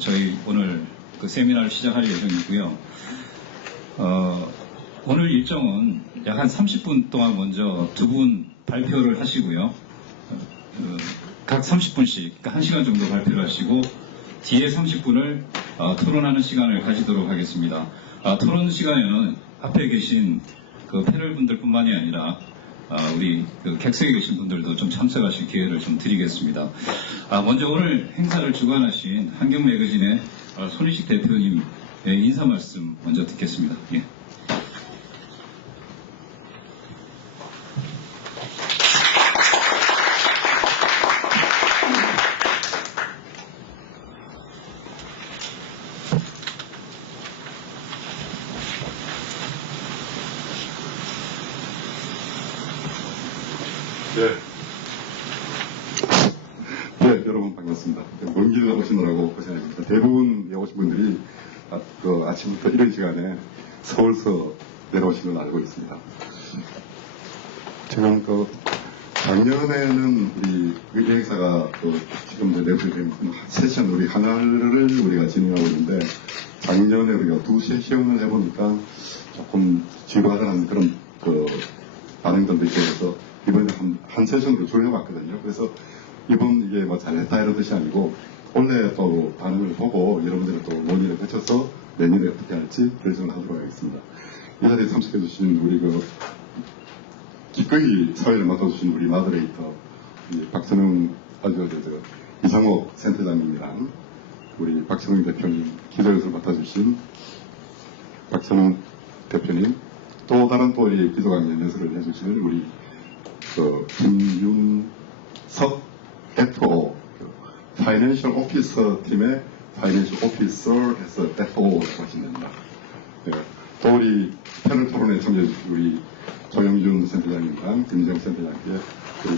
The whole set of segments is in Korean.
저희 오늘 그 세미나를 시작할 예정이고요. 오늘 일정은 약 한 30분 동안 먼저 두 분 발표를 하시고요. 각 30분씩, 그러니까 1시간 정도 발표를 하시고 뒤에 30분을 토론하는 시간을 가지도록 하겠습니다. 토론 시간에는 앞에 계신 그 패널 분들뿐만이 아니라 우리 그 객석에 계신 분들도 좀 참석하실 기회를 좀 드리겠습니다. 먼저 오늘 행사를 주관하신 환경매거진의 손희식 대표님의 인사 말씀 먼저 듣겠습니다. 예. 네, 여러분 반갑습니다. 먼 길을 오시느라고 고생하십니다. 대부분 오신 분들이 아침부터 이런 시간에 서울서 내려오시는 걸 알고 있습니다. 지금 작년에는 우리 이 행사가 지금 내부된 세션 우리 하나를 우리가 진행하고 있는데 작년에 우리가 두 세션을 해보니까 조금 지루하다는 그런 반응들도 있고 해서 이번에 한 세션으로 조여봤거든요. 그래서 이번 이게 뭐 잘했다 이런 뜻이 아니고 원래 또 반응을 보고 여러분들의 또 논의를 거쳐서 내년에 어떻게 할지 결정을 하도록 하겠습니다. 이 자리에 참석해주신 우리 기꺼이 사회를 맡아주신 우리 마더레이터 박선웅 이상옥 센터장님이랑 우리 박선웅 대표님 기자회견을 맡아주신 박선웅 대표님 또 다른 또 우리 기조강연 연설을 해주시는 우리 김윤석 FO, 파이낸셜 오피서 팀의 파이낸셜 오피서에서 FO라고 하시면 됩니다. 네. 또 우리 패널 토론에 참여해주신 우리 조영준 센터장님과 김정 센터장님께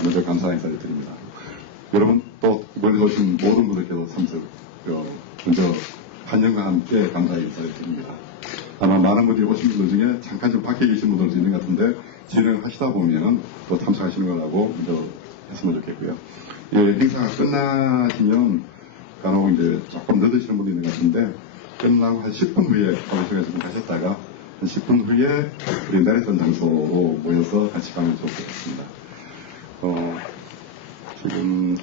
먼저 감사 인사를 드립니다. 여러분 또 멀리 오신 모든 분들께도 참석 먼저 환영과 함께 감사 인사를 드립니다. 아마 많은 분들이 오신 분들 중에 잠깐 좀 밖에 계신 분들도 있는 것 같은데 진행하시다 보면은 또 참석하시는 거라고 먼저 했으면 좋겠고요. 예, 행사가 끝나시면 간혹 이제 조금 늦으시는 분도 있는 것 같은데 끝나고 한 10분 후에 가보시가 좀 가셨다가 한 10분 후에 우리 내렸던 장소로 모여서 같이 가면 좋을 것 같습니다. 지금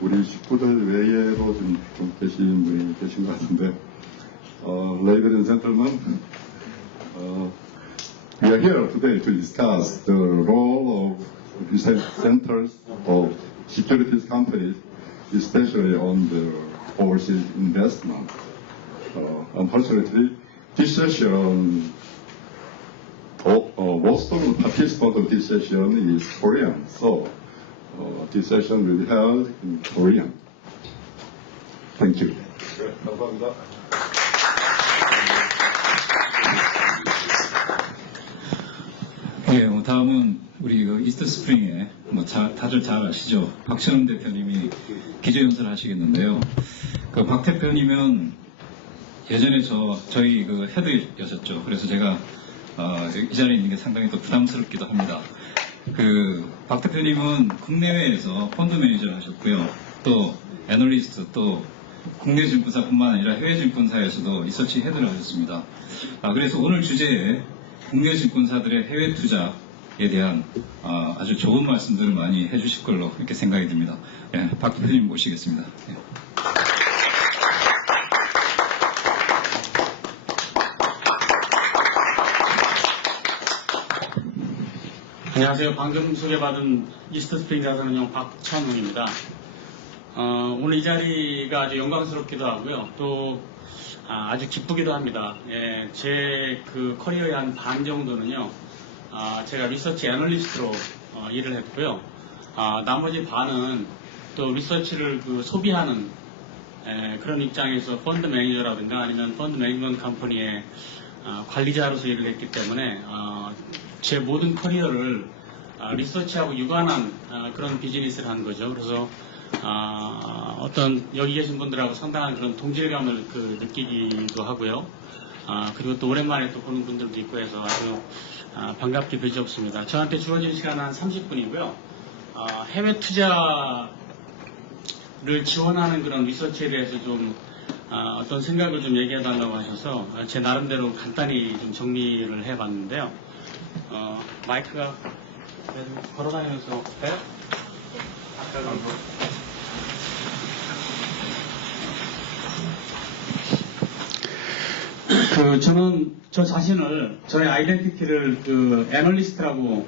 우리 식구들 외에도 좀 계신 분이 계신 것 같은데 Ladies and gentlemen, we are here today to discuss the role of research centers of securities companies, especially on the overseas investment. Unfortunately, this session, most of the participants of this session is Korean, so this session will be held in Korean. Thank you. 감사합니다. 예, 다음은 우리 이스트 스프링에 다들 잘 아시죠? 박찬웅 대표님이 기자연설을 하시겠는데요. 박 대표님은 예전에 저희 헤드였었죠. 그래서 제가 이 자리에 있는 게 상당히 또 부담스럽기도 합니다. 박 대표님은 국내외에서 펀드 매니저를 하셨고요. 또 애널리스트, 또 국내 증권사뿐만 아니라 해외 증권사에서도 리서치 헤드를 하셨습니다. 그래서 오늘 주제에 국내 증권사들의 해외 투자에 대한 아주 좋은 말씀들을 많이 해주실 걸로 이렇게 생각이 듭니다. 예, 박 대표님 모시겠습니다. 예. 안녕하세요. 방금 소개받은 이스트 스프링 자산운용 박찬웅입니다. 오늘 이 자리가 아주 영광스럽기도 하고요. 또 아주 기쁘기도 합니다. 예, 제 커리어의 한 반 정도는요, 제가 리서치 애널리스트로 일을 했고요. 나머지 반은 또 리서치를 소비하는 그런 입장에서 펀드 매니저라든가 아니면 펀드 매니지먼트 컴퍼니의 관리자로서 일을 했기 때문에 제 모든 커리어를 리서치하고 유관한 그런 비즈니스를 한 거죠. 그래서 어떤 여기 계신 분들하고 상당한 그런 동질감을 느끼기도 하고요. 그리고 또 오랜만에 또 보는 분들도 있고 해서 아주 반갑게 뵈졌습니다. 저한테 주어진 시간은 한 30분이고요. 해외 투자 를 지원하는 그런 리서치에 대해서 좀 어떤 생각을 좀 얘기해 달라고 하셔서 제 나름대로 간단히 좀 정리를 해봤는데요. 마이크가 걸어다니면서 돼요? 저는 저 자신을 저의 아이덴티티를 애널리스트라고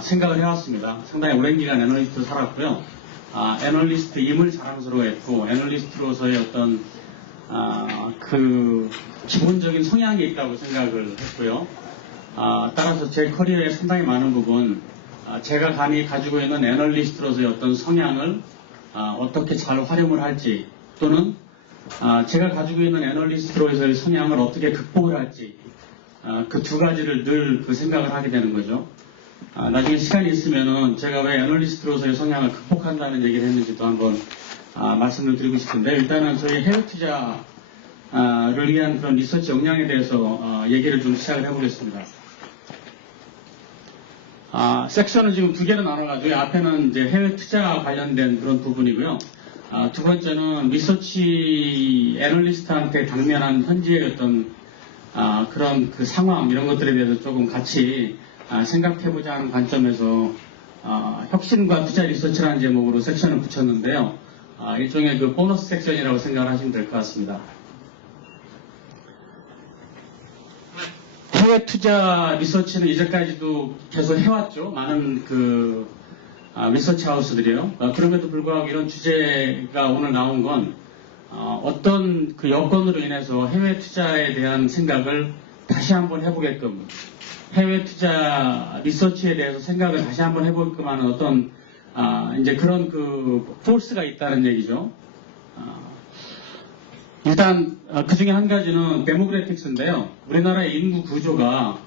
생각을 해왔습니다. 상당히 오랜 기간 애널리스트 살았고요. 애널리스트임을 자랑스러워했고 애널리스트로서의 어떤 기본적인 성향이 있다고 생각을 했고요. 따라서 제 커리어의 상당히 많은 부분 제가 감히 가지고 있는 애널리스트로서의 어떤 성향을 어떻게 잘 활용을 할지 또는 제가 가지고 있는 애널리스트로서의 성향을 어떻게 극복을 할지 그 두 가지를 늘 생각을 하게 되는 거죠. 나중에 시간이 있으면은 제가 왜 애널리스트로서의 성향을 극복한다는 얘기를 했는지도 한번 말씀을 드리고 싶은데 일단은 저희 해외 투자를 위한 그런 리서치 역량에 대해서 얘기를 좀 시작을 해보겠습니다. 섹션을 지금 두 개로 나눠가지고 앞에는 이제 해외 투자 관련된 그런 부분이고요. 두 번째는 리서치 애널리스트한테 당면한 현지의 어떤 그런 상황 이런 것들에 대해서 조금 같이 생각해보자 하는 관점에서 혁신과 투자 리서치라는 제목으로 섹션을 붙였는데요. 일종의 보너스 섹션이라고 생각을 하시면 될 것 같습니다. 해외 투자 리서치는 이제까지도 계속 해왔죠. 많은 리서치 하우스들이요. 그럼에도 불구하고 이런 주제가 오늘 나온 건 어떤 여건으로 인해서 해외 투자에 대한 생각을 다시 한번 해보게끔 해외 투자 리서치에 대해서 생각을 다시 한번 해보게끔 하는 어떤 이제 그런 포스가 있다는 얘기죠. 일단 그 중에 한 가지는 데모그래픽스인데요. 우리나라의 인구 구조가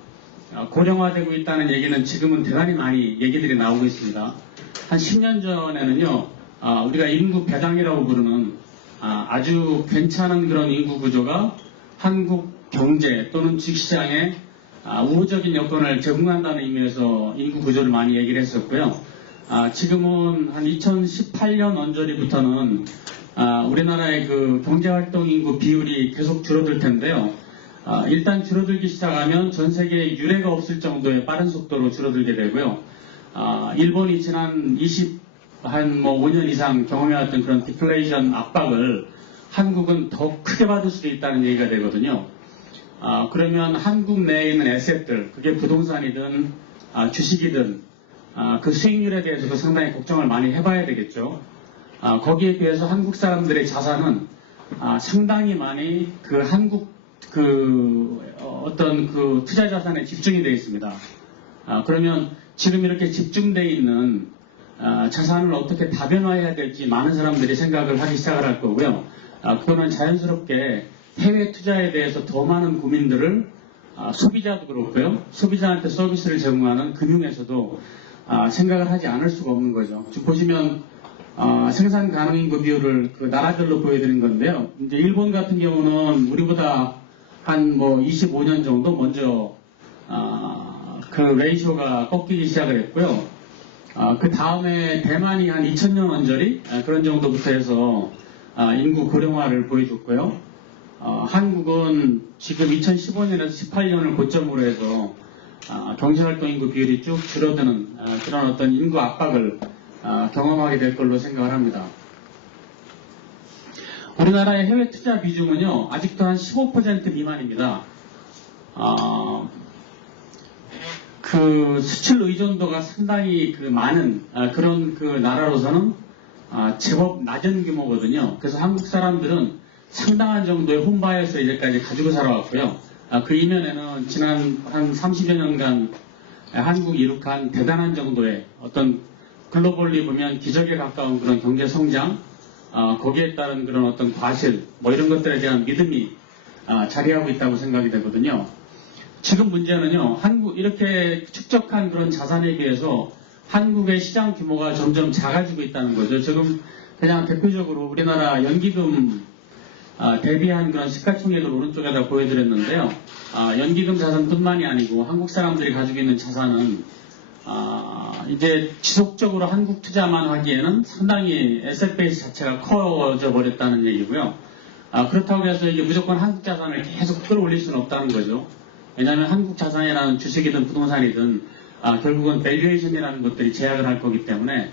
고령화되고 있다는 얘기는 지금은 대단히 많이 얘기들이 나오고 있습니다. 한 10년 전에는요, 우리가 인구 배당이라고 부르는 아주 괜찮은 그런 인구 구조가 한국 경제 또는 주식시장에 우호적인 여건을 제공한다는 의미에서 인구 구조를 많이 얘기를 했었고요. 지금은 한 2018년 언저리부터는 우리나라의 경제활동 인구 비율이 계속 줄어들 텐데요. 일단 줄어들기 시작하면 전 세계에 유례가 없을 정도의 빠른 속도로 줄어들게 되고요. 일본이 지난 5년 이상 경험해왔던 그런 디플레이션 압박을 한국은 더 크게 받을 수도 있다는 얘기가 되거든요. 그러면 한국 내에 있는 에셋들, 그게 부동산이든 주식이든 그 수익률에 대해서도 상당히 걱정을 많이 해봐야 되겠죠. 거기에 비해서 한국 사람들의 자산은 상당히 많이 한국 어떤 투자 자산에 집중이 되어 있습니다. 그러면 지금 이렇게 집중되어 있는 자산을 어떻게 다변화해야 될지 많은 사람들이 생각을 하기 시작을 할 거고요. 그거는 자연스럽게 해외 투자에 대해서 더 많은 고민들을 소비자도 그렇고요. 소비자한테 서비스를 제공하는 금융에서도 생각을 하지 않을 수가 없는 거죠. 지금 보시면 생산 가능 인구 비율을 나라별로 보여드린 건데요. 이제 일본 같은 경우는 우리보다 한 25년 정도 먼저 레이쇼가 꺾이기 시작을 했고요. 그 다음에 대만이 한 2000년 언저리 그런 정도부터 해서 인구 고령화를 보여줬고요. 한국은 지금 2015년에서 18년을 고점으로 해서 경제활동 인구 비율이 쭉 줄어드는 그런 어떤 인구 압박을 경험하게 될 걸로 생각을 합니다. 우리나라의 해외 투자 비중은요, 아직도 한 15% 미만입니다. 수출 의존도가 상당히 많은 그런 나라로서는 제법 낮은 규모거든요. 그래서 한국 사람들은 상당한 정도의 홈바이어스를 이제까지 가지고 살아왔고요. 그 이면에는 지난 한 30여 년간 한국이 이룩한 대단한 정도의 어떤 글로벌리 보면 기적에 가까운 그런 경제 성장, 거기에 따른 그런 어떤 과실, 이런 것들에 대한 믿음이 자리하고 있다고 생각이 되거든요. 지금 문제는요, 이렇게 축적한 그런 자산에 비해서 한국의 시장 규모가 점점 작아지고 있다는 거죠. 지금 그냥 대표적으로 우리나라 연기금 대비한 그런 시가총액을 오른쪽에다 보여드렸는데요. 연기금 자산뿐만이 아니고 한국 사람들이 가지고 있는 자산은 이제 지속적으로 한국 투자만 하기에는 상당히 에셋 베이스 자체가 커져 버렸다는 얘기고요. 그렇다고 해서 이게 무조건 한국 자산을 계속 끌어올릴 수는 없다는 거죠. 왜냐하면 한국 자산이라는 주식이든 부동산이든 결국은 밸류에이션이라는 것들이 제약을 할 거기 때문에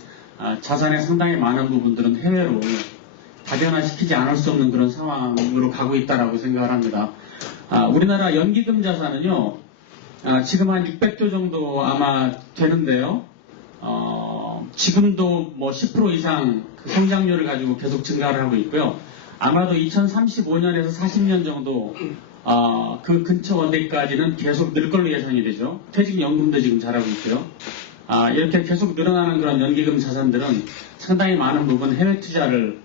자산의 상당히 많은 부분들은 해외로 다변화시키지 않을 수 없는 그런 상황으로 가고 있다라고 생각을 합니다. 우리나라 연기금 자산은요, 지금 한 600조 정도 아마 되는데요. 지금도 뭐 10% 이상 그 성장률을 가지고 계속 증가를 하고 있고요. 아마도 2035년에서 40년 정도 그 근처 어디까지는 계속 늘 걸로 예상이 되죠. 퇴직연금도 지금 잘하고 있고요. 이렇게 계속 늘어나는 그런 연기금 자산들은 상당히 많은 부분 해외 투자를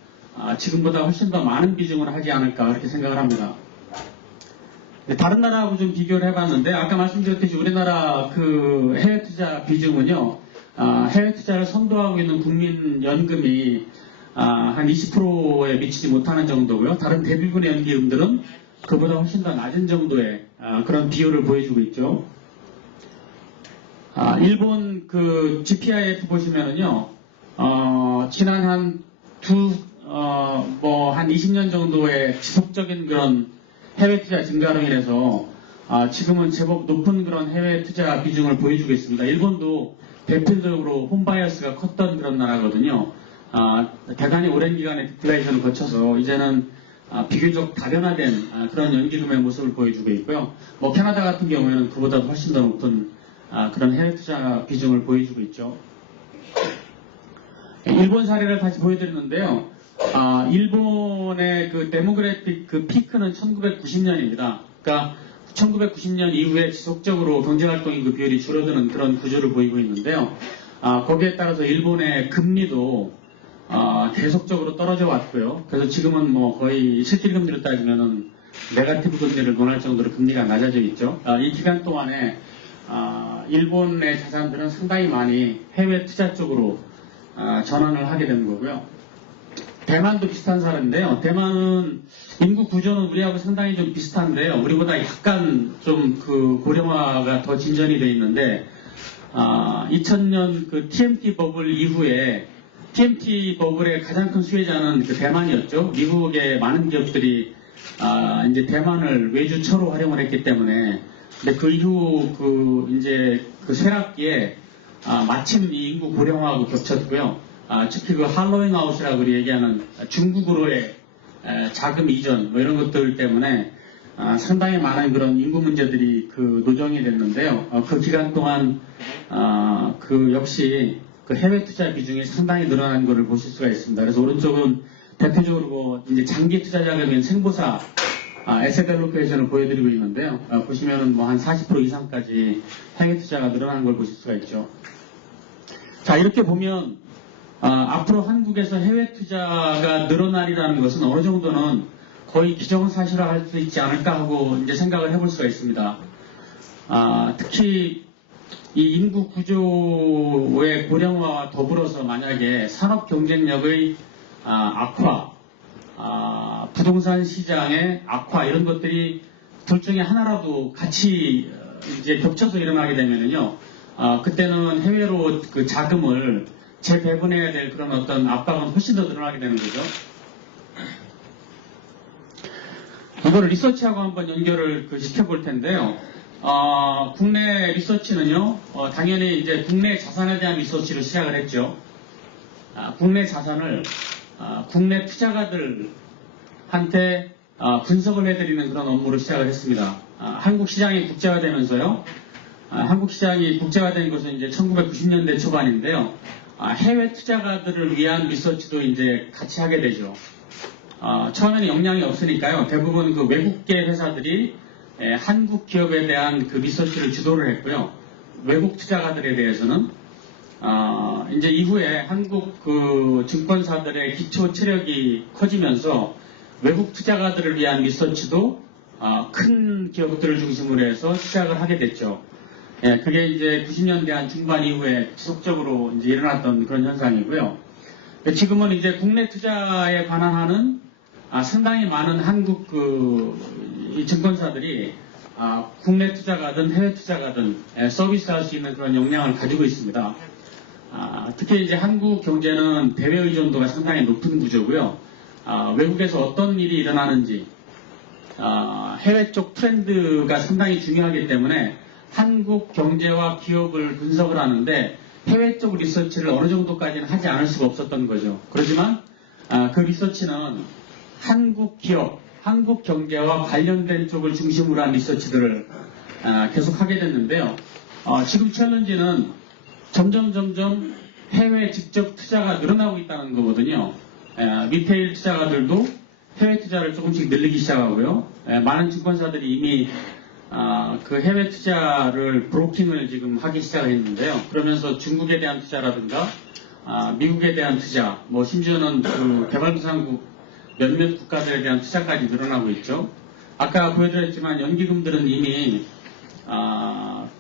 지금보다 훨씬 더 많은 비중으로 하지 않을까 그렇게 생각을 합니다. 다른 나라하고 좀 비교를 해봤는데 아까 말씀드렸듯이 우리나라 그 해외 투자 비중은요, 해외 투자를 선도하고 있는 국민연금이 한 20%에 미치지 못하는 정도고요. 다른 대부분의 연기금들은 그보다 훨씬 더 낮은 정도의 그런 비율을 보여주고 있죠. 일본 그 GPIF 보시면은요, 지난 한 20년 정도의 지속적인 그런 해외 투자 증가로 인해서 지금은 제법 높은 그런 해외 투자 비중을 보여주고 있습니다. 일본도 대표적으로 홈바이어스가 컸던 그런 나라거든요. 대단히 오랜 기간의 디플레이션을 거쳐서 이제는 비교적 다변화된 그런 연기금의 모습을 보여주고 있고요. 뭐 캐나다 같은 경우에는 그보다 훨씬 더 높은 그런 해외 투자 비중을 보여주고 있죠. 일본 사례를 다시 보여드리는데요. 일본의 그 데모그래픽 그 피크는 1990년입니다. 그러니까 1990년 이후에 지속적으로 경제활동의 그 비율이 줄어드는 그런 구조를 보이고 있는데요. 거기에 따라서 일본의 금리도 계속적으로 떨어져 왔고요. 그래서 지금은 뭐 거의 실질금리로 따지면은 네거티브 금리를 논할 정도로 금리가 낮아져 있죠. 이 기간 동안에 일본의 자산들은 상당히 많이 해외 투자 쪽으로 전환을 하게 되는 거고요. 대만도 비슷한 사례인데요. 대만은 인구 구조는 우리하고 상당히 좀 비슷한데요. 우리보다 약간 좀 그 고령화가 더 진전이 되어 있는데 2000년 그 TMT 버블 이후에 TMT 버블의 가장 큰 수혜자는 그 대만이었죠. 미국의 많은 기업들이 이제 대만을 외주처로 활용을 했기 때문에 근데 그 이후 이제 그 쇠락기에 마침 이 인구 고령화하고 겹쳤고요. 특히 그 할로잉 아웃이라고 우리 얘기하는 중국으로의 자금 이전 뭐 이런 것들 때문에 상당히 많은 그런 인구 문제들이 그 노정이 됐는데요. 그 기간 동안 그 역시 그 해외 투자 비중이 상당히 늘어난 것을 보실 수가 있습니다. 그래서 오른쪽은 대표적으로 뭐 이제 장기 투자 자금인 생보사 에셋 알로케이션을 보여드리고 있는데요. 보시면은 뭐 한 40% 이상까지 해외 투자가 늘어나는 걸 보실 수가 있죠. 자, 이렇게 보면 앞으로 한국에서 해외 투자가 늘어나리라는 것은 어느 정도는 거의 기정사실화할 수 있지 않을까 하고 이제 생각을 해볼 수가 있습니다. 특히 이 인구 구조의 고령화와 더불어서 만약에 산업 경쟁력의 악화, 부동산 시장의 악화 이런 것들이 둘 중에 하나라도 같이 이제 겹쳐서 일어나게 되면은요, 그때는 해외로 그 자금을 재배분해야 될 그런 어떤 압박은 훨씬 더 늘어나게 되는 거죠. 이거를 리서치하고 한번 연결을 시켜볼 텐데요. 국내 리서치는요, 당연히 이제 국내 자산에 대한 리서치로 시작을 했죠. 국내 자산을 국내 투자가들한테 분석을 해드리는 그런 업무를 시작을 했습니다. 한국 시장이 국제화되면서요. 한국 시장이 국제화된 것은 이제 1990년대 초반인데요. 해외 투자가들을 위한 리서치도 이제 같이 하게 되죠. 처음에는 역량이 없으니까요. 대부분 그 외국계 회사들이 한국 기업에 대한 그 리서치를 주도를 했고요. 외국 투자가들에 대해서는 이제 이후에 한국 그 증권사들의 기초 체력이 커지면서 외국 투자가들을 위한 리서치도 큰 기업들을 중심으로 해서 시작을 하게 됐죠. 그게 이제 90년대 한 중반 이후에 지속적으로 이제 일어났던 그런 현상이고요. 지금은 이제 국내 투자에 관한 하는 상당히 많은 한국 이 증권사들이 국내 투자가든 해외 투자가든 서비스할 수 있는 그런 역량을 가지고 있습니다. 특히 이제 한국 경제는 대외 의존도가 상당히 높은 구조고요. 외국에서 어떤 일이 일어나는지 해외 쪽 트렌드가 상당히 중요하기 때문에 한국 경제와 기업을 분석을 하는데 해외 쪽 리서치를 어느 정도까지는 하지 않을 수가 없었던 거죠. 그렇지만 그 리서치는 한국 기업, 한국 경제와 관련된 쪽을 중심으로 한 리서치들을 계속 하게 됐는데요. 지금 챌린지는 점점 해외 직접 투자가 늘어나고 있다는 거거든요. 리테일 투자가들도 해외 투자를 조금씩 늘리기 시작하고요. 많은 증권사들이 이미 그 해외 투자를 브로킹을 지금 하기 시작했는데요. 그러면서 중국에 대한 투자라든가 미국에 대한 투자, 뭐 심지어는 그 개발도상국 몇몇 국가들에 대한 투자까지 늘어나고 있죠. 아까 보여드렸지만 연기금들은 이미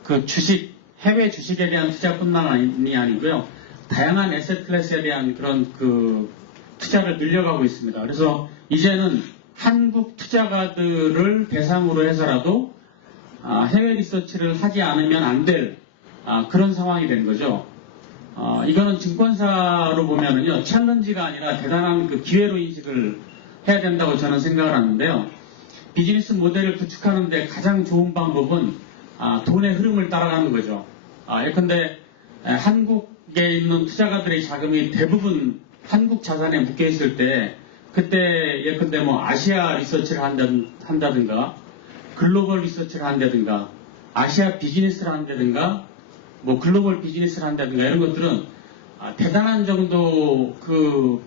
그 주식, 해외 주식에 대한 투자뿐만이 아니고요. 다양한 에셋 클래스에 대한 그런 그 투자를 늘려가고 있습니다. 그래서 이제는 한국 투자가들을 대상으로 해서라도 해외 리서치를 하지 않으면 안 될 그런 상황이 된 거죠. 이거는 증권사로 보면은요, 챌린지가 아니라 대단한 그 기회로 인식을 해야 된다고 저는 생각을 하는데요. 비즈니스 모델을 구축하는데 가장 좋은 방법은 돈의 흐름을 따라가는 거죠. 예컨대 한국에 있는 투자가들의 자금이 대부분 한국 자산에 묶여 있을 때 그때 예컨대 뭐 아시아 리서치를 한다든가 글로벌 리서치를 한다든가 아시아 비즈니스를 한다든가 뭐 글로벌 비즈니스를 한다든가 이런 것들은 대단한 정도 그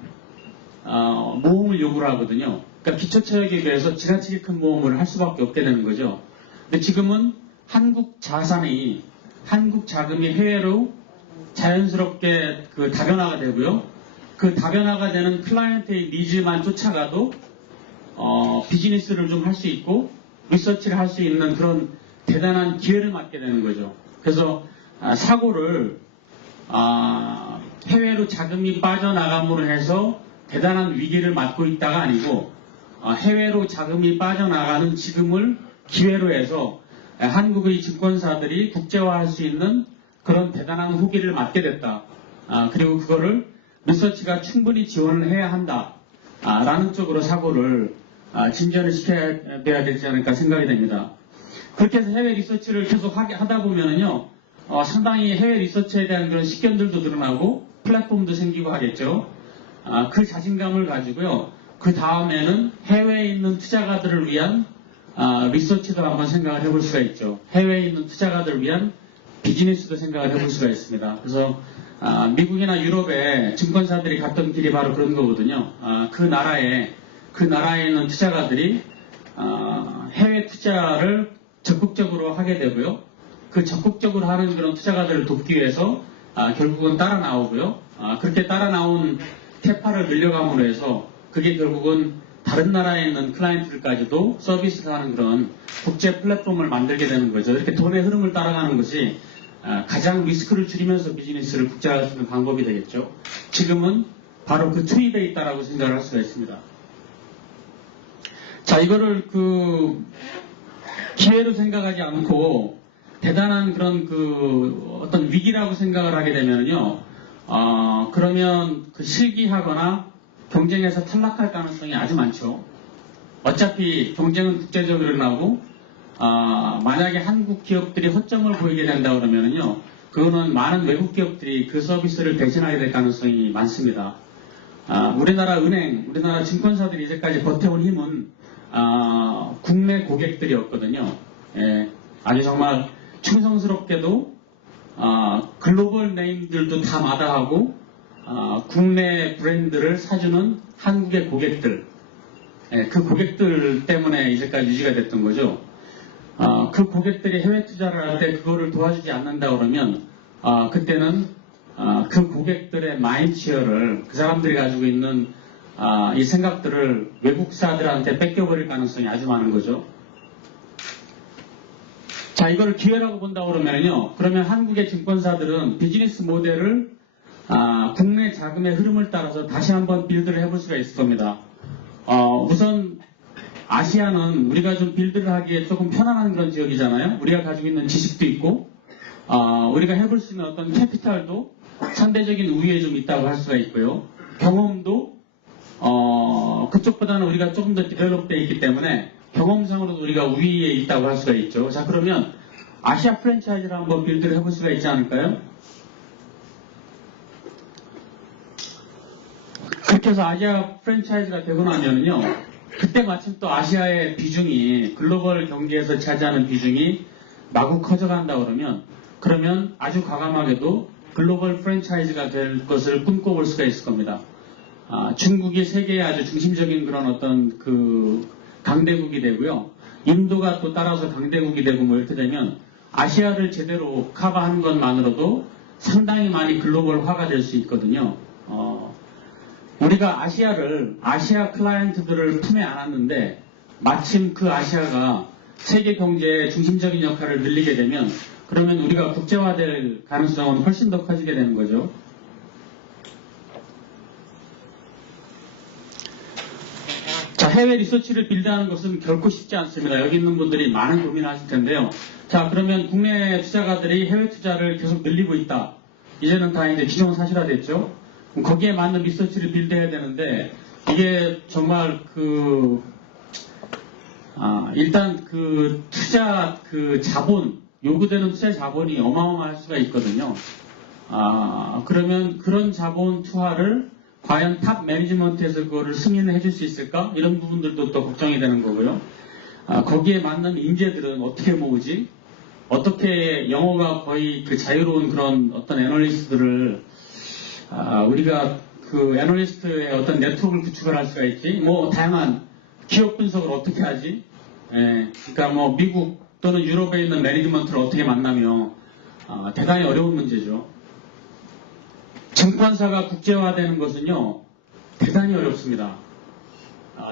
모험을 요구를 하거든요. 그러니까 기초체력에 비해서 지나치게 큰 모험을 할 수밖에 없게 되는 거죠. 근데 지금은 한국 자산이 한국 자금이 해외로 자연스럽게 그 다변화가 되고요. 그 다변화가 되는 클라이언트의 니즈만 쫓아가도 비즈니스를 좀 할 수 있고 리서치를 할 수 있는 그런 대단한 기회를 맞게 되는 거죠. 그래서 사고를 해외로 자금이 빠져나감으로 해서 대단한 위기를 맞고 있다가 아니고 해외로 자금이 빠져나가는 지금을 기회로 해서 한국의 증권사들이 국제화할 수 있는 그런 대단한 후기를 맞게 됐다. 그리고 그거를 리서치가 충분히 지원을 해야 한다. 라는 쪽으로 사고를 진전을 시켜야 되지 않을까 생각이 됩니다. 그렇게 해서 해외 리서치를 계속 하다 보면은요, 상당히 해외 리서치에 대한 그런 식견들도 늘어나고 플랫폼도 생기고 하겠죠. 그 자신감을 가지고요. 그 다음에는 해외에 있는 투자가들을 위한 리서치도 한번 생각을 해볼 수가 있죠. 해외에 있는 투자가들을 위한 비즈니스도 생각을 해볼 수가 있습니다. 그래서 미국이나 유럽에 증권사들이 갔던 길이 바로 그런 거거든요. 그 나라에 있는 투자가들이 해외 투자를 적극적으로 하게 되고요. 그 적극적으로 하는 그런 투자가들을 돕기 위해서 결국은 따라 나오고요. 그렇게 따라 나온 캐파를 늘려감으로 해서 그게 결국은 다른 나라에 있는 클라이언트들까지도 서비스를 하는 그런 국제 플랫폼을 만들게 되는 거죠. 이렇게 돈의 흐름을 따라가는 것이 가장 리스크를 줄이면서 비즈니스를 국제화할 수 있는 방법이 되겠죠. 지금은 바로 그 투입에 있다라고 생각을 할 수가 있습니다. 자, 이거를 그 기회로 생각하지 않고 대단한 그런 그 어떤 위기라고 생각을 하게 되면요, 그러면 그 실기하거나 경쟁에서 탈락할 가능성이 아주 많죠. 어차피 경쟁은 국제적으로 일어나고 만약에 한국 기업들이 허점을 보이게 된다 그러면요, 그거는 많은 외국 기업들이 그 서비스를 대신하게 될 가능성이 많습니다. 우리나라 은행, 우리나라 증권사들이 이제까지 버텨온 힘은 국내 고객들이었거든요. 예, 아주 정말 충성스럽게도 글로벌 네임들도 다 마다하고 국내 브랜드를 사주는 한국의 고객들, 그 고객들 때문에 이제까지 유지가 됐던 거죠. 그 고객들이 해외 투자를 할 때 그거를 도와주지 않는다 그러면 그때는 그 고객들의 마인드쉐어를 그 사람들이 가지고 있는 이 생각들을 외국사들한테 뺏겨버릴 가능성이 아주 많은 거죠. 자, 이걸 기회라고 본다 그러면요, 그러면 한국의 증권사들은 비즈니스 모델을 국내 자금의 흐름을 따라서 다시 한번 빌드를 해볼 수가 있을 겁니다. 우선 아시아는 우리가 좀 빌드를 하기에 조금 편안한 그런 지역이잖아요. 우리가 가지고 있는 지식도 있고, 우리가 해볼 수 있는 어떤 캐피탈도 상대적인 우위에 좀 있다고 할 수가 있고요. 경험도, 그쪽보다는 우리가 조금 더 디벨롭되어 있기 때문에 경험상으로도 우리가 우위에 있다고 할 수가 있죠. 자, 그러면 아시아 프랜차이즈를 한번 빌드를 해볼 수가 있지 않을까요? 그렇게 해서 아시아 프랜차이즈가 되고 나면요, 그때 마침 또 아시아의 비중이 글로벌 경제에서 차지하는 비중이 마구 커져간다 그러면 아주 과감하게도 글로벌 프랜차이즈가 될 것을 꿈꿔볼 수가 있을 겁니다. 중국이 세계의 아주 중심적인 그런 어떤 그 강대국이 되고요. 인도가 또 따라서 강대국이 되고 뭐 이렇게 되면 아시아를 제대로 커버하는 것만으로도 상당히 많이 글로벌화가 될 수 있거든요. 우리가 아시아 클라이언트들을 품에 안았는데 마침 그 아시아가 세계 경제의 중심적인 역할을 늘리게 되면 그러면 우리가 국제화될 가능성은 훨씬 더 커지게 되는 거죠. 자, 해외 리서치를 빌드하는 것은 결코 쉽지 않습니다. 여기 있는 분들이 많은 고민을 하실 텐데요. 자, 그러면 국내 투자가들이 해외 투자를 계속 늘리고 있다. 이제는 다 이제 기존 사실화됐죠. 거기에 맞는 리서치를 빌드해야 되는데 이게 정말 일단 투자 자본 요구되는 투자 자본이 어마어마할 수가 있거든요. 그러면 그런 자본 투하를 과연 탑 매니지먼트에서 그거를 승인을 해줄 수 있을까? 이런 부분들도 또 걱정이 되는 거고요. 거기에 맞는 인재들은 어떻게 모으지? 어떻게 영어가 거의 자유로운 그런 어떤 애널리스트들을 우리가 애널리스트의 어떤 네트워크를 구축을 할 수가 있지? 뭐 다양한 기업 분석을 어떻게 하지? 그러니까 뭐 미국 또는 유럽에 있는 매니지먼트를 어떻게 만나며 대단히 어려운 문제죠. 증권사가 국제화되는 것은요 대단히 어렵습니다.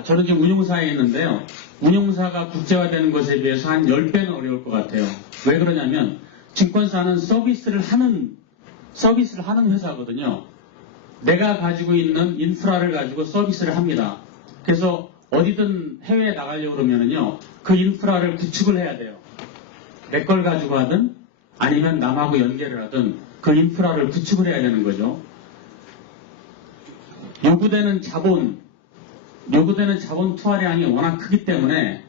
저는 지금 운용사에 있는데요. 운용사가 국제화되는 것에 비해서 한 10배는 어려울 것 같아요. 왜 그러냐면 증권사는 서비스를 하는 회사거든요. 내가 가지고 있는 인프라를 가지고 서비스를 합니다. 그래서 어디든 해외에 나가려고 그러면은요, 그 인프라를 구축을 해야 돼요. 내 걸 가지고 하든 아니면 남하고 연계를 하든 그 인프라를 구축을 해야 되는 거죠. 요구되는 자본 투하량이 워낙 크기 때문에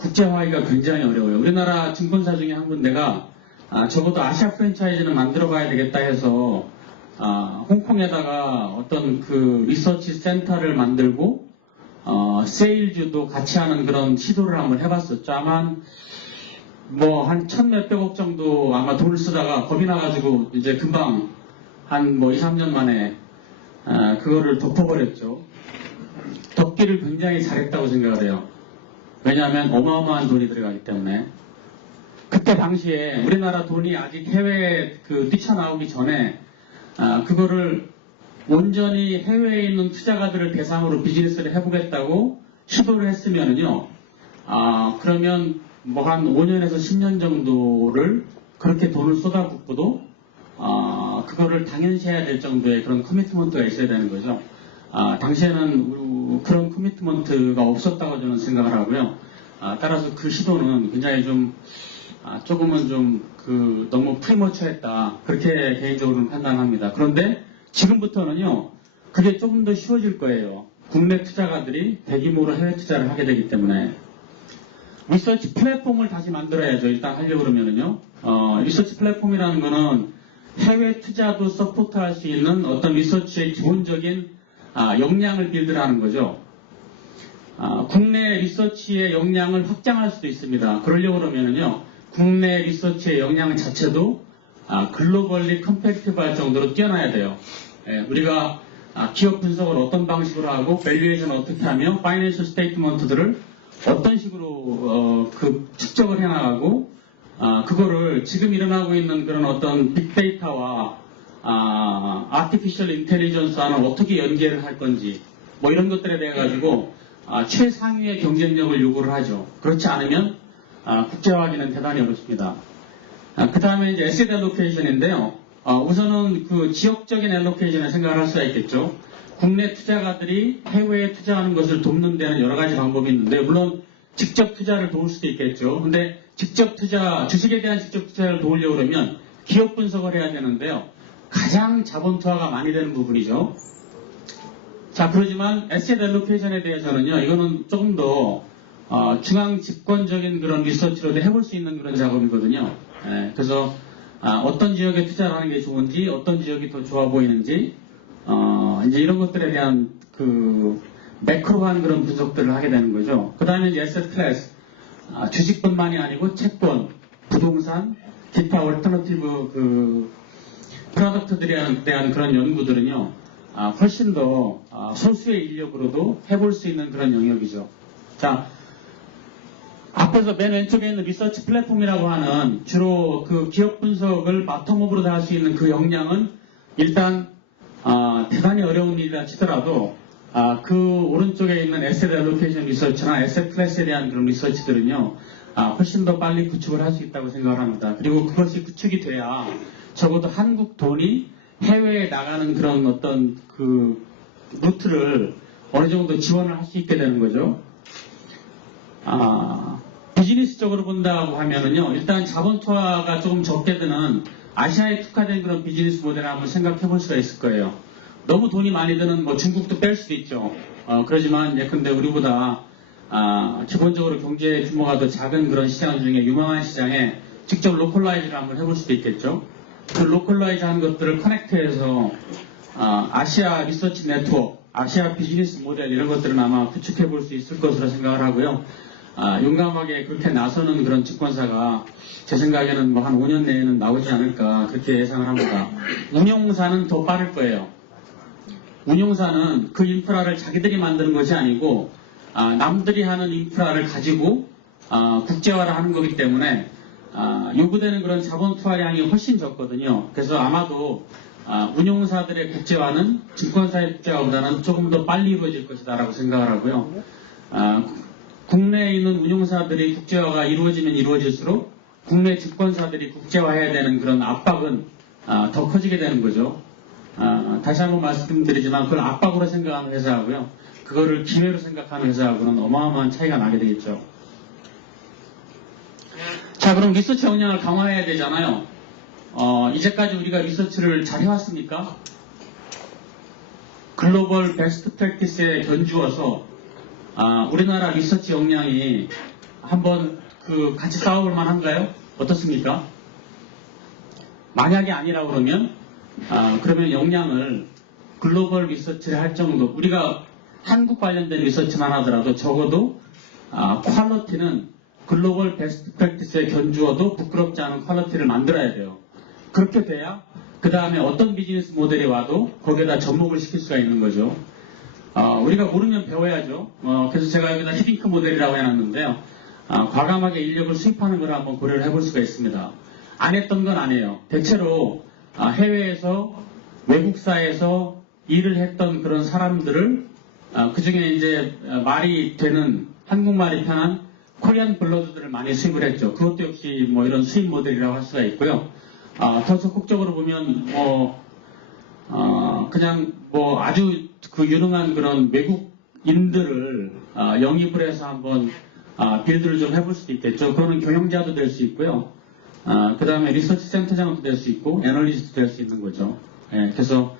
국제화하기가 굉장히 어려워요. 우리나라 증권사 중에 한 군데가 적어도 아시아 프랜차이즈는 만들어 봐야 되겠다 해서 홍콩에다가 어떤 리서치 센터를 만들고 세일즈도 같이 하는 그런 시도를 한번 해봤었죠. 아마 한 1,몇백억 정도 아마 돈을 쓰다가 겁이 나가지고 이제 금방 한 2, 3년 만에 그거를 덮어버렸죠. 덮기를 굉장히 잘했다고 생각을 해요. 왜냐하면 어마어마한 돈이 들어가기 때문에. 그때 당시에 우리나라 돈이 아직 해외에 뛰쳐나오기 전에 그거를 온전히 해외에 있는 투자가들을 대상으로 비즈니스를 해보겠다고 시도를 했으면은요, 그러면 한 5년에서 10년 정도를 그렇게 돈을 쏟아붓고도 그거를 당연시해야 될 정도의 그런 커미트먼트가 있어야 되는 거죠. 당시에는 그런 커미트먼트가 없었다고 저는 생각을 하고요. 따라서 그 시도는 굉장히 조금은 너무 프리머처했다. 그렇게 개인적으로는 판단합니다. 그런데 지금부터는요, 그게 조금 더 쉬워질 거예요. 국내 투자가들이 대규모로 해외 투자를 하게 되기 때문에. 리서치 플랫폼을 다시 만들어야죠. 일단 하려고 그러면은요. 리서치 플랫폼이라는 거는 해외 투자도 서포트할 수 있는 어떤 리서치의 기본적인 역량을 빌드하는 거죠. 국내 리서치의 역량을 확장할 수도 있습니다. 그러려고 그러면은요, 국내 리서치의 역량 자체도 글로벌리 컴패티블할 정도로 뛰어나야 돼요. 우리가 기업 분석을 어떤 방식으로 하고 밸류에이션을 어떻게 하며 파이낸셜 스테이트먼트들을 어떤 식으로 측정을 해나가고 그거를 지금 일어나고 있는 그런 어떤 빅데이터와 아티피셜 인텔리전스와는 어떻게 연계를 할 건지 뭐 이런 것들에 대해 가지고 최상위의 경쟁력을 요구를 하죠. 그렇지 않으면 국제화하기는 대단히 어렵습니다. 그 다음에 이제 에셋 알로케이션인데요. 우선은 지역적인 알로케이션을 생각을 할 수가 있겠죠. 국내 투자가들이 해외에 투자하는 것을 돕는 데는 여러 가지 방법이 있는데, 물론 직접 투자를 도울 수도 있겠죠. 근데 직접 투자, 주식에 대한 직접 투자를 도우려고 그러면 기업 분석을 해야 되는데요. 가장 자본 투하가 많이 되는 부분이죠. 자, 그러지만 에셋 알로케이션에 대해서는요, 이거는 조금 더 중앙 집권적인 그런 리서치로도 해볼 수 있는 그런 작업이거든요. 예, 그래서 어떤 지역에 투자를 하는 게 좋은지, 어떤 지역이 더 좋아 보이는지, 이제 이런 것들에 대한 그 매크로한 그런 분석들을 하게 되는 거죠. 그 다음에 이제 에셋 클래스, 주식뿐만이 아니고 채권, 부동산, 기타 얼터너티브 그 프로덕트들에 대한 그런 연구들은요, 훨씬 더 소수의 인력으로도 해볼 수 있는 그런 영역이죠. 자, 앞에서 맨 왼쪽에 있는 리서치 플랫폼이라고 하는 주로 그 기업 분석을 바텀업으로 다 할 수 있는 그 역량은 일단 대단히 어려운 일이라 치더라도 그 오른쪽에 있는 에셋 알로케이션 리서치나 에셋 클래스에 대한 그런 리서치들은요, 훨씬 더 빨리 구축을 할 수 있다고 생각을 합니다. 그리고 그것이 구축이 돼야 적어도 한국 돈이 해외에 나가는 그런 어떤 그 루트를 어느 정도 지원을 할 수 있게 되는 거죠. 비즈니스적으로 본다고 하면은요, 일단 자본 투하가 조금 적게 드는 아시아에 특화된 그런 비즈니스 모델을 한번 생각해 볼 수가 있을 거예요. 너무 돈이 많이 드는 뭐 중국도 뺄 수도 있죠. 그러지만 예컨대 우리보다 기본적으로 경제 규모가 더 작은 그런 시장 중에 유망한 시장에 직접 로컬라이즈를 한번 해볼 수도 있겠죠. 그 로컬라이즈 한 것들을 커넥트해서 아시아 리서치 네트워크, 아시아 비즈니스 모델 이런 것들은 아마 구축해 볼 수 있을 것으로 생각을 하고요. 용감하게 그렇게 나서는 그런 증권사가 제 생각에는 뭐 한 5년 내에는 나오지 않을까 그렇게 예상을 합니다. 운용사는 더 빠를 거예요. 운용사는 그 인프라를 자기들이 만드는 것이 아니고 남들이 하는 인프라를 가지고 국제화를 하는 거기 때문에 요구되는 그런 자본 투하량이 훨씬 적거든요. 그래서 아마도 운용사들의 국제화는 증권사의 국제화보다는 조금 더 빨리 이루어질 것이다라고 생각을 하고요. 국내에 있는 운용사들이 국제화가 이루어지면 이루어질수록 국내 증권사들이 국제화해야 되는 그런 압박은 더 커지게 되는 거죠. 다시 한번 말씀드리지만 그걸 압박으로 생각하는 회사하고요. 그거를 기회로 생각하는 회사하고는 어마어마한 차이가 나게 되겠죠. 자, 그럼 리서치 역량을 강화해야 되잖아요. 이제까지 우리가 리서치를 잘 해왔습니까? 글로벌 베스트 프랙티스에 견주어서 우리나라 리서치 역량이 한번 같이 싸워볼 만한가요? 어떻습니까? 만약에 아니라고 그러면 그러면 역량을 글로벌 리서치를 할 정도, 우리가 한국 관련된 리서치만 하더라도 적어도 퀄리티는 글로벌 베스트 프랙티스에 견주어도 부끄럽지 않은 퀄리티를 만들어야 돼요. 그렇게 돼야 그 다음에 어떤 비즈니스 모델이 와도 거기에다 접목을 시킬 수가 있는 거죠. 우리가 모르면 배워야죠. 그래서 제가 여기다 히딩크 모델이라고 해놨는데요. 과감하게 인력을 수입하는 걸 한번 고려를 해볼 수가 있습니다. 안 했던 건 아니에요. 대체로 해외에서 외국사에서 일을 했던 그런 사람들을 그 중에 이제 말이 되는 한국말이 편한 코리안 블러드들을 많이 수입을 했죠. 그것도 역시 뭐 이런 수입 모델이라고 할 수가 있고요. 더 적극적으로 보면 그냥 뭐 아주 그 유능한 그런 외국인들을 영입을 해서 한번 빌드를 좀 해볼 수도 있겠죠. 그거는 경영자도 될 수 있고요. 그 다음에 리서치 센터장도 될 수 있고 애널리스트도 될 수 있는 거죠. 그래서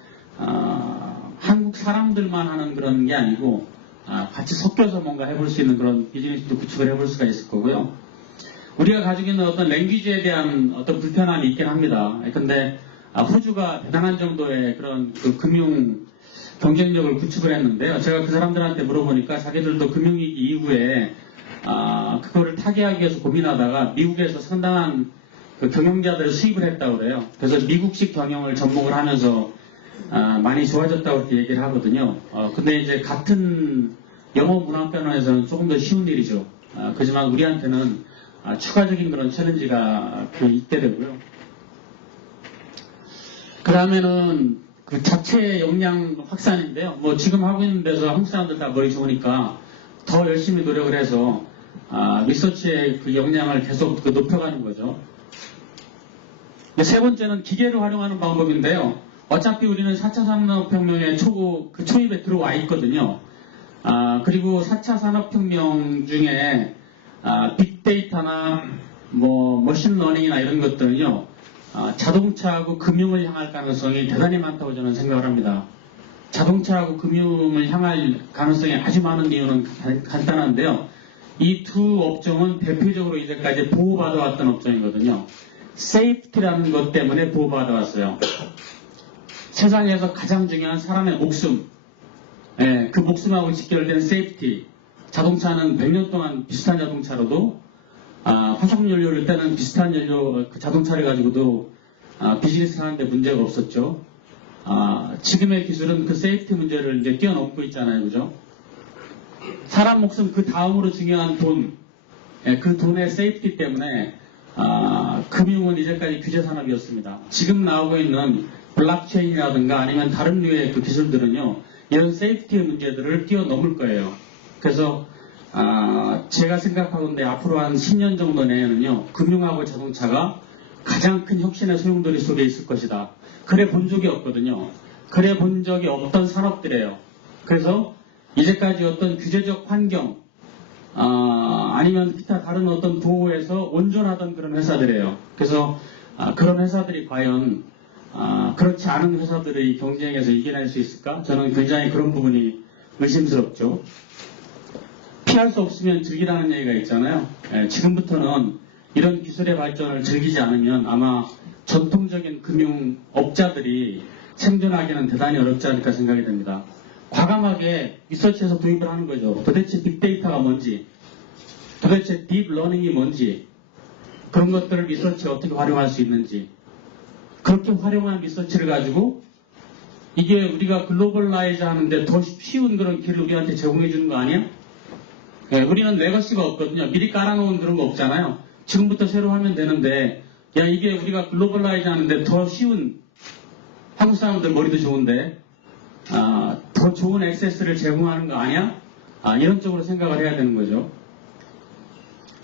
한국 사람들만 하는 그런 게 아니고 같이 섞여서 뭔가 해볼 수 있는 그런 비즈니스도 구축을 해볼 수가 있을 거고요. 우리가 가지고 있는 어떤 랭귀지에 대한 어떤 불편함이 있긴 합니다. 근데 호주가 대단한 정도의 그런 그 금융 경쟁력을 구축을 했는데요. 제가 그 사람들한테 물어보니까 자기들도 금융위기 이후에 그거를 타개하기 위해서 고민하다가 미국에서 상당한 그 경영자들을 수입을 했다고 그래요. 그래서 미국식 경영을 접목을 하면서 많이 좋아졌다고 그렇게 얘기를 하거든요. 근데 이제 같은 영어 문화변화에서는 조금 더 쉬운 일이죠. 그렇지만 우리한테는 추가적인 그런 챌린지가 있게 되고요. 그 다음에는 그 자체 역량 확산인데요. 뭐 지금 하고 있는 데서 한국 사람들 다 머리 좋으니까 더 열심히 노력을 해서 리서치의 그 역량을 계속 높여가는 거죠. 세 번째는 기계를 활용하는 방법인데요. 어차피 우리는 4차 산업혁명의 초입에 들어와 있거든요. 그리고 4차 산업혁명 중에 빅데이터나 머신러닝이나 이런 것들은요, 자동차하고 금융을 향할 가능성이 대단히 많다고 저는 생각을 합니다. 자동차하고 금융을 향할 가능성이 아주 많은 이유는 간단한데요. 이 두 업종은 대표적으로 이제까지 보호받아왔던 업종이거든요. 세이프티라는 것 때문에 보호받아왔어요. 세상에서 가장 중요한 사람의 목숨, 그 목숨하고 직결된 세이프티. 자동차는 100년 동안 비슷한 자동차로도 화석연료를 떼는 비슷한 그 자동차를 가지고도 비즈니스 하는데 문제가 없었죠. 지금의 기술은 그 세이프티 문제를 이제 뛰어넘고 있잖아요. 그죠? 사람 목숨 그 다음으로 중요한 돈, 그 돈의 세이프티 때문에 금융은 이제까지 규제 산업이었습니다. 지금 나오고 있는 블록체인이라든가 아니면 다른 류의 그 기술들은요, 이런 세이프티 문제들을 뛰어넘을 거예요. 그래서 제가 생각하건데 앞으로 한 10년 정도 내에는요, 금융하고 자동차가 가장 큰 혁신의 소용돌이 속에 있을 것이다. 그래 본 적이 없거든요. 그래 본 적이 없던 산업들이에요. 그래서 이제까지 어떤 규제적 환경, 아니면 기타 다른 어떤 보호에서 온전하던 그런 회사들이에요. 그래서 그런 회사들이 과연 그렇지 않은 회사들의 경쟁에서 이겨낼 수 있을까? 저는 굉장히 그런 부분이 의심스럽죠. 피할 수 없으면 즐기라는 얘기가 있잖아요. 지금부터는 이런 기술의 발전을 즐기지 않으면 아마 전통적인 금융업자들이 생존하기는 대단히 어렵지 않을까 생각이 됩니다. 과감하게 리서치에서 도입을 하는 거죠. 도대체 빅데이터가 뭔지, 도대체 딥러닝이 뭔지, 그런 것들을 리서치에 어떻게 활용할 수 있는지, 그렇게 활용한 리서치를 가지고 이게 우리가 글로벌라이즈 하는데 더 쉬운 그런 길을 우리한테 제공해 주는 거 아니야? 우리는 레거시가 없거든요. 미리 깔아놓은 그런 거 없잖아요. 지금부터 새로 하면 되는데, 야, 이게 우리가 글로벌라이즈 하는데 더 쉬운, 한국 사람들 머리도 좋은데, 더 좋은 액세스를 제공하는 거 아니야? 이런 쪽으로 생각을 해야 되는 거죠.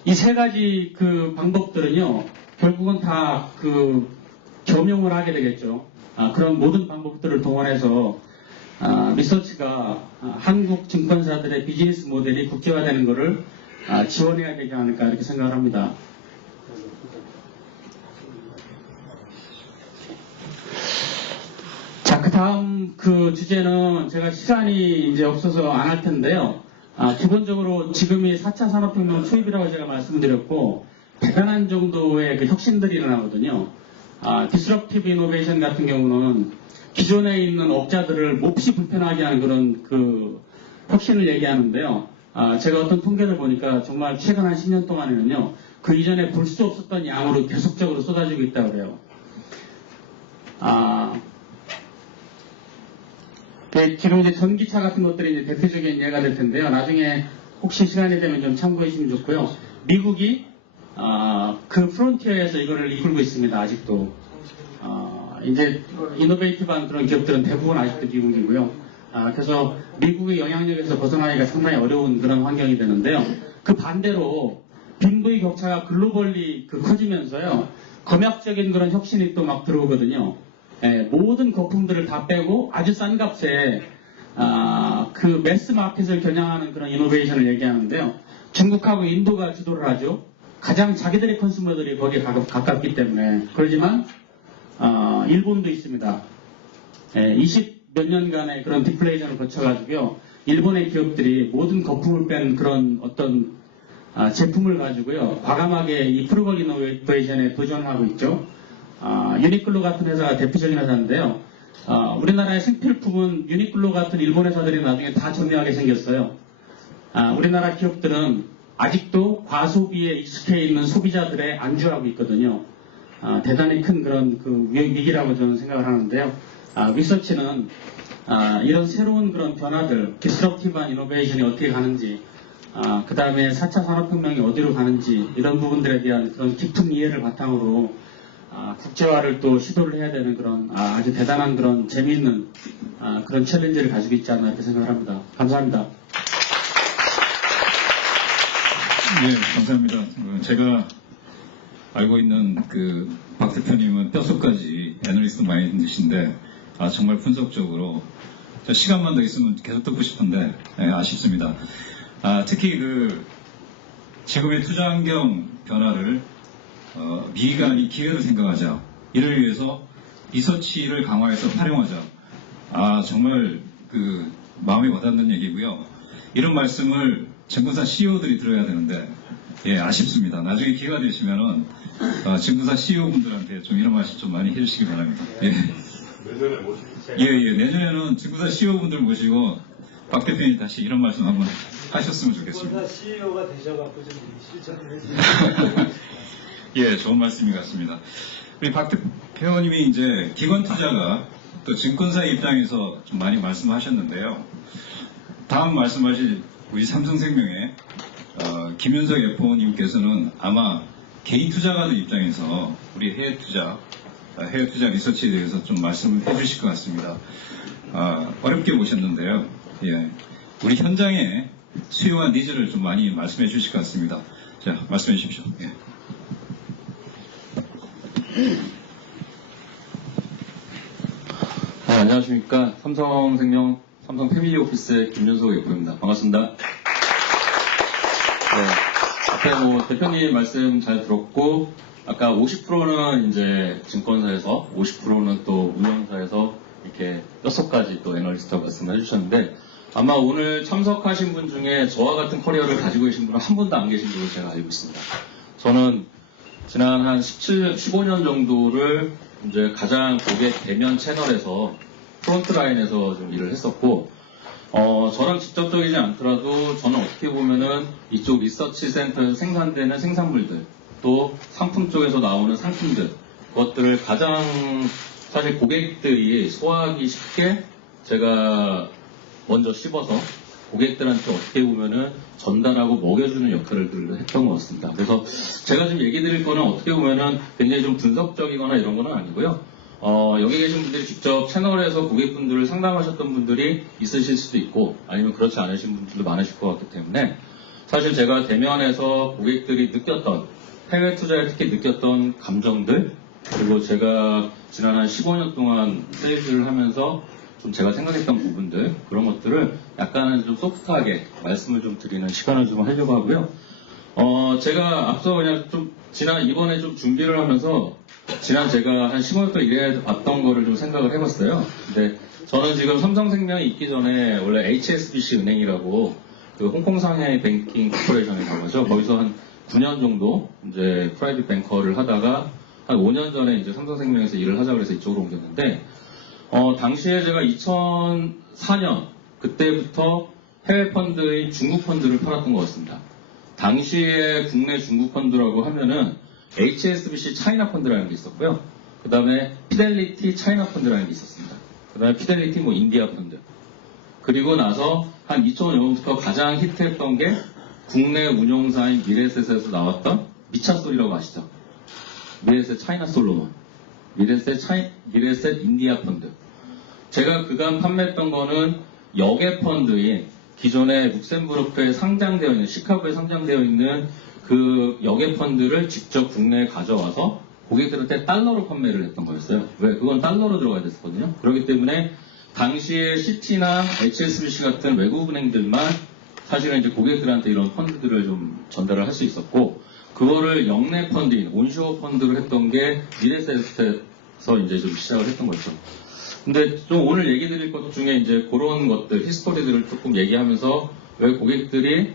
이 세 가지 그 방법들은요, 결국은 다 그 겸용을 하게 되겠죠. 그런 모든 방법들을 동원해서 리서치가 한국 증권사들의 비즈니스 모델이 국제화되는 것을 지원해야 되지 않을까 이렇게 생각을 합니다. 자, 그 다음 그 주제는 제가 시간이 이제 없어서 안 할 텐데요. 기본적으로 지금이 4차 산업혁명 초입이라고 제가 말씀드렸고, 대단한 정도의 그 혁신들이 일어나거든요. 디스럽티브 이노베이션 같은 경우는 기존에 있는 업자들을 몹시 불편하게 하는 그런 그 혁신을 얘기하는데요. 제가 어떤 통계를 보니까 정말 최근 한 10년 동안에는요, 그 이전에 볼 수 없었던 양으로 계속적으로 쏟아지고 있다고 그래요. 지금 이제 전기차 같은 것들이 이제 대표적인 예가 될 텐데요. 나중에 혹시 시간이 되면 좀 참고해 주시면 좋고요. 미국이 그 프론티어에서 이거를 이끌고 있습니다. 아직도. 이제 이노베이티브한 그런 기업들은 대부분 아직도 미국이고요. 그래서 미국의 영향력에서 벗어나기가 상당히 어려운 그런 환경이 되는데요. 그 반대로 빈부의 격차가 글로벌리 커지면서요, 검약적인 그런 혁신이 또 막 들어오거든요. 모든 거품들을 다 빼고 아주 싼 값에 그 매스 마켓을 겨냥하는 그런 이노베이션을 얘기하는데요. 중국하고 인도가 주도를 하죠. 가장 자기들의 컨슈머들이 거기에 가깝기 때문에. 그러지만 일본도 있습니다. 20몇 년간의 그런 디플레이션을 거쳐가지고요, 일본의 기업들이 모든 거품을 뺀 그런 어떤 제품을 가지고요, 과감하게 이 프루걸 이노베이션에 도전하고 있죠. 유니클로 같은 회사가 대표적인 회사인데요. 우리나라의 생필품은 유니클로 같은 일본 회사들이 나중에 다 점유하게 생겼어요. 우리나라 기업들은 아직도 과소비에 익숙해 있는 소비자들에 안주하고 있거든요. 대단히 큰 그런 그 위기라고 저는 생각을 하는데요. 리서치는 이런 새로운 그런 변화들, 디스럽티브한 이노베이션이 어떻게 가는지, 그 다음에 4차 산업혁명이 어디로 가는지, 이런 부분들에 대한 그런 깊은 이해를 바탕으로 국제화를 또 시도를 해야 되는 그런 아주 대단한 그런 재미있는 그런 챌린지를 가지고 있지 않나 이렇게 생각을 합니다. 감사합니다. 네, 감사합니다. 제가 알고 있는 그 박 대표님은 뼛속까지 애널리스트 마인드신데 정말 분석적으로 시간만 더 있으면 계속 듣고 싶은데 아쉽습니다. 특히 지금의 투자 환경 변화를 미가 아닌 기회로 생각하자. 이를 위해서 리서치를 강화해서 활용하자. 정말 마음에 와닿는 얘기고요. 이런 말씀을 증권사 CEO들이 들어야 되는데 아쉽습니다. 나중에 기회가 되시면은 증권사 CEO분들한테 좀 이런 말씀 좀 많이 해주시기 바랍니다. 내년에 모시고. 내년에는 증권사 CEO분들 모시고 박 대표님 다시 이런 말씀 한번 하셨으면 좋겠습니다. 증권사 CEO가 되셔갖고 좀 실천을 해주시면 좋은 말씀인 것 같습니다. 우리 박 대표님이 이제 기관 투자가 또 증권사 입장에서 좀 많이 말씀하셨는데요. 다음 말씀하실 우리 삼성생명의 김윤석 FO님께서는 아마 개인 투자가들 입장에서 우리 해외 투자 리서치에 대해서 좀 말씀해 주실 것 같습니다. 어렵게 모셨는데요. 우리 현장의 수요와 니즈를 좀 많이 말씀해 주실 것 같습니다. 자, 말씀해 주십시오. 안녕하십니까. 삼성생명 삼성 패밀리 오피스의 김윤석 FO입니다. 반갑습니다. 앞에 대표님 말씀 잘 들었고, 아까 50%는 이제 증권사에서, 50%는 또 운영사에서 이렇게 6가지 또 애널리스트가 말씀을 해주셨는데, 아마 오늘 참석하신 분 중에 저와 같은 커리어를 가지고 계신 분은 한 분도 안 계신 걸로 제가 알고 있습니다. 저는 지난 한 15년 정도를 이제 가장 고객 대면 채널에서 프론트라인에서 좀 일을 했었고, 저랑 직접적이지 않더라도 저는 어떻게 보면은 이쪽 리서치 센터에서 생산되는 생산물들, 또 상품 쪽에서 나오는 상품들, 그것들을 가장 사실 고객들이 소화하기 쉽게 제가 먼저 씹어서 고객들한테 어떻게 보면은 전달하고 먹여주는 역할을 했던 것 같습니다. 그래서 제가 지금 얘기 드릴 거는 어떻게 보면은 굉장히 좀 분석적이거나 이런 거는 아니고요. 여기 계신 분들이 직접 채널에서 고객분들을 상담하셨던 분들이 있으실 수도 있고 아니면 그렇지 않으신 분들도 많으실 것 같기 때문에 사실 제가 대면에서 고객들이 느꼈던 해외 투자에 특히 느꼈던 감정들 그리고 제가 지난 한 15년 동안 세일즈를 하면서 좀 제가 생각했던 부분들 그런 것들을 약간은 좀 소프트하게 말씀을 좀 드리는 시간을 좀 하려고 하고요. 제가 앞서 그냥 좀 이번에 좀 준비를 하면서 지난 제가 한 15년 동안 일해왔던 거를 좀 생각을 해봤어요. 근데 저는 지금 삼성생명이 있기 전에 원래 HSBC 은행이라고 그 홍콩 상하이 뱅킹 코퍼레이션이라고 하죠. 거기서 한 9년 정도 이제 프라이빗 뱅커를 하다가 한 5년 전에 이제 삼성생명에서 일을 하자 그래서 이쪽으로 옮겼는데 당시에 제가 2004년 그때부터 해외 펀드인 중국 펀드를 팔았던 것 같습니다. 당시에 국내 중국 펀드라고 하면은 HSBC 차이나 펀드라는 게 있었고요. 그 다음에 피델리티 차이나 펀드라는 게 있었습니다. 그 다음에 피델리티 인디아 펀드. 그리고 나서 한 2005년부터 가장 히트했던 게 국내 운용사인 미래셋에서 나왔던 미차솔이라고 아시죠? 미래셋 차이나 솔로몬. 미래셋 인디아 펀드. 제가 그간 판매했던 거는 역외 펀드인 기존에 룩셈부르크에 상장되어 있는, 시카고에 상장되어 있는 그 역외 펀드를 직접 국내에 가져와서 고객들한테 달러로 판매를 했던 거였어요. 왜? 그건 달러로 들어가야 됐었거든요. 그렇기 때문에 당시에 시티나 HSBC 같은 외국은행들만 사실은 이제 고객들한테 이런 펀드들을 좀 전달을 할 수 있었고, 그거를 역내 펀드인, 온쇼어 펀드를 했던 게 미래셋에서 이제 좀 시작을 했던 거죠. 근데 좀 오늘 얘기 드릴 것 중에 이제 그런 것들, 히스토리들을 조금 얘기하면서 왜 고객들이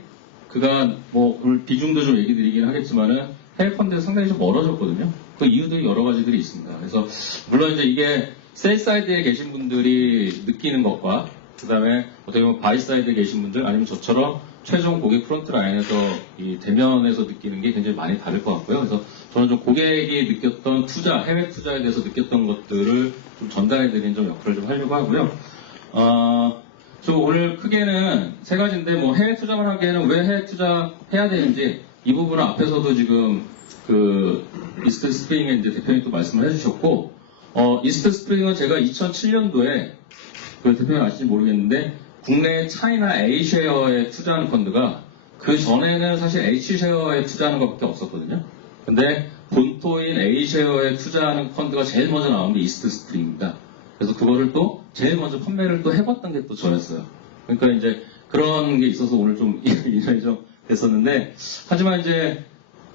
그간 오늘 비중도 좀 얘기 드리긴 하겠지만은 해외 펀드에서 상당히 좀 멀어졌거든요. 그 이유들이 여러 가지들이 있습니다. 그래서 물론 이제 이게 셀 사이드에 계신 분들이 느끼는 것과 그 다음에 어떻게 보면 바이 사이드에 계신 분들 아니면 저처럼 최종 고객 프론트 라인에서 이 대면에서 느끼는 게 굉장히 많이 다를 것 같고요. 그래서 저는 좀 고객이 느꼈던 투자, 해외 투자에 대해서 느꼈던 것들을 좀 전달해드리는 좀 역할을 좀 하려고 하고요. 저 오늘 크게는 세 가지인데 해외 투자를 하기에는 왜 해외 투자 해야 되는지 이 부분은 앞에서도 지금 그 이스트 스프링에 이제 대표님 또 말씀을 해주셨고 이스트 스프링은 제가 2007년도에 그 대표님 아실지 모르겠는데 국내 차이나 A 쉐어에 투자하는 펀드가 그 전에는 사실 H 쉐어에 투자하는 것밖에 없었거든요. 근데 본토인 A 쉐어에 투자하는 펀드가 제일 먼저 나온 게 이스트 스프링입니다. 그래서 그거를 또 제일 먼저 판매를 또 해봤던 게 또 저였어요. 그러니까 이제 그런 게 있어서 오늘 좀 인연이 좀 됐었는데, 하지만 이제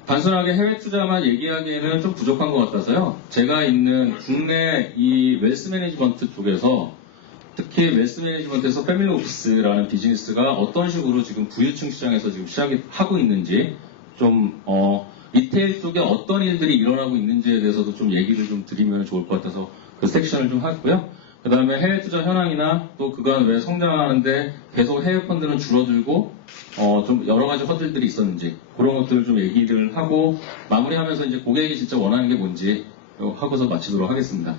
단순하게 해외 투자만 얘기하기에는 좀 부족한 것 같아서요. 제가 있는 국내 이 웰스 매니지먼트 쪽에서, 특히 웰스 매니지먼트에서 패밀리 오피스라는 비즈니스가 어떤 식으로 지금 부유층 시장에서 지금 시작이 하고 있는지, 좀 리테일 쪽에 어떤 일들이 일어나고 있는지에 대해서도 좀 얘기를 좀 드리면 좋을 것 같아서 그 섹션을 좀 하고요. 그 다음에 해외 투자 현황이나 또 그간 왜 성장하는데 계속 해외 펀드는 줄어들고 좀 여러 가지 허들들이 있었는지 그런 것들을 좀 얘기를 하고 마무리하면서 이제 고객이 진짜 원하는 게 뭔지 하고서 마치도록 하겠습니다.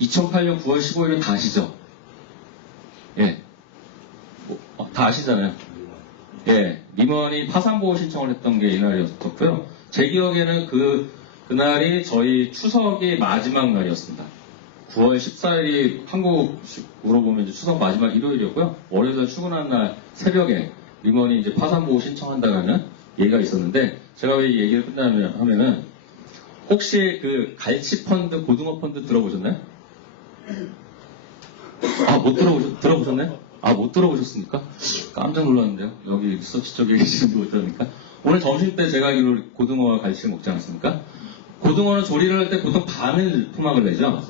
2008년 9월 15일은 다 아시죠? 예. 다 아시잖아요. 예. 리먼이 파산보호 신청을 했던 게 이날이었었고요. 제 기억에는 그날이 저희 추석이 마지막 날이었습니다. 9월 14일이 한국으로 보면 이제 추석 마지막 일요일이었고요. 월요일 출근한 날 새벽에 리먼이 이제 파산보호 신청한다는 얘기가 있었는데, 제가 왜 이 얘기를 끝나면은, 혹시 그 갈치 펀드, 고등어 펀드 들어보셨나요? 들어보셨나요? 못 들어보셨습니까? 깜짝 놀랐는데요. 여기 리서치 쪽에 계시는 분 어떠니까? 오늘 점심 때 제가 알기로 고등어와 갈치를 먹지 않았습니까? 고등어는 조리를 할 때 보통 반을 토막을 내죠.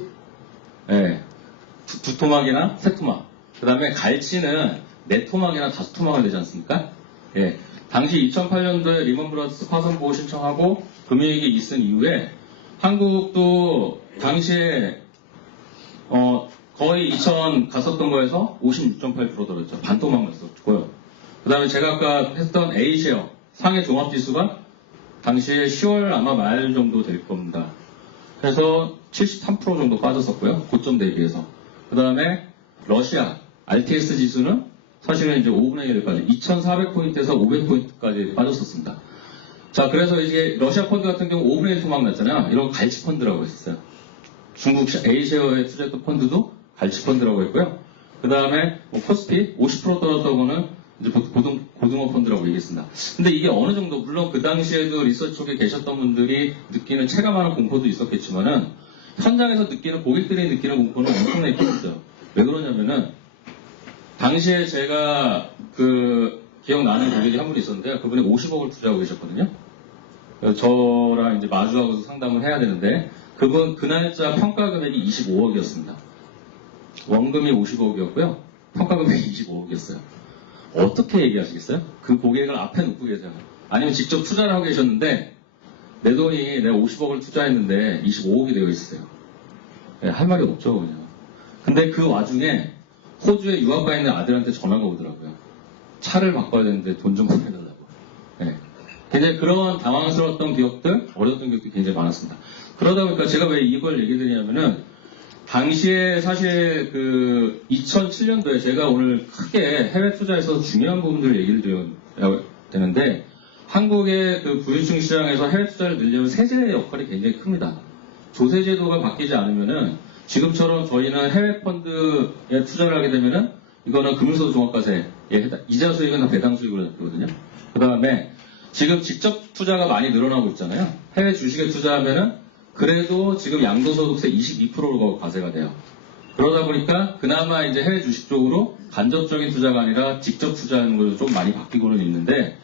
예. 두 토막이나 세 토막. 그 다음에 갈치는 네 토막이나 다섯 토막을 내지 않습니까? 예. 당시 2008년도에 리먼 브라더스 파산보호 신청하고 금융위기 있은 이후에 한국도 당시에 거의 2000 갔었던 거에서 56.8% 떨어졌죠. 반토막 났었고요. 그 다음에 제가 아까 했던 A쉐어 상해 종합지수가 당시에 10월 아마 말 정도 될 겁니다. 그래서 73% 정도 빠졌었고요. 고점 대비해서. 그 다음에 러시아 RTS 지수는 사실은 이제 5분의 1까지 2,400포인트에서 500포인트까지 빠졌었습니다. 자, 그래서 이제 러시아 펀드 같은 경우 5분의 1 토막 났잖아요. 이런 갈치 펀드라고 했었어요. 중국 A쉐어에 투자했던 펀드도 갈치 펀드라고 했고요. 그 다음에 코스피 50% 떨어졌던 거는 이제 고등어 펀드라고 얘기했습니다. 근데 이게 어느 정도, 물론 그 당시에도 리서치 쪽에 계셨던 분들이 느끼는 체감하는 공포도 있었겠지만은, 현장에서 느끼는, 고객들이 느끼는 공포는 엄청나게 컸어요. 왜 그러냐면은, 당시에 제가 기억나는 고객이 한 분 있었는데, 그분이 50억을 투자하고 계셨거든요. 저랑 이제 마주하고서 상담을 해야 되는데, 그분, 그날짜 평가 금액이 25억이었습니다. 원금이 50억이었고요. 평가 금액이 25억이었어요. 어떻게 얘기하시겠어요? 그 고객을 앞에 놓고 계세요. 아니면 직접 투자를 하고 계셨는데, 내 돈이 내가 50억을 투자했는데 25억이 되어 있어요. 네, 할 말이 없죠, 그냥. 근데 그 와중에 호주에 유학 가 있는 아들한테 전화가 오더라고요. 차를 바꿔야 되는데 돈 좀 보내달라고. 네. 굉장히 그런 당황스러웠던 기억들, 어려웠던 기억들이 굉장히 많았습니다. 그러다 보니까 제가 왜 이걸 얘기 드리냐면은, 당시에 사실 2007년도에 제가 오늘 크게 해외 투자에서 중요한 부분들을 얘기를 드려야 되는데, 한국의 그 부유층 시장에서 해외 투자를 늘려면 세제의 역할이 굉장히 큽니다. 조세 제도가 바뀌지 않으면은, 지금처럼 저희는 해외 펀드에 투자를 하게 되면은, 이거는 금융소득 종합과세에 이자 수익은 다 배당 수익으로 잡히거든요. 그 다음에 지금 직접 투자가 많이 늘어나고 있잖아요. 해외 주식에 투자하면은 그래도 지금 양도소득세 22%가 과세가 돼요. 그러다 보니까 그나마 이제 해외 주식 쪽으로 간접적인 투자가 아니라 직접 투자하는 걸로 좀 많이 바뀌고는 있는데,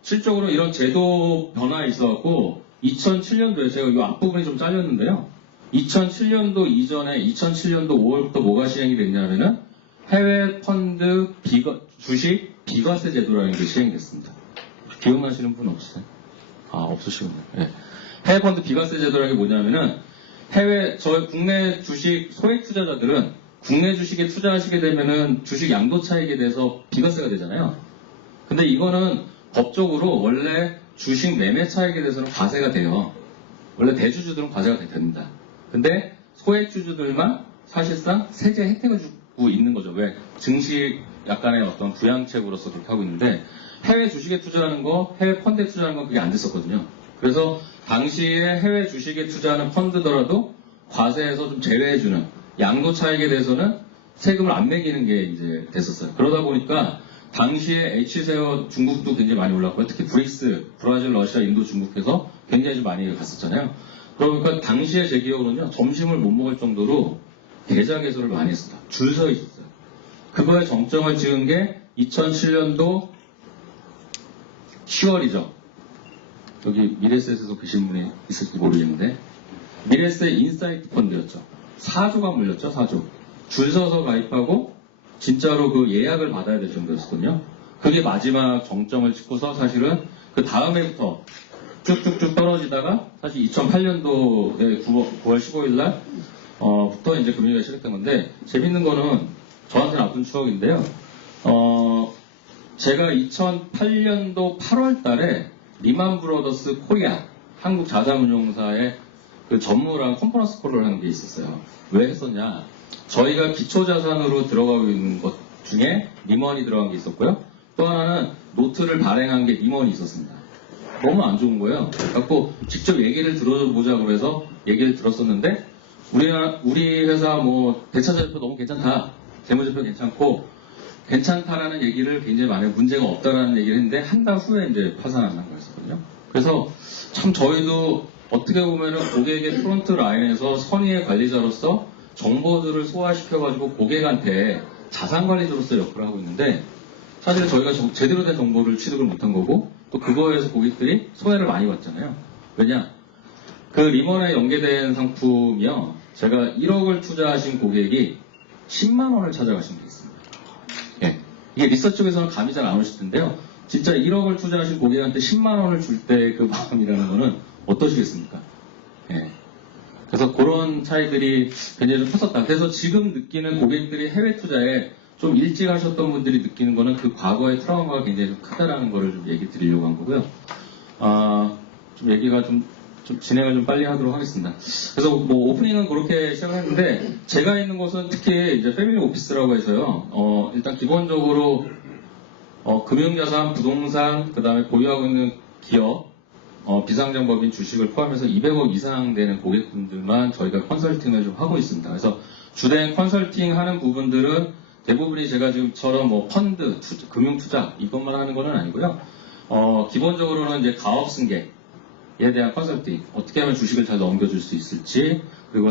실적으로 이런 제도 변화에 있어갖고 2007년도에 제가 이 앞부분이 좀 잘렸는데요. 2007년도 이전에 2007년도 5월부터 뭐가 시행이 됐냐면은 해외 펀드 주식 비과세 제도라는 게 시행이 됐습니다. 기억나시는 분 없으세요? 없으시군요. 네. 해외 펀드 비과세 제도라는 게 뭐냐면은 저희 국내 주식 소액 투자자들은 국내 주식에 투자하시게 되면은 주식 양도 차익에 대해서 비과세가 되잖아요. 근데 이거는 법적으로 원래 주식 매매 차익에 대해서는 과세가 돼요. 원래 대주주들은 과세가 됩니다. 근데 소액주주들만 사실상 세제 혜택을 주고 있는 거죠. 왜? 증시 약간의 어떤 부양책으로서 그렇게 하고 있는데, 해외 주식에 투자하는 거, 해외 펀드에 투자하는 건 그게 안 됐었거든요. 그래서 당시에 해외 주식에 투자하는 펀드더라도 과세에서 좀 제외해주는 양도 차익에 대해서는 세금을 안 매기는 게 이제 됐었어요. 그러다 보니까 당시에 H세어 중국도 굉장히 많이 올랐고요. 특히 브릭스, 브라질, 러시아, 인도, 중국에서 굉장히 좀 많이 갔었잖아요. 그러니까 당시에 제 기억으로는요, 점심을 못 먹을 정도로 계좌 개설을 많이 했습니다. 줄 서 있었어요. 그거에 정점을 찍은 게 2007년도 10월이죠. 여기 미래셋에서 계신 분이 있을지 모르겠는데, 미래셋 인사이트 펀드였죠. 4조가 물렸죠, 4조. 줄 서서 가입하고, 진짜로 그 예약을 받아야 될 정도였거든요. 그게 마지막 정점을 찍고서 사실은 그 다음 해부터 쭉쭉쭉 떨어지다가 사실 2008년도에 9월 15일 날, 부터 이제 금융위기가 시작된 건데, 재밌는 거는 저한테는 아픈 추억인데요. 제가 2008년도 8월 달에 리만 브로더스 코리아, 한국 자산운용사의 그 전무랑 컨퍼런스 콜을 하는 게 있었어요. 왜 했었냐? 저희가 기초자산으로 들어가고 있는 것 중에 리먼이 들어간 게 있었고요. 또 하나는 노트를 발행한 게 리먼이 있었습니다. 너무 안 좋은 거예요. 그래갖고 직접 얘기를 들어보자고 해서 얘기를 들었었는데, 우리 회사 뭐 대차제표 너무 괜찮다, 재무제표 괜찮고 괜찮다라는 얘기를 굉장히 많이 문제가 없다라는 얘기를 했는데, 한 달 후에 이제 파산하는 거였거든요. 그래서 참 저희도 어떻게 보면은 고객의 프론트 라인에서 선의의 관리자로서 정보들을 소화시켜가지고 고객한테 자산관리자로서 역할을 하고 있는데, 사실 저희가 제대로 된 정보를 취득을 못한 거고, 또 그거에서 고객들이 손해를 많이 봤잖아요. 왜냐? 그 리먼에 연계된 상품이요, 제가 1억을 투자하신 고객이 10만 원을 찾아가신 게 있습니다. 예. 이게 리서치 쪽에서는 감이 잘 안 오실 텐데요. 진짜 1억을 투자하신 고객한테 10만 원을 줄 때 그 마음이라는 거는 어떠시겠습니까? 예. 그래서 그런 차이들이 굉장히 좀 컸었다. 그래서 지금 느끼는 고객들이 해외 투자에 좀 일찍 하셨던 분들이 느끼는 거는 그 과거의 트라우마가 굉장히 좀 크다라는 거를 좀 얘기 드리려고 한 거고요. 좀 얘기가 좀 진행을 좀 빨리 하도록 하겠습니다. 그래서 뭐 오프닝은 그렇게 시작을 했는데, 제가 있는 곳은 특히 이제 패밀리 오피스라고 해서요, 일단 기본적으로 금융자산, 부동산, 그 다음에 보유하고 있는 기업, 비상장법인 주식을 포함해서 200억 이상 되는 고객분들만 저희가 컨설팅을 좀 하고 있습니다. 그래서 주된 컨설팅 하는 부분들은 대부분이 제가 지금처럼 뭐 펀드, 금융투자 이것만 하는 건 아니고요. 기본적으로는 이제 가업 승계에 대한 컨설팅, 어떻게 하면 주식을 잘 넘겨줄 수 있을지, 그리고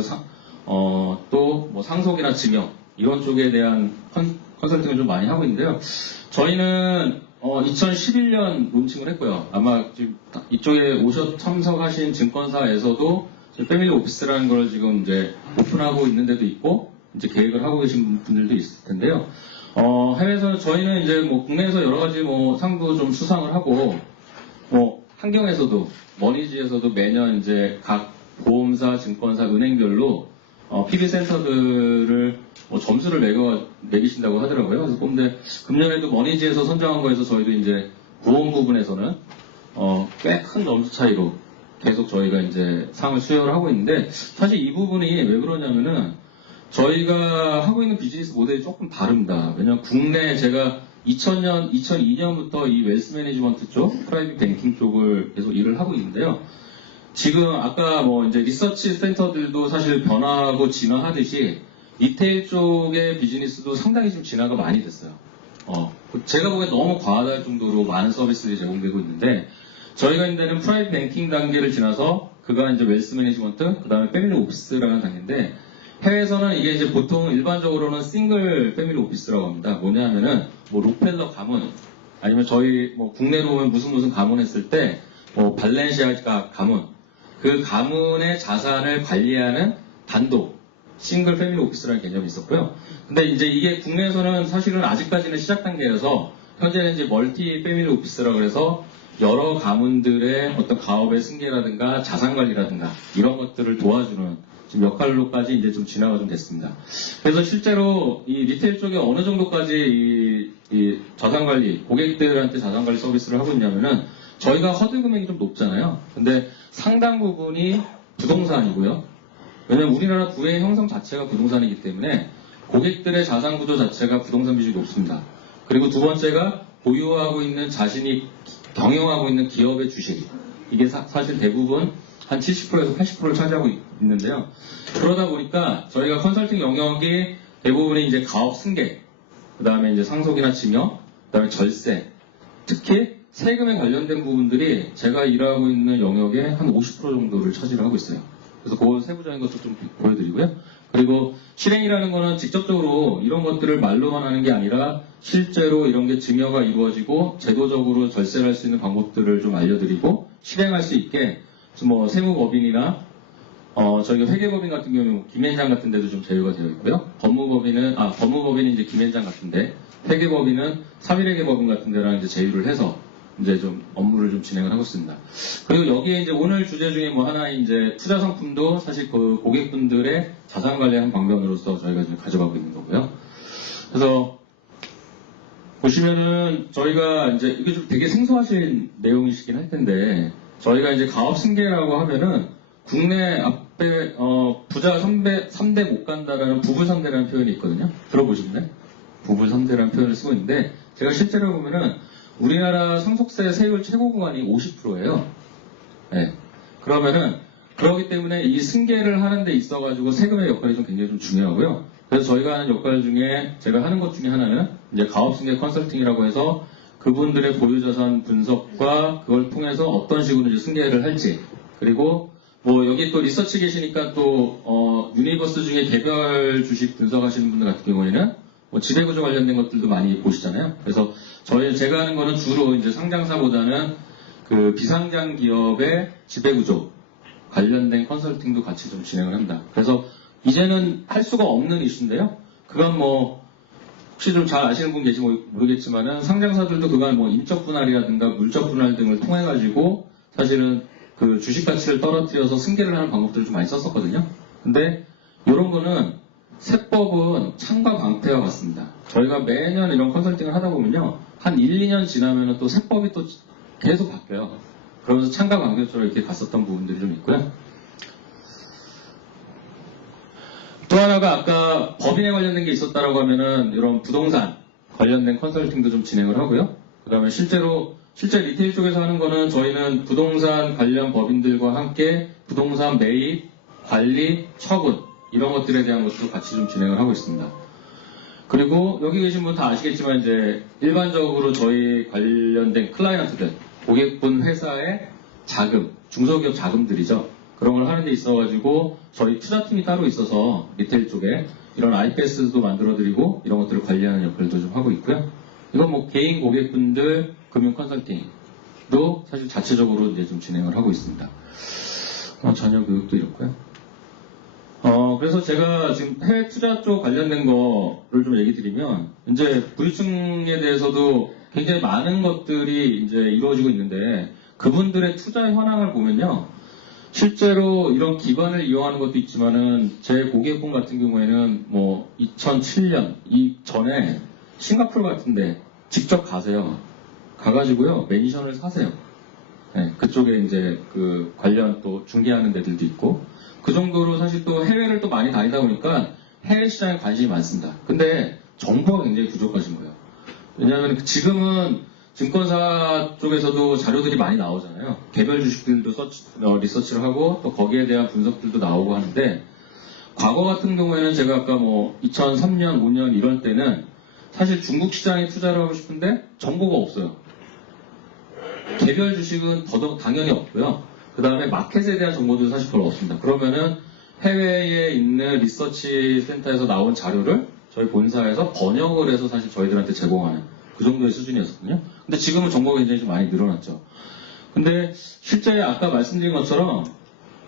또 뭐 상속이나 증여 이런 쪽에 대한 컨설팅을 좀 많이 하고 있는데요. 저희는 2011년 론칭을 했고요. 아마 지금 이쪽에 참석하신 증권사에서도 패밀리 오피스라는 걸 지금 이제 오픈하고 있는 데도 있고, 이제 계획을 하고 계신 분들도 있을 텐데요. 해외에서 저희는 이제 뭐 국내에서 여러 가지 뭐 상도 좀 수상을 하고, 뭐 환경에서도 머니지에서도 매년 이제 각 보험사, 증권사, 은행별로 PB 센터들을 뭐 점수를 매기신다고 하더라고요. 그래서 근데 금년에도 머니지에서 선정한 거에서 저희도 이제 보험 부분에서는 꽤 큰 점수 차이로 계속 저희가 이제 상을 수여를 하고 있는데, 사실 이 부분이 왜 그러냐면은 저희가 하고 있는 비즈니스 모델이 조금 다릅니다. 왜냐면 국내 제가 2002년부터 이 웰스 매니지먼트 쪽, 프라이빗 뱅킹 쪽을 계속 일을 하고 있는데요. 지금 아까 뭐 이제 리서치 센터들도 사실 변화하고 진화하듯이 리테일 쪽의 비즈니스도 상당히 좀 진화가 많이 됐어요. 제가 보기엔 너무 과하다 정도로 많은 서비스들이 제공되고 있는데, 저희가 있는 데는 프라이빗 뱅킹 단계를 지나서 그가 이제 웰스 매니지먼트, 그 다음에 패밀리 오피스라는 단계인데, 해외에서는 이게 이제 보통 일반적으로는 싱글 패밀리 오피스라고 합니다. 뭐냐 하면은 뭐 록펠러 가문, 아니면 저희 뭐 국내로 오면 무슨 가문 했을 때 뭐 발렌시아가 가문, 그 가문의 자산을 관리하는 단독 싱글 패밀리 오피스라는 개념이 있었고요. 근데 이제 이게 국내에서는 사실은 아직까지는 시작 단계여서, 현재는 이제 멀티 패밀리 오피스라고 해서 여러 가문들의 어떤 가업의 승계라든가 자산 관리라든가 이런 것들을 도와주는 지금 역할로까지 이제 좀 진화가 좀 됐습니다. 그래서 실제로 이 리테일 쪽에 어느 정도까지 이 자산 관리, 고객들한테 자산 관리 서비스를 하고 있냐면은, 저희가 허드 금액이 좀 높잖아요. 근데 상당 부분이 부동산이고요. 왜냐면 우리나라 부의 형성 자체가 부동산이기 때문에 고객들의 자산 구조 자체가 부동산 비중이 높습니다. 그리고 두 번째가 보유하고 있는 자신이 경영하고 있는 기업의 주식. 이게 사실 대부분 한 70%에서 80%를 차지하고 있는데요. 그러다 보니까 저희가 컨설팅 영역이 대부분이 이제 가업 승계, 그 다음에 이제 상속이나 증여, 그 다음에 절세, 특히 세금에 관련된 부분들이 제가 일하고 있는 영역의 한 50% 정도를 차지를 하고 있어요. 그래서 그 세부적인 것도 좀 보여드리고요. 그리고 실행이라는 거는 직접적으로 이런 것들을 말로만 하는 게 아니라 실제로 이런 게 증여가 이루어지고 제도적으로 절세를 할 수 있는 방법들을 좀 알려드리고 실행할 수 있게 뭐 세무법인이나 저희가 회계법인 같은 경우는 김현장 같은 데도 좀 제휴가 되어 있고요. 법무법인은 이제 김현장 같은데 회계법인은 3일회계법인 같은 데랑 이제 제휴를 해서 이제 좀 업무를 좀 진행을 하고 있습니다. 그리고 여기에 이제 오늘 주제 중에 뭐 하나 이제 투자 상품도 사실 그 고객분들의 자산 관리한 방면으로서 저희가 지금 가져가고 있는 거고요. 그래서 보시면은 저희가 이제 이게 좀 되게 생소하신 내용이시긴 할 텐데 저희가 이제 가업 승계라고 하면은 국내 앞에 부자 3대 못 간다라는 부부 3대라는 표현이 있거든요. 들어보셨나요? 부부 3대라는 표현을 쓰고 있는데 제가 실제로 보면은 우리나라 상속세 세율 최고 구간이 50%예요. 네. 그러면은 그렇기 때문에 이 승계를 하는 데 있어가지고 세금의 역할이 좀 굉장히 좀 중요하고요. 그래서 저희가 하는 역할 중에 제가 하는 것 중에 하나는 이제 가업승계 컨설팅이라고 해서 그분들의 보유자산 분석과 그걸 통해서 어떤 식으로 이제 승계를 할지 그리고 뭐 여기 또 리서치 계시니까 또 유니버스 중에 개별 주식 분석하시는 분들 같은 경우에는 뭐 지배구조 관련된 것들도 많이 보시잖아요. 그래서 제가 하는 거는 주로 이제 상장사보다는 그 비상장 기업의 지배구조 관련된 컨설팅도 같이 좀 진행을 한다. 그래서 이제는 할 수가 없는 이슈인데요. 그건 뭐 혹시 좀 잘 아시는 분 계시면 모르겠지만은 상장사들도 그간 뭐 인적 분할이라든가 물적 분할 등을 통해 가지고 사실은 그 주식 가치를 떨어뜨려서 승계를 하는 방법들을 좀 많이 썼었거든요. 근데 이런 거는 세법은 창과 방패와 같습니다. 저희가 매년 이런 컨설팅을 하다 보면요. 한 1, 2년 지나면은 또 세법이 또 계속 바뀌어요. 그러면서 창과 방패처럼 이렇게 갔었던 부분들이 좀 있고요. 또 하나가 아까 법인에 관련된 게 있었다라고 하면은 이런 부동산 관련된 컨설팅도 좀 진행을 하고요. 그 다음에 실제 리테일 쪽에서 하는 거는 저희는 부동산 관련 법인들과 함께 부동산 매입, 관리, 처분 이런 것들에 대한 것도 같이 좀 진행을 하고 있습니다. 그리고 여기 계신 분 다 아시겠지만 이제 일반적으로 저희 관련된 클라이언트들, 고객분 회사의 자금, 중소기업 자금들이죠. 그런 걸 하는 데 있어가지고 저희 투자팀이 따로 있어서 리테일 쪽에 이런 IPS도 만들어드리고 이런 것들을 관리하는 역할도 좀 하고 있고요. 이건 뭐 개인 고객분들 금융 컨설팅도 사실 자체적으로 이제 좀 진행을 하고 있습니다. 자녀 교육도 이렇고요. 그래서 제가 지금 해외 투자 쪽 관련된 거를 좀 얘기 드리면, 이제 부유층에 대해서도 굉장히 많은 것들이 이제 이루어지고 있는데, 그분들의 투자 현황을 보면요. 실제로 이런 기반을 이용하는 것도 있지만은, 제 고객분 같은 경우에는 뭐 2007년 이전에 싱가포르 같은데 직접 가세요. 가가지고요, 맨션을 사세요. 네, 그쪽에 이제 그 관련 또 중개하는 데들도 있고, 그 정도로 사실 또 해외를 또 많이 다니다 보니까 해외 시장에 관심이 많습니다. 근데 정보가 굉장히 부족하신 거예요. 왜냐하면 지금은 증권사 쪽에서도 자료들이 많이 나오잖아요. 개별 주식들도 리서치를 하고 또 거기에 대한 분석들도 나오고 하는데, 과거 같은 경우에는 제가 아까 뭐 2003년, 5년 이럴 때는 사실 중국 시장에 투자를 하고 싶은데 정보가 없어요. 개별 주식은 당연히 없고요. 그 다음에 마켓에 대한 정보도 사실 별로 없습니다. 그러면은 해외에 있는 리서치 센터에서 나온 자료를 저희 본사에서 번역을 해서 사실 저희들한테 제공하는 그 정도의 수준이었거든요. 근데 지금은 정보가 굉장히 좀 많이 늘어났죠. 근데 실제 아까 말씀드린 것처럼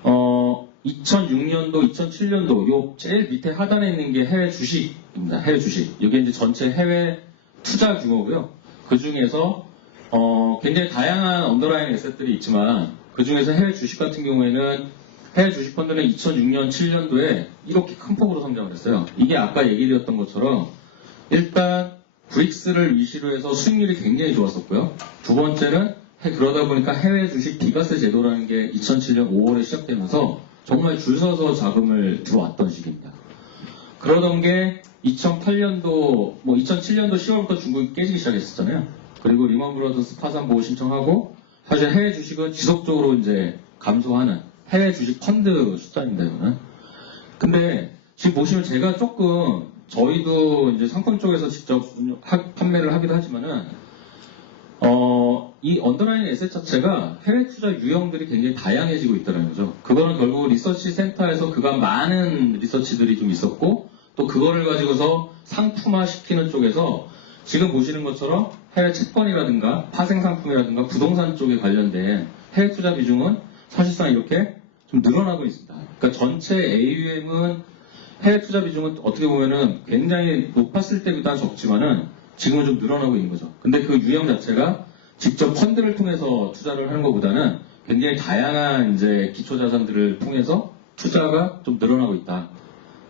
2006년도, 2007년도 요 제일 밑에 하단에 있는 게 해외 주식입니다. 해외 주식. 이게 이제 전체 해외 투자 규모고요. 그 중에서 굉장히 다양한 언더라인 에셋들이 있지만 그 중에서 해외 주식 같은 경우에는 해외 주식 펀드는 2006년, 7년도에 이렇게 큰 폭으로 성장을 했어요. 이게 아까 얘기드렸던 것처럼 일단 브릭스를 위시로 해서 수익률이 굉장히 좋았었고요. 두 번째는 그러다 보니까 해외 주식 비과세 제도라는 게 2007년 5월에 시작되면서 정말 줄 서서 자금을 들어왔던 시기입니다. 그러던 게 2007년도 10월부터 중국이 깨지기 시작했었잖아요. 그리고 리먼 브러더스 파산 보호 신청하고 사실 해외 주식은 지속적으로 이제 감소하는 해외 주식 펀드 숫자입니다, 이거는. 근데 지금 보시면 제가 조금 저희도 이제 상품 쪽에서 직접 판매를 하기도 하지만은 이 언더라인 에셋 자체가 해외 투자 유형들이 굉장히 다양해지고 있다는 거죠. 그거는 결국 리서치 센터에서 그간 많은 리서치들이 좀 있었고, 또 그거를 가지고서 상품화 시키는 쪽에서 지금 보시는 것처럼 해외 채권이라든가 파생 상품이라든가 부동산 쪽에 관련된 해외 투자 비중은 사실상 이렇게 좀 늘어나고 있습니다. 그러니까 전체 AUM은 해외 투자 비중은 어떻게 보면은 굉장히 높았을 때보다 적지만은 지금은 좀 늘어나고 있는 거죠. 근데 그 유형 자체가 직접 펀드를 통해서 투자를 하는 것보다는 굉장히 다양한 이제 기초 자산들을 통해서 투자가 좀 늘어나고 있다.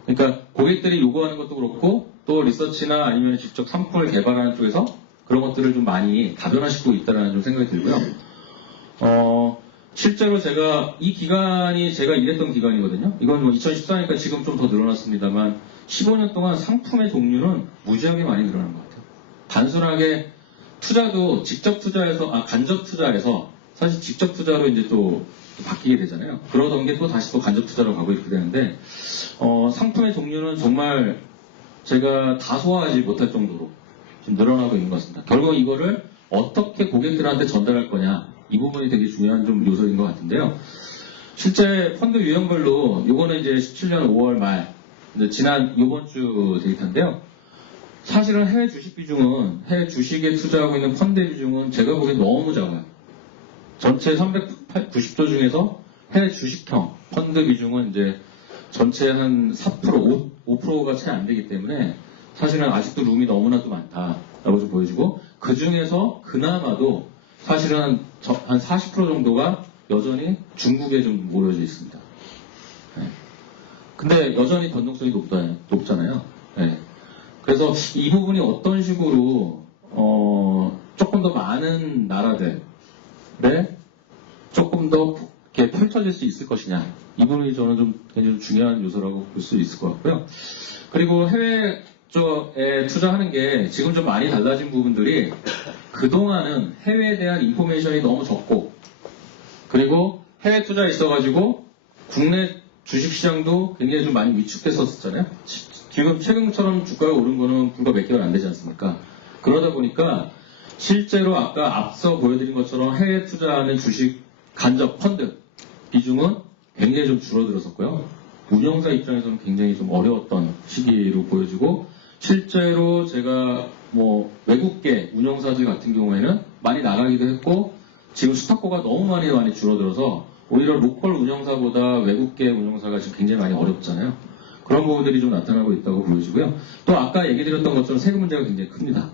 그러니까 고객들이 요구하는 것도 그렇고 또 리서치나 아니면 직접 상품을 개발하는 쪽에서 그런 것들을 좀 많이 다변화시키고 있다는 좀 생각이 들고요. 실제로 제가 이 기간이 제가 일했던 기간이거든요. 이건 뭐 2014니까 지금 좀 더 늘어났습니다만 15년 동안 상품의 종류는 무지하게 많이 늘어난 것 같아요. 단순하게 투자도 직접 투자해서 간접 투자해서 사실 직접 투자로 이제 또 바뀌게 되잖아요. 그러던 게 또 다시 또 간접 투자로 가고 이렇게 되는데 상품의 종류는 정말 제가 다 소화하지 못할 정도로 좀 늘어나고 있는 것 같습니다. 결국 이거를 어떻게 고객들한테 전달할 거냐 이 부분이 되게 중요한 좀 요소인 것 같은데요. 실제 펀드 유형별로 요거는 이제 17년 5월 말 지난 요번 주 데이터인데요. 사실은 해외 주식 비중은 해외 주식에 투자하고 있는 펀드 비중은 제가 보기엔 너무 작아요. 전체 390조 중에서 해외 주식형 펀드 비중은 이제 전체 한 4%, 5%가 채 안 되기 때문에 사실은 아직도 룸이 너무나도 많다라고 좀 보여지고 그 중에서 그나마도 사실은 한 40% 정도가 여전히 중국에 좀 모여져 있습니다. 네. 근데 여전히 변동성이 높잖아요. 네. 그래서 이 부분이 어떤 식으로 조금 더 많은 나라들에 조금 더 이렇게 펼쳐질 수 있을 것이냐 이 부분이 저는 좀 굉장히 중요한 요소라고 볼 수 있을 것 같고요. 그리고 해외 쪽에 투자하는 게 지금 좀 많이 달라진 부분들이 그동안은 해외에 대한 인포메이션이 너무 적고 그리고 해외 투자에 있어가지고 국내 주식시장도 굉장히 좀 많이 위축됐었잖아요. 지금 최근처럼 주가가 오른 거는 불과 몇 개월 안 되지 않습니까? 그러다 보니까 실제로 아까 앞서 보여드린 것처럼 해외 투자하는 주식 간접 펀드 비중은 굉장히 좀 줄어들었었고요. 운영사 입장에서는 굉장히 좀 어려웠던 시기로 보여지고 실제로 제가 뭐 외국계 운영사들 같은 경우에는 많이 나가기도 했고 지금 스타코가 너무 많이 줄어들어서 오히려 로컬 운영사보다 외국계 운영사가 지금 굉장히 많이 어렵잖아요. 그런 부분들이 좀 나타나고 있다고 보여지고요. 또 아까 얘기 드렸던 것처럼 세금 문제가 굉장히 큽니다.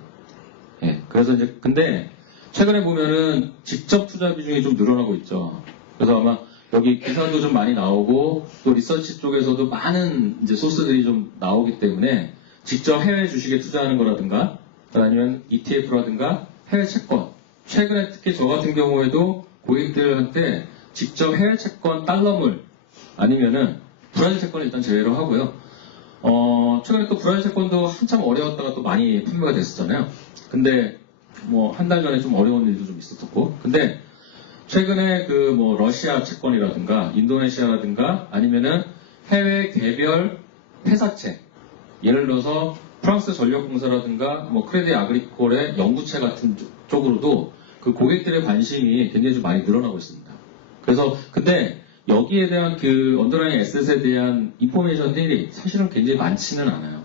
예, 그래서 이제 근데 최근에 보면은 직접 투자 비중이 좀 늘어나고 있죠. 그래서 아마 여기 기사도 좀 많이 나오고 또 리서치 쪽에서도 많은 이제 소스들이 좀 나오기 때문에 직접 해외 주식에 투자하는 거라든가 아니면 ETF라든가 해외 채권 최근에 특히 저 같은 경우에도 고객들한테 직접 해외 채권 달러물 아니면은 브라질 채권을 일단 제외로 하고요. 최근에 또 브라질 채권도 한참 어려웠다가 또 많이 판매가 됐었잖아요. 근데 뭐 한 달 전에 좀 어려운 일도 좀 있었었고 근데 최근에 그 뭐 러시아 채권이라든가 인도네시아라든가 아니면은 해외 개별 회사채 예를 들어서 프랑스 전력공사라든가 뭐 크레디 아그리콜의 연구체 같은 쪽으로도 그 고객들의 관심이 굉장히 좀 많이 늘어나고 있습니다. 그래서 근데 여기에 대한 그 언더라인 에셋에 대한 인포메이션들이 사실은 굉장히 많지는 않아요.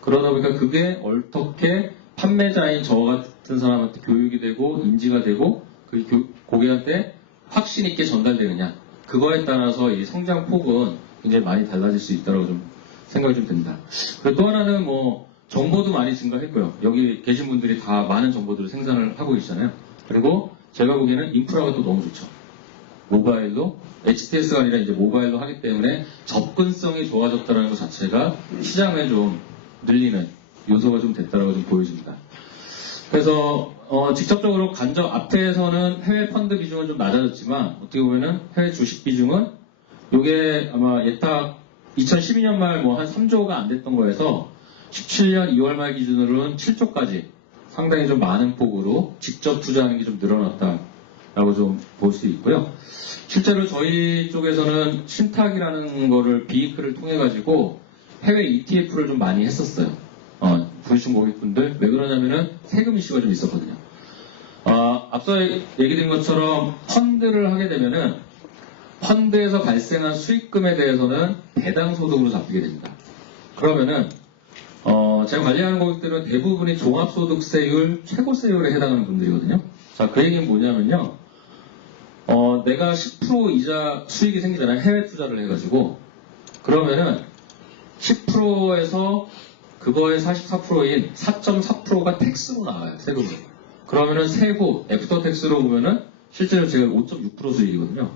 그러다 보니까 그게 어떻게 판매자인 저 같은 사람한테 교육이 되고 인지가 되고 그 고객한테 확신 있게 전달되느냐 그거에 따라서 이 성장 폭은 굉장히 많이 달라질 수 있다고 좀 생각이 좀 듭니다. 그리고 또 하나는 뭐 정보도 많이 증가했고요. 여기 계신 분들이 다 많은 정보들을 생산을 하고 계시잖아요. 그리고 제가 보기에는 인프라가 또 너무 좋죠. 모바일로 HTS가 아니라 이제 모바일로 하기 때문에 접근성이 좋아졌다는 것 자체가 시장을 좀 늘리는 요소가 좀 됐다고 좀 보여집니다. 그래서 직접적으로 간접 앞에서는 해외 펀드 비중은 좀 낮아졌지만 어떻게 보면은 해외 주식 비중은 이게 아마 예탁 2012년 말 뭐 한 3조가 안 됐던 거에서 17년 2월 말 기준으로는 7조까지 상당히 좀 많은 폭으로 직접 투자하는 게 좀 늘어났다라고 좀 볼 수 있고요. 실제로 저희 쪽에서는 신탁이라는 거를 비이크를 통해 가지고 해외 ETF를 좀 많이 했었어요. 부유층 고객분들 왜 그러냐면은 세금 이슈가 좀 있었거든요. 앞서 얘기드린 것처럼 펀드를 하게 되면은 펀드에서 발생한 수익금에 대해서는 배당 소득으로 잡히게 됩니다. 그러면은 제가 관리하는 고객들은 대부분이 종합소득세율 최고세율에 해당하는 분들이거든요. 자, 그 얘기는 뭐냐면요. 내가 10% 이자 수익이 생기잖아요. 해외 투자를 해가지고. 그러면은 10%에서 그거의 44%인 4.4%가 텍스로 나와요. 세금으로. 그러면은 세후, 애프터 텍스로 보면은 실제로 제가 5.6% 수익이거든요.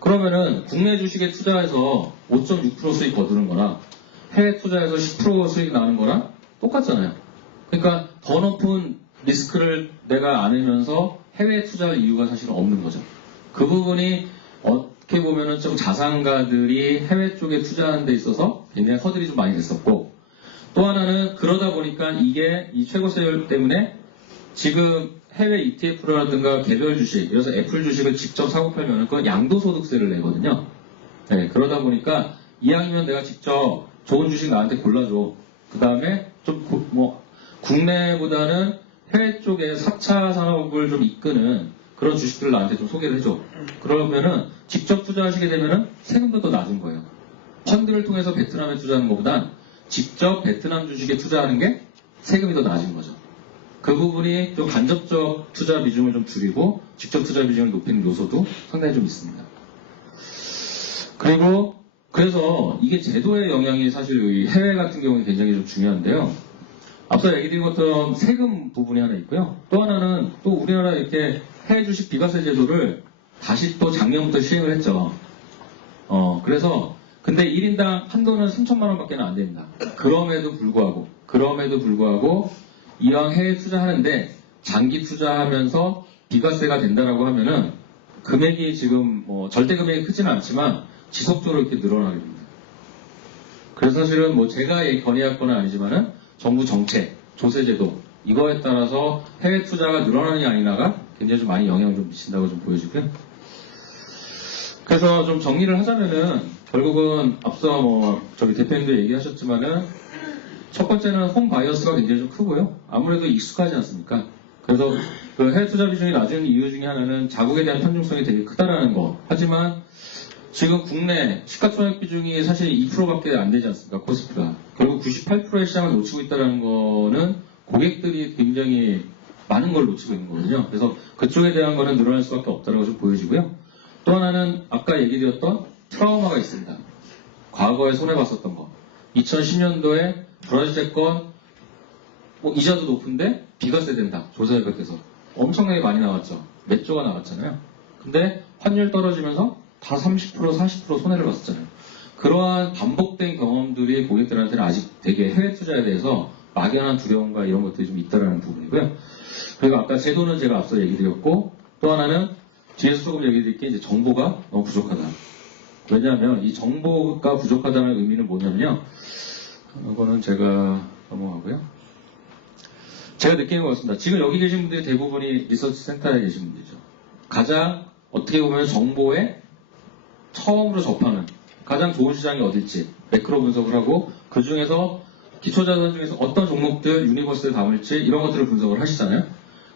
그러면은 국내 주식에 투자해서 5.6% 수익 거두는 거나 해외 투자해서 10% 수익 나는 거랑 똑같잖아요. 그러니까 더 높은 리스크를 내가 안으면서 해외에 투자할 이유가 사실은 없는 거죠. 그 부분이 어떻게 보면은 좀 자산가들이 해외 쪽에 투자하는 데 있어서 굉장히 허들이 좀 많이 됐었고, 또 하나는 그러다 보니까 이게 이 최고세율 때문에 지금 해외 ETF라든가 개별 주식, 그래서 애플 주식을 직접 사고 팔면 그건 양도소득세를 내거든요. 네, 그러다 보니까 이왕이면 내가 직접 좋은 주식 나한테 골라줘. 그 다음에 좀 국내보다는 해외 쪽에 4차 산업을 좀 이끄는 그런 주식들을 나한테 좀 소개를 해줘. 그러면은 직접 투자하시게 되면은 세금도 더 낮은 거예요. 펀드를 통해서 베트남에 투자하는 것보단 직접 베트남 주식에 투자하는 게 세금이 더 낮은 거죠. 그 부분이 좀 간접적 투자 비중을 좀 줄이고 직접 투자 비중을 높이는 요소도 상당히 좀 있습니다. 그리고 그래서 이게 제도의 영향이 사실 이 해외 같은 경우에 굉장히 좀 중요한데요. 앞서 얘기드린 것처럼 세금 부분이 하나 있고요. 또 하나는 또 우리나라 이렇게 해외 주식 비과세 제도를 다시 또 작년부터 시행을 했죠. 그래서 근데 1인당 한도는 3천만 원밖에 안 됩니다. 그럼에도 불구하고 이왕 해외 투자하는데 장기 투자하면서 비과세가 된다라고 하면은 금액이 지금 절대 금액이 크지는 않지만 지속적으로 이렇게 늘어나게 됩니다. 그래서 사실은 제가 건의할 건 아니지만은 정부 정책, 조세제도 이거에 따라서 해외 투자가 늘어나느냐 아니냐가 굉장히 좀 많이 영향을 좀 미친다고 좀 보여지고요. 그래서 좀 정리를 하자면은 결국은 앞서 저기 대표님도 얘기하셨지만은 첫 번째는 홈 바이어스가 굉장히 좀 크고요. 아무래도 익숙하지 않습니까? 그래서 그 해외 투자 비중이 낮은 이유 중에 하나는 자국에 대한 편중성이 되게 크다라는 거. 하지만 지금 국내 시가총액 비중이 사실 2%밖에 안 되지 않습니까? 코스피가. 결국 98%의 시장을 놓치고 있다는 거는 고객들이 굉장히 많은 걸 놓치고 있는 거거든요. 그래서 그쪽에 대한 거는 늘어날 수밖에 없다고 좀 보여지고요. 또 하나는 아까 얘기드렸던 트라우마가 있습니다. 과거에 손해봤었던 거. 2010년도에 브라질 채권 이자도 높은데 비과세 된다. 조사결과에서 엄청나게 많이 나왔죠. 몇 조가 나왔잖아요. 근데 환율 떨어지면서 다 30%, 40% 손해를 봤었잖아요. 그러한 반복된 경험들이 고객들한테는 아직 되게 해외 투자에 대해서 막연한 두려움과 이런 것들이 좀 있다라는 부분이고요. 그리고 아까 제도는 제가 앞서 얘기 드렸고, 또 하나는 뒤에서 조금 얘기 드릴 게 이제 정보가 너무 부족하다. 왜냐하면 이 정보가 부족하다는 의미는 뭐냐면요. 이거는 제가 넘어가고요. 제가 느끼는 것 같습니다. 지금 여기 계신 분들이 대부분이 리서치 센터에 계신 분들이죠. 가장 어떻게 보면 정보에 처음으로 접하는 가장 좋은 시장이 어딜지 매크로 분석을 하고 그 중에서 기초자산 중에서 어떤 종목들 유니버스에 담을지 이런 것들을 분석을 하시잖아요.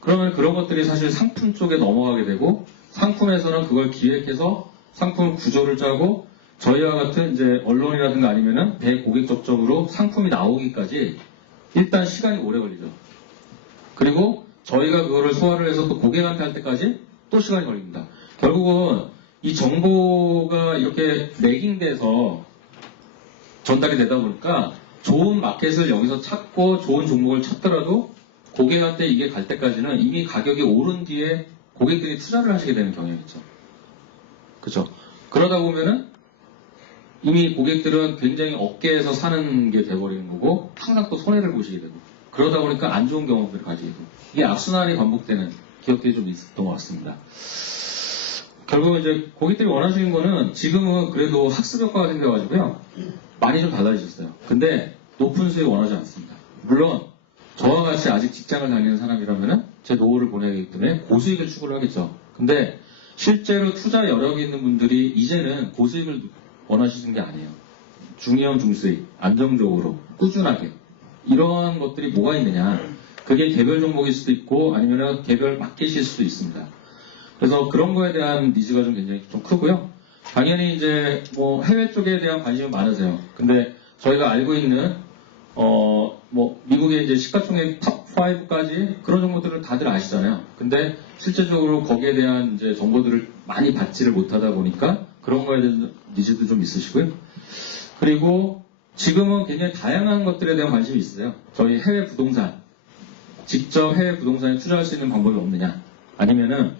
그러면 그런 것들이 사실 상품 쪽에 넘어가게 되고 상품에서는 그걸 기획해서 상품 구조를 짜고 저희와 같은 이제 언론이라든가 아니면은 대고객 접촉으로 상품이 나오기까지 일단 시간이 오래 걸리죠. 그리고 저희가 그거를 소화를 해서 또 고객한테 할 때까지 또 시간이 걸립니다. 결국은 이 정보가 이렇게 레깅돼서 전달이 되다 보니까 좋은 마켓을 여기서 찾고 좋은 종목을 찾더라도 고객한테 이게 갈 때까지는 이미 가격이 오른 뒤에 고객들이 투자를 하시게 되는 경향이 있죠. 그죠? 그러다 보면은 이미 고객들은 굉장히 어깨에서 사는 게 돼버리는 거고 항상 또 손해를 보시게 되고 그러다 보니까 안 좋은 경험들을 가지게 되고 이게 악순환이 반복되는 기업들이 좀 있었던 것 같습니다. 결국은 이제 고객들이 원하시는 거는 지금은 그래도 학습 효과가 생겨가지고요. 많이 좀 달라지셨어요. 근데 높은 수익 원하지 않습니다. 물론 저와 같이 아직 직장을 다니는 사람이라면은 제 노후를 보내기 때문에 고수익을 추구를 하겠죠. 근데 실제로 투자 여력이 있는 분들이 이제는 고수익을 원하시는 게 아니에요. 중위험 중수익, 안정적으로, 꾸준하게 이런 것들이 뭐가 있느냐. 그게 개별 종목일 수도 있고 아니면 개별 마켓일 수도 있습니다. 그래서 그런 거에 대한 니즈가 좀 굉장히 좀 크고요. 당연히 이제 뭐 해외 쪽에 대한 관심이 많으세요. 근데 저희가 알고 있는 뭐 미국의 이제 시가총액 탑 5까지 그런 정보들을 다들 아시잖아요. 근데 실제적으로 거기에 대한 이제 정보들을 많이 받지를 못하다 보니까 그런 거에 대한 니즈도 좀 있으시고요. 그리고 지금은 굉장히 다양한 것들에 대한 관심이 있으세요. 저희 해외 부동산, 직접 해외 부동산에 투자할 수 있는 방법이 없느냐? 아니면은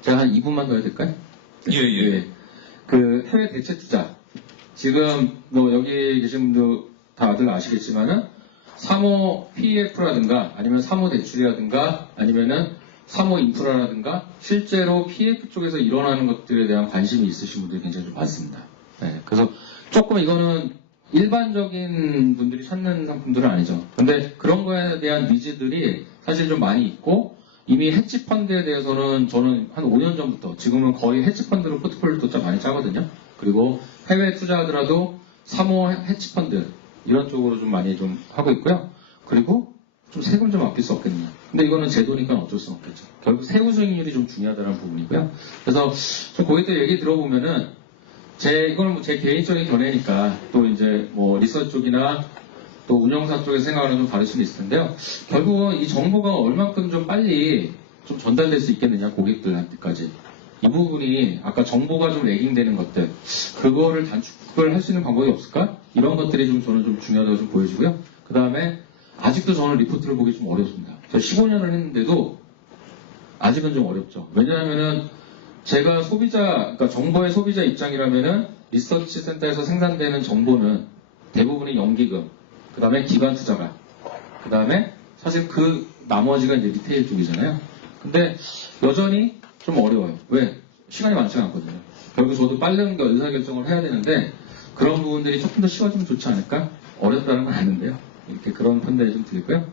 제가 한 2분만 더 해야 될까요? 예. 그 해외 대체 투자. 지금 뭐 여기 계신 분도 다들 아시겠지만은 사모 PEF라든가 아니면 사모 대출이라든가 아니면은 사모 인프라라든가 실제로 PF 쪽에서 일어나는 것들에 대한 관심이 있으신 분들이 굉장히 좀 많습니다. 네, 그래서 조금 이거는 일반적인 분들이 찾는 상품들은 아니죠. 근데 그런 거에 대한 니즈들이 사실 좀 많이 있고 이미 헤지펀드에 대해서는 저는 한 5년 전부터 지금은 거의 헤지펀드로 포트폴리오도 좀 많이 짜거든요. 그리고 해외 투자하더라도 사모 헤지펀드 이런 쪽으로 좀 많이 좀 하고 있고요. 그리고 좀 세금 좀 아낄 수 없겠냐. 근데 이거는 제도니까 어쩔 수 없겠죠. 결국 세후 수익률이 좀 중요하다는 부분이고요. 그래서 좀 고객들 얘기 들어보면은 이거는 뭐 제 개인적인 견해니까 또 이제 뭐 리서치 쪽이나 또 운영사 쪽에서 생각하는 좀 다를 수는 있을 텐데요. 결국은 이 정보가 얼만큼 좀 빨리 좀 전달될 수 있겠느냐, 고객들한테까지. 이 부분이 아까 정보가 좀 레깅되는 것들, 그거를 단축을 할 수 있는 방법이 없을까? 이런 것들이 좀 저는 좀 중요하다고 좀 보여지고요. 그 다음에 아직도 저는 리포트를 보기 좀 어렵습니다. 저 15년을 했는데도 아직은 좀 어렵죠. 왜냐하면은 제가 그러니까 정보의 소비자 입장이라면은 리서치 센터에서 생산되는 정보는 대부분이 연기금, 그 다음에 기관 투자가, 그 다음에 사실 그 나머지가 이제 리테일 쪽이잖아요. 근데 여전히 좀 어려워요. 왜? 시간이 많지가 않거든요. 결국 저도 빠른 의사결정을 해야 되는데 그런 부분들이 조금 더 쉬워지면 좋지 않을까? 어렵다는 건 아는데요. 이렇게 그런 판단이 좀 들고요.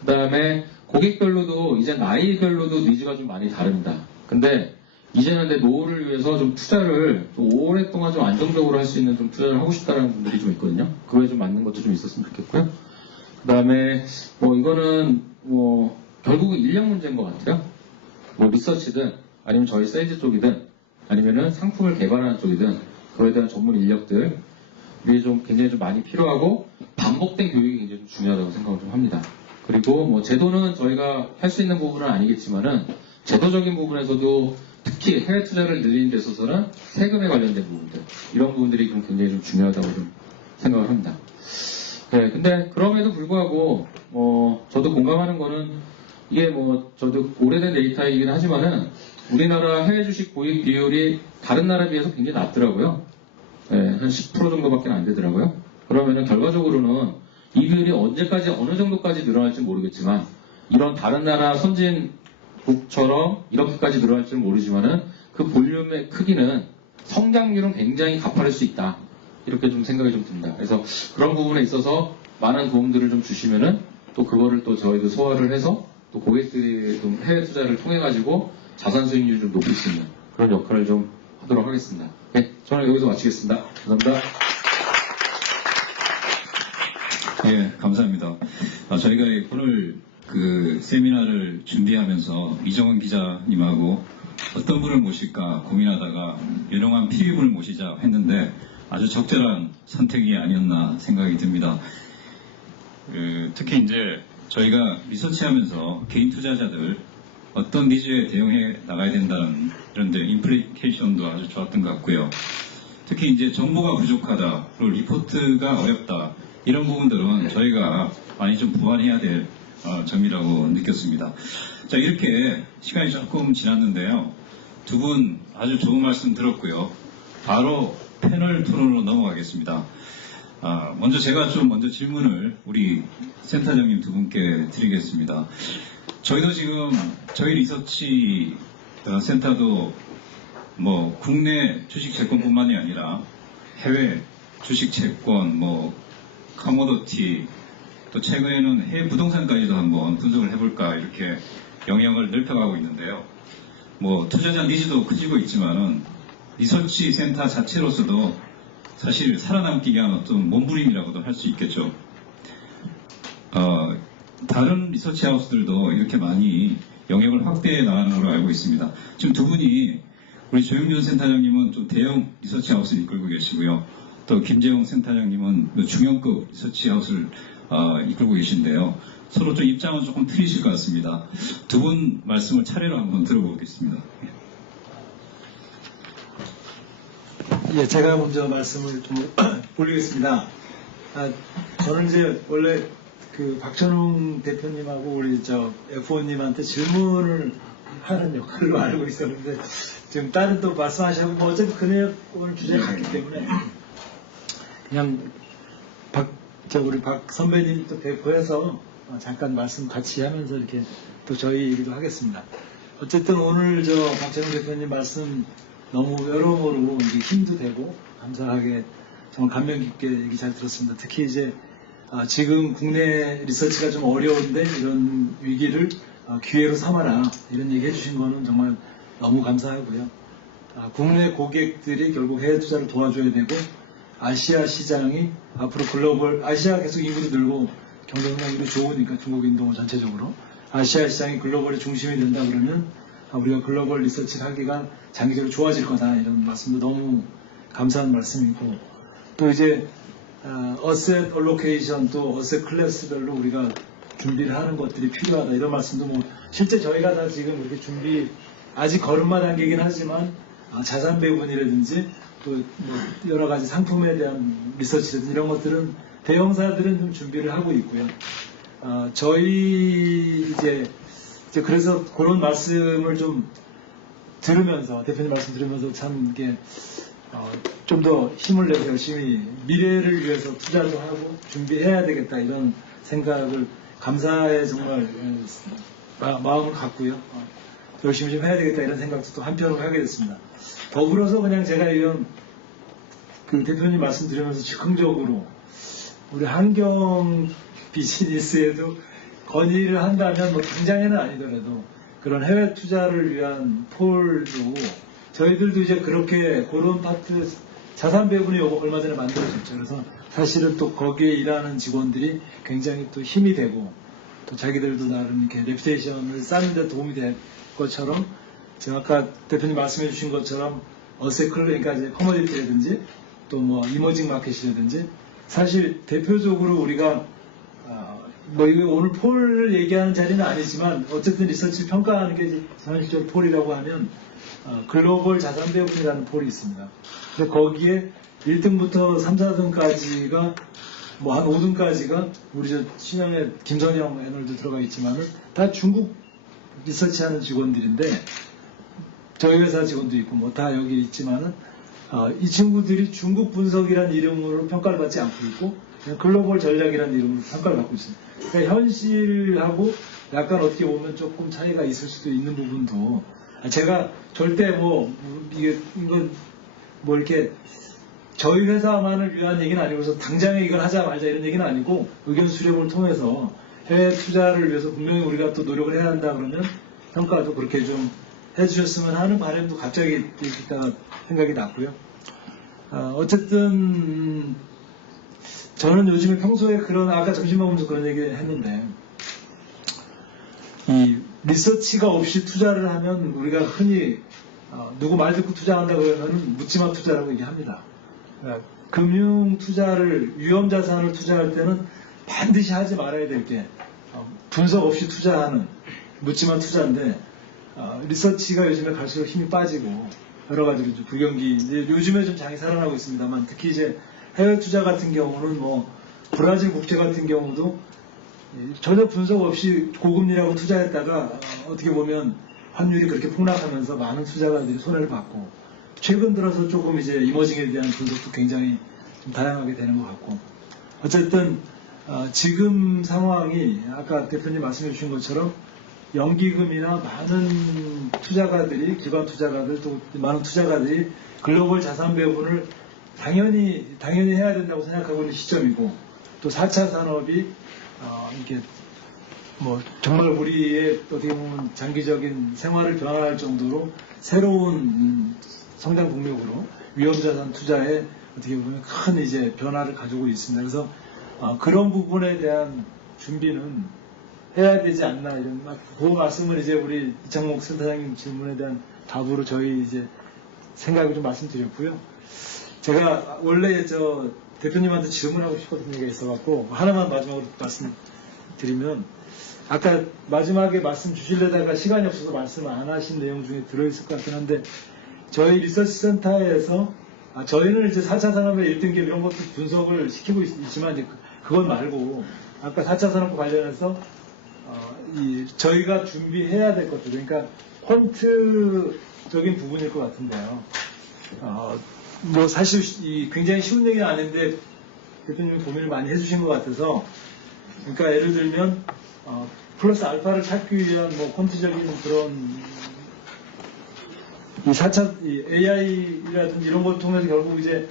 그 다음에 고객별로도 이제 나이별로도 니즈가 좀 많이 다릅니다. 근데 이제는 내 노후를 위해서 좀 투자를 좀 오랫동안 좀 안정적으로 할 수 있는 좀 투자를 하고 싶다는 분들이 좀 있거든요. 그거에 좀 맞는 것도 좀 있었으면 좋겠고요. 그 다음에 뭐 이거는 뭐 결국은 인력 문제인 것 같아요. 뭐 리서치든 아니면 저희 세일즈 쪽이든 아니면은 상품을 개발하는 쪽이든 그거에 대한 전문 인력들이 좀 굉장히 좀 많이 필요하고 반복된 교육이 굉장히 좀 중요하다고 생각을 좀 합니다. 그리고 뭐 제도는 저희가 할 수 있는 부분은 아니겠지만은 제도적인 부분에서도 특히 해외 투자를 늘리는 데 있어서는 세금에 관련된 부분들 이런 부분들이 좀 굉장히 좀 중요하다고 좀 생각을 합니다. 네, 근데 그럼에도 불구하고 저도 공감하는 거는 이게 뭐 저도 오래된 데이터이긴 하지만은 우리나라 해외 주식 보유 비율이 다른 나라에 비해서 굉장히 낮더라고요. 네, 한 10% 정도밖에 안 되더라고요. 그러면은 결과적으로는 이 비율이 언제까지 어느 정도까지 늘어날지 모르겠지만 이런 다른 나라 선진국처럼 이렇게까지 늘어날지는 모르지만은 그 볼륨의 크기는 성장률은 굉장히 가파를 수 있다. 이렇게 좀 생각이 좀 듭니다. 그래서 그런 부분에 있어서 많은 도움들을 좀 주시면은 또 그거를 또 저희도 소화를 해서 또 고객들이 좀 해외 투자를 통해 가지고 자산 수익률을 좀 높일 수 있는 그런 역할을 좀 하도록 하겠습니다. 네, 저는 여기서 마치겠습니다. 감사합니다. 예, 감사합니다. 저희가 오늘 그 세미나를 준비하면서 이정원 기자님하고 어떤 분을 모실까 고민하다가 유능한 PB분을 모시자 했는데 아주 적절한 선택이 아니었나 생각이 듭니다. 특히 이제 저희가 리서치하면서 개인 투자자들 어떤 니즈에 대응해 나가야 된다는 이런 데 임플리케이션도 아주 좋았던 것 같고요. 특히 이제 정보가 부족하다, 그리고 리포트가 어렵다 이런 부분들은 저희가 많이 좀 보완해야 될 점이라고 느꼈습니다. 자, 이렇게 시간이 조금 지났는데요. 두 분 아주 좋은 말씀 들었고요. 바로 패널 토론으로 넘어가겠습니다. 먼저 제가 먼저 질문을 우리 센터장님 두 분께 드리겠습니다. 저희도 지금 저희 리서치 센터도 뭐 국내 주식 채권뿐만이 아니라 해외 주식 채권, 뭐 커모더티, 또 최근에는 해외 부동산까지도 한번 분석을 해볼까 이렇게 영역을 넓혀가고 있는데요. 뭐 투자자 니즈도 커지고 있지만은 리서치 센터 자체로서도 사실 살아남기 위한 어떤 몸부림이라고도 할 수 있겠죠. 다른 리서치 하우스들도 이렇게 많이 영역을 확대해 나가는 걸로 알고 있습니다. 지금 두 분이 우리 조영준 센터장님은 좀 대형 리서치 하우스를 이끌고 계시고요. 또 김재용 센터장님은 중형급 리서치 하우스를 이끌고 계신데요. 서로 좀 입장은 조금 틀리실 것 같습니다. 두 분 말씀을 차례로 한번 들어보겠습니다. 예, 제가 먼저 말씀을 좀 올리겠습니다. 저는 이제 원래 그 박천웅 대표님하고 우리 F1님한테 질문을 하는 역할로 알고 있었는데 지금 다른 또 말씀하시고 뭐 어차피 그 내용 오늘 주제가 같기 때문에 그냥 우리 박 선배님 또 뵙고해서 잠깐 말씀 같이 하면서 이렇게 또 저희 얘기도 하겠습니다. 어쨌든 오늘 박천웅 대표님 말씀 너무 여러모로 이제 힘도 되고 감사하게 정말 감명 깊게 얘기 잘 들었습니다. 특히 이제 지금 국내 리서치가 좀 어려운데 이런 위기를 기회로 삼아라 이런 얘기 해주신 거는 정말 너무 감사하고요. 국내 고객들이 결국 해외 투자를 도와줘야 되고 아시아 시장이 앞으로 글로벌 아시아 계속 인구도 늘고 경제성장도 좋으니까 중국 인도 뭐 전체적으로 아시아 시장이 글로벌의 중심이 된다 그러면 우리가 글로벌 리서치를 하기가 장기적으로 좋아질 거다 이런 말씀도 너무 감사한 말씀이고 또 이제 어셋 얼로케이션 또 어셋 클래스별로 우리가 준비를 하는 것들이 필요하다 이런 말씀도 뭐 실제 저희가 다 지금 이렇게 준비 아직 걸음마 단계이긴 하지만 자산 배분이라든지 또 뭐 여러 가지 상품에 대한 리서치라든지 이런 것들은 대형사들은 좀 준비를 하고 있고요. 저희 이제 그래서 그런 말씀을 좀 들으면서 대표님 말씀 들으면서 참 이게 좀 더 힘을 내서 열심히 미래를 위해서 투자도 하고 준비해야 되겠다 이런 생각을 감사의 정말 마음을 갖고요. 열심히 좀 해야 되겠다 이런 생각도 또 한편으로 하게 됐습니다. 더불어서 그냥 제가 이런 그 대표님 말씀 드리면서 즉흥적으로 우리 환경 비즈니스에도 건의를 한다면 뭐 당장에는 아니더라도 그런 해외 투자를 위한 폴도 저희들도 이제 그렇게 그런 파트 자산 배분이 얼마 전에 만들어졌죠. 그래서 사실은 또 거기에 일하는 직원들이 굉장히 또 힘이 되고 또 자기들도 나름 이렇게 레퓨테이션을 쌓는 데 도움이 될 것처럼 제가 아까 대표님 말씀해 주신 것처럼 어세클 그러니까 이제 커머디티라든지 또 뭐 이머징 마켓이라든지 사실 대표적으로 우리가 뭐 이거 오늘 폴을 얘기하는 자리는 아니지만 어쨌든 리서치 평가하는 게 현실적 폴이라고 하면 글로벌 자산 배분이라는 폴이 있습니다. 근데 거기에 1등부터 3, 4등까지가 뭐 한 5등까지가 우리 신영의 김선영 애널도 들어가 있지만은 다 중국 리서치하는 직원들인데 저희 회사 직원도 있고 뭐 다 여기 있지만은 이 친구들이 중국 분석이라는 이름으로 평가를 받지 않고 있고 그냥 글로벌 전략이라는 이름으로 평가를 받고 있습니다. 그러니까 현실하고 약간 어떻게 보면 조금 차이가 있을 수도 있는 부분도 제가 절대 이건 뭐 이렇게 저희 회사만을 위한 얘기는 아니고 그래서 당장에 이걸 하자 말자 이런 얘기는 아니고 의견 수렴을 통해서 해외 투자를 위해서 분명히 우리가 또 노력을 해야 한다 그러면 평가도 그렇게 좀 해주셨으면 하는 바람도 갑자기 있다가 생각이 났고요. 어쨌든 저는 요즘에 평소에 아까 점심 먹으면서 그런 얘기 했는데 이 리서치가 없이 투자를 하면 우리가 흔히 누구 말 듣고 투자한다 그러면 묻지마 투자라고 얘기합니다. 그러니까 금융 투자를 위험 자산을 투자할 때는 반드시 하지 말아야 될 게 분석 없이 투자하는 묻지마 투자인데 리서치가 요즘에 갈수록 힘이 빠지고 여러 가지로 불경기 요즘에 좀 장이 살아나고 있습니다만 특히 이제 해외 투자 같은 경우는 뭐 브라질 국제 같은 경우도 전혀 분석 없이 고금리라고 투자했다가 어떻게 보면 환율이 그렇게 폭락하면서 많은 투자가들이 손해를 받고 최근 들어서 조금 이제 이머징에 대한 분석도 굉장히 좀 다양하게 되는 것 같고 어쨌든 지금 상황이 아까 대표님 말씀해 주신 것처럼 연기금이나 많은 투자가들이 기관 투자가들 또 많은 투자가들이 글로벌 자산 배분을 당연히 해야 된다고 생각하고 있는 시점이고 또 4차 산업이 이게 뭐 정말 우리의 어떻게 보면 장기적인 생활을 변화할 정도로 새로운 성장 동력으로 위험자산 투자에 어떻게 보면 큰 이제 변화를 가지고 있습니다. 그래서 그런 부분에 대한 준비는 해야 되지 않나 이런 그 말씀을 이제 우리 이창목 센터장님 질문에 대한 답으로 저희 이제 생각을 좀 말씀드렸고요. 제가 원래 저 대표님한테 질문하고 싶었던 얘기가 있어갖고 하나만 마지막으로 말씀드리면 아까 마지막에 말씀 주시려다가 시간이 없어서 말씀 안 하신 내용 중에 들어있을 것 같긴 한데 저희 리서치 센터에서 저희는 이제 4차 산업의 1등기 이런 것도 분석을 시키고 있지만 이제 그건 말고 아까 4차 산업과 관련해서 저희가 준비해야 될 것들 그러니까 퀀트적인 부분일 것 같은데요. 뭐 사실 굉장히 쉬운 얘기는 아닌데 대표님이 고민을 많이 해주신 것 같아서 그러니까 예를 들면 플러스 알파를 찾기 위한 뭐 퀀트적인 그런 이 4차 AI라든지 이런 걸 통해서 결국 이제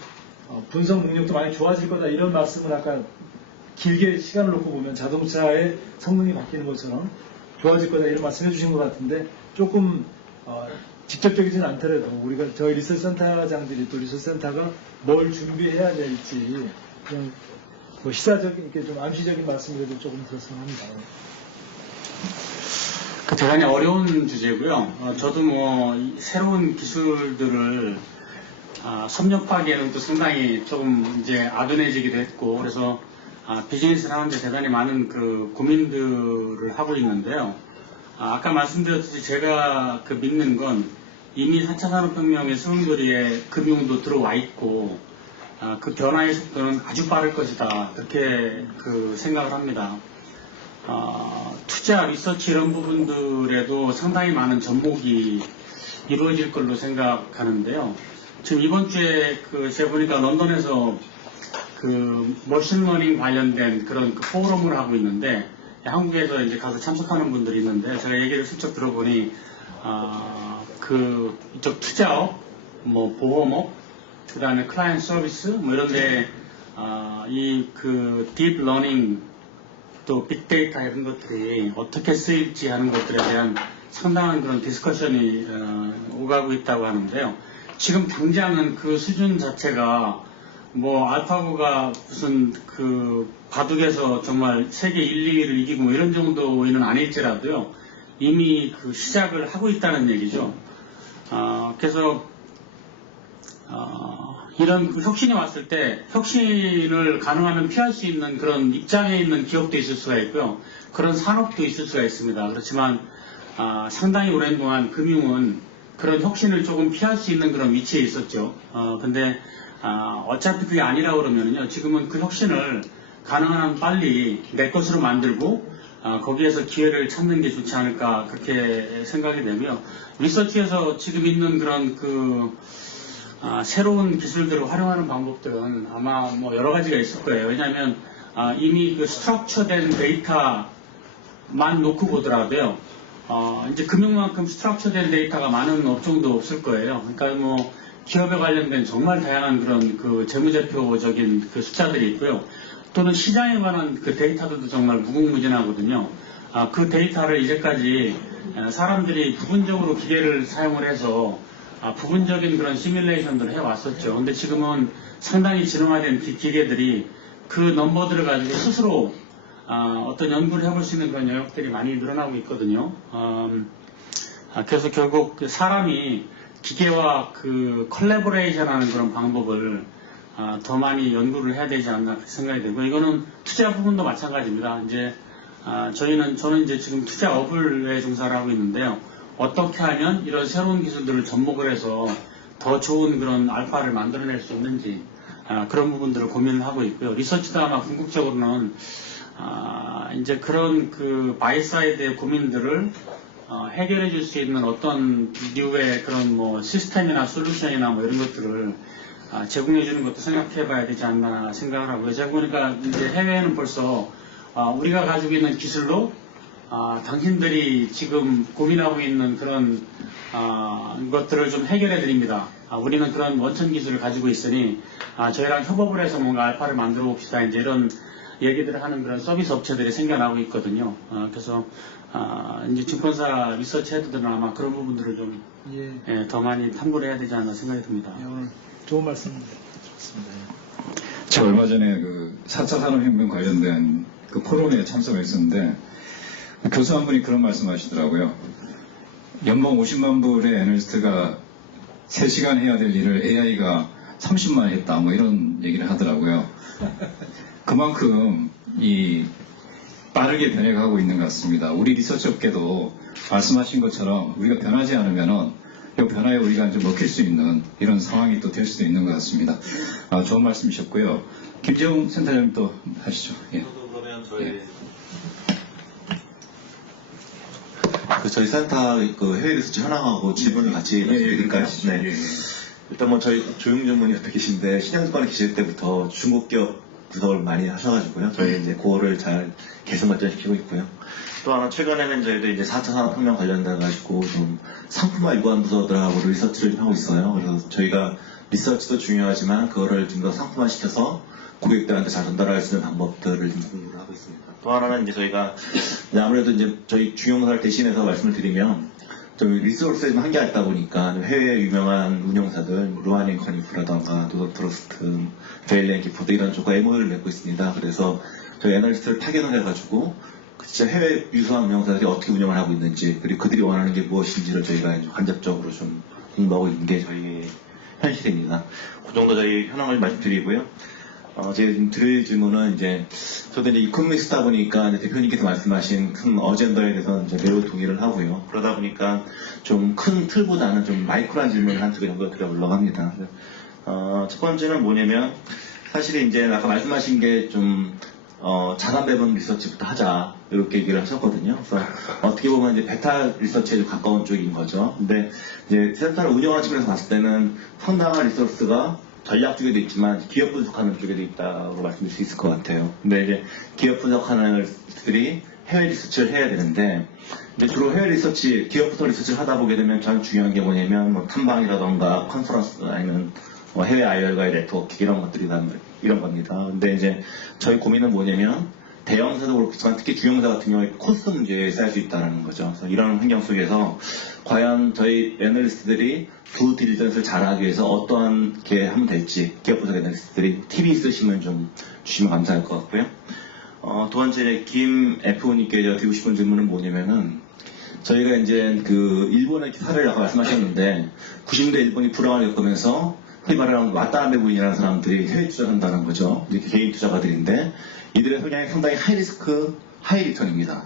분석 능력도 많이 좋아질 거다 이런 말씀을 아까 길게 시간을 놓고 보면 자동차의 성능이 바뀌는 것처럼 좋아질 거다 이런 말씀 해주신 것 같은데 조금 직접적이진 않더라도 우리가 저희 리서치 센터장들이 또 리서치 센터가 뭘 준비해야 될지 그냥 뭐 시사적인 이렇게 좀 암시적인 말씀이라도 조금 들었으면 합니다. 대단히 어려운 주제고요. 저도 뭐 새로운 기술들을 섭렵하기에는 또 상당히 조금 이제 아둔해지기도 했고 그래서 비즈니스를 하는데 대단히 많은 그 고민들을 하고 있는데요. 아까 말씀드렸듯이 제가 믿는 건 이미 4차 산업혁명의 수용도리에 금융도 들어와 있고 그 변화의 속도는 아주 빠를 것이다. 그렇게 생각을 합니다. 투자, 리서치 이런 부분들에도 상당히 많은 접목이 이루어질 걸로 생각하는데요. 지금 이번 주에 제가 보니까 런던에서 머신러닝 관련된 그런 포럼을 하고 있는데 한국에서 이제 가서 참석하는 분들이 있는데 제가 얘기를 슬쩍 들어보니 이쪽 투자업, 뭐 보험업, 그 다음에 클라이언트 서비스 뭐 이런데 딥 러닝 또 빅데이터 이런 것들이 어떻게 쓰일지 하는 것들에 대한 상당한 그런 디스커션이 오가고 있다고 하는데요. 지금 당장은 그 수준 자체가 뭐 알파고가 무슨 바둑에서 정말 세계 1, 2위를 이기고 뭐 이런 정도는 아닐지라도요. 이미 시작을 하고 있다는 얘기죠. 그래서 이런 혁신이 왔을 때 혁신을 가능하면 피할 수 있는 그런 입장에 있는 기업도 있을 수가 있고요. 그런 산업도 있을 수가 있습니다. 그렇지만 상당히 오랜 동안 금융은 그런 혁신을 조금 피할 수 있는 그런 위치에 있었죠. 근데 어차피 그게 아니라고 그러면요. 지금은 그 혁신을 가능한 한 빨리 내 것으로 만들고 거기에서 기회를 찾는 게 좋지 않을까 그렇게 생각이 되고요. 리서치에서 지금 있는 그런 새로운 기술들을 활용하는 방법들은 아마 뭐 여러 가지가 있을 거예요. 왜냐하면 이미 스트럭처된 데이터만 놓고 보더라도요. 이제 금융만큼 스트럭처된 데이터가 많은 업종도 없을 거예요. 그러니까 뭐 기업에 관련된 정말 다양한 그런 재무제표적인 숫자들이 있고요. 또는 시장에 관한 데이터들도 정말 무궁무진하거든요. 그 데이터를 이제까지 사람들이 부분적으로 기계를 사용을 해서 부분적인 그런 시뮬레이션들을 해왔었죠. 근데 지금은 상당히 진화된 기계들이 그 넘버들을 가지고 스스로 어떤 연구를 해볼 수 있는 그런 영역들이 많이 늘어나고 있거든요. 그래서 결국 사람이 기계와 콜래보레이션 하는 그런 방법을 더 많이 연구를 해야 되지 않나 생각이 되고, 이거는 투자 부분도 마찬가지입니다. 이제 저는 이제 지금 투자업을 종사를 하고 있는데요. 어떻게 하면 이런 새로운 기술들을 접목을 해서 더 좋은 그런 알파를 만들어낼 수 있는지 그런 부분들을 고민을 하고 있고요. 리서치도 아마 궁극적으로는 이제 그런 바이사이드의 고민들을 해결해 줄 수 있는 어떤 류의 그런 뭐 시스템이나 솔루션이나 뭐 이런 것들을 제공해 주는 것도 생각해 봐야 되지 않나 생각을 하고요. 제가 보니까 이제 해외에는 벌써 우리가 가지고 있는 기술로 당신들이 지금 고민하고 있는 그런 것들을 좀 해결해 드립니다. 우리는 그런 원천 기술을 가지고 있으니 저희랑 협업을 해서 뭔가 알파를 만들어 봅시다. 이제 이런 얘기들을 하는 그런 서비스 업체들이 생겨나고 있거든요. 그래서 이제 증권사 리서치 헤드들은 아마 그런 부분들을 좀 더 많이 탐구를 해야 되지 않나 생각이 듭니다. 오늘 좋은 말씀 들었습니다. 제가 얼마 전에 4차 산업혁명 관련된 포럼에 참석했었는데 교수 한 분이 그런 말씀 하시더라고요. 연봉 50만 불의 애널리스트가 3시간 해야 될 일을 AI가 30만 했다, 뭐 이런 얘기를 하더라고요. 그만큼 빠르게 변해가고 있는 것 같습니다. 우리 리서치 업계도 말씀하신 것처럼 우리가 변하지 않으면은 이 변화에 우리가 이제 먹힐 수 있는 이런 상황이 또 될 수도 있는 것 같습니다. 좋은 말씀이셨고요. 김재웅 센터장님 또 하시죠. 예. 저도 그러면 저희 예. 저희 센터 그 해외 리서치 현황하고 질문을 같이 말씀드릴까요? 네. 예. 일단 뭐 저희 조용준 분이 옆에 계신데 신영증권에 계실 때부터 중국 기업 분석을 많이 하셔가지고요. 저희 이제 그거를 잘 개선 발전시키고 있고요. 또 하나 최근에는 저희도 이제 4차 산업혁명 관련돼가지고 좀 상품화 유관 부서들하고 리서치를 좀 하고 있어요. 그래서 저희가 리서치도 중요하지만 그거를 좀 더 상품화시켜서 고객들한테 잘 전달할 수 있는 방법들을 좀 공부를 하고 있습니다. 또 하나는 이제 저희가 이제 아무래도 이제 저희 중용사를 대신해서 말씀을 드리면 저희 리소스에 좀 한계가 있다 보니까 해외 유명한 운영사들 루안 앤 커니프라던가 도더트러스트, 베일렌 기포드 이런 쪽과 MOU를 맺고 있습니다. 그래서 저희 애널리스트를 타겟을 해가지고 진짜 해외 유수한 운영사들이 어떻게 운영을 하고 있는지 그리고 그들이 원하는 게 무엇인지를 저희가 이제 간접적으로 좀 공부하고 있는 게 저희의 현실입니다. 그 정도 저희 현황을 말씀드리고요. 제가 지금 드릴 질문은 이제 저도 이제 이코노미스트다 보니까 이제 대표님께서 말씀하신 큰 어젠더에 대해서 이제 매우 동의를 하고요. 그러다 보니까 좀 큰 틀보다는 좀 마이크로한 질문을 한 두 개 정도 드려보려고 합니다. 첫 번째는 뭐냐면 사실 이제 아까 말씀하신 게 좀 자단 배분 리서치부터 하자 이렇게 얘기를 하셨거든요. 그래서 어떻게 보면 이제 베타 리서치에 좀 가까운 쪽인 거죠. 근데 이제 센터를 운영하는 측면에서 봤을 때는 상당한 리소스가 전략 쪽에도 있지만 기업 분석하는 쪽에도 있다고 말씀드릴 수 있을 것 같아요. 근데 이제 기업 분석하는 리서치들이 해외 리서치를 해야 되는데 이제 주로 해외 리서치, 기업 분석 리서치를 하다 보게 되면 가장 중요한 게 뭐냐면 뭐 탐방이라던가 컨퍼런스 아니면 뭐 해외 IR과의 네트워크 이런 이런 겁니다. 근데 이제 저희 고민은 뭐냐면 대형사도 그렇지만 특히 중형사 같은 경우에 코스트 문제에 쌓일 수 있다는 거죠. 그래서 이런 환경 속에서 과연 저희 애널리스트들이 두 딜리전스를 잘하기 위해서 어떠한 게 하면 될지 기업 분석 애널리스트들이 팁이 있으시면 좀 주시면 감사할 것 같고요. 두 번째 김 F님께 드리고 싶은 질문은 뭐냐면은 저희가 이제 그 일본의 사례를 아까 말씀하셨는데 90년대 일본이 불황을 겪으면서 흔히 말하는 왔다나베 부인이라는 사람들이 해외 투자를 한다는 거죠. 이렇게 개인 투자가들인데 이들의 성향이 상당히 하이 리스크, 하이 리턴입니다.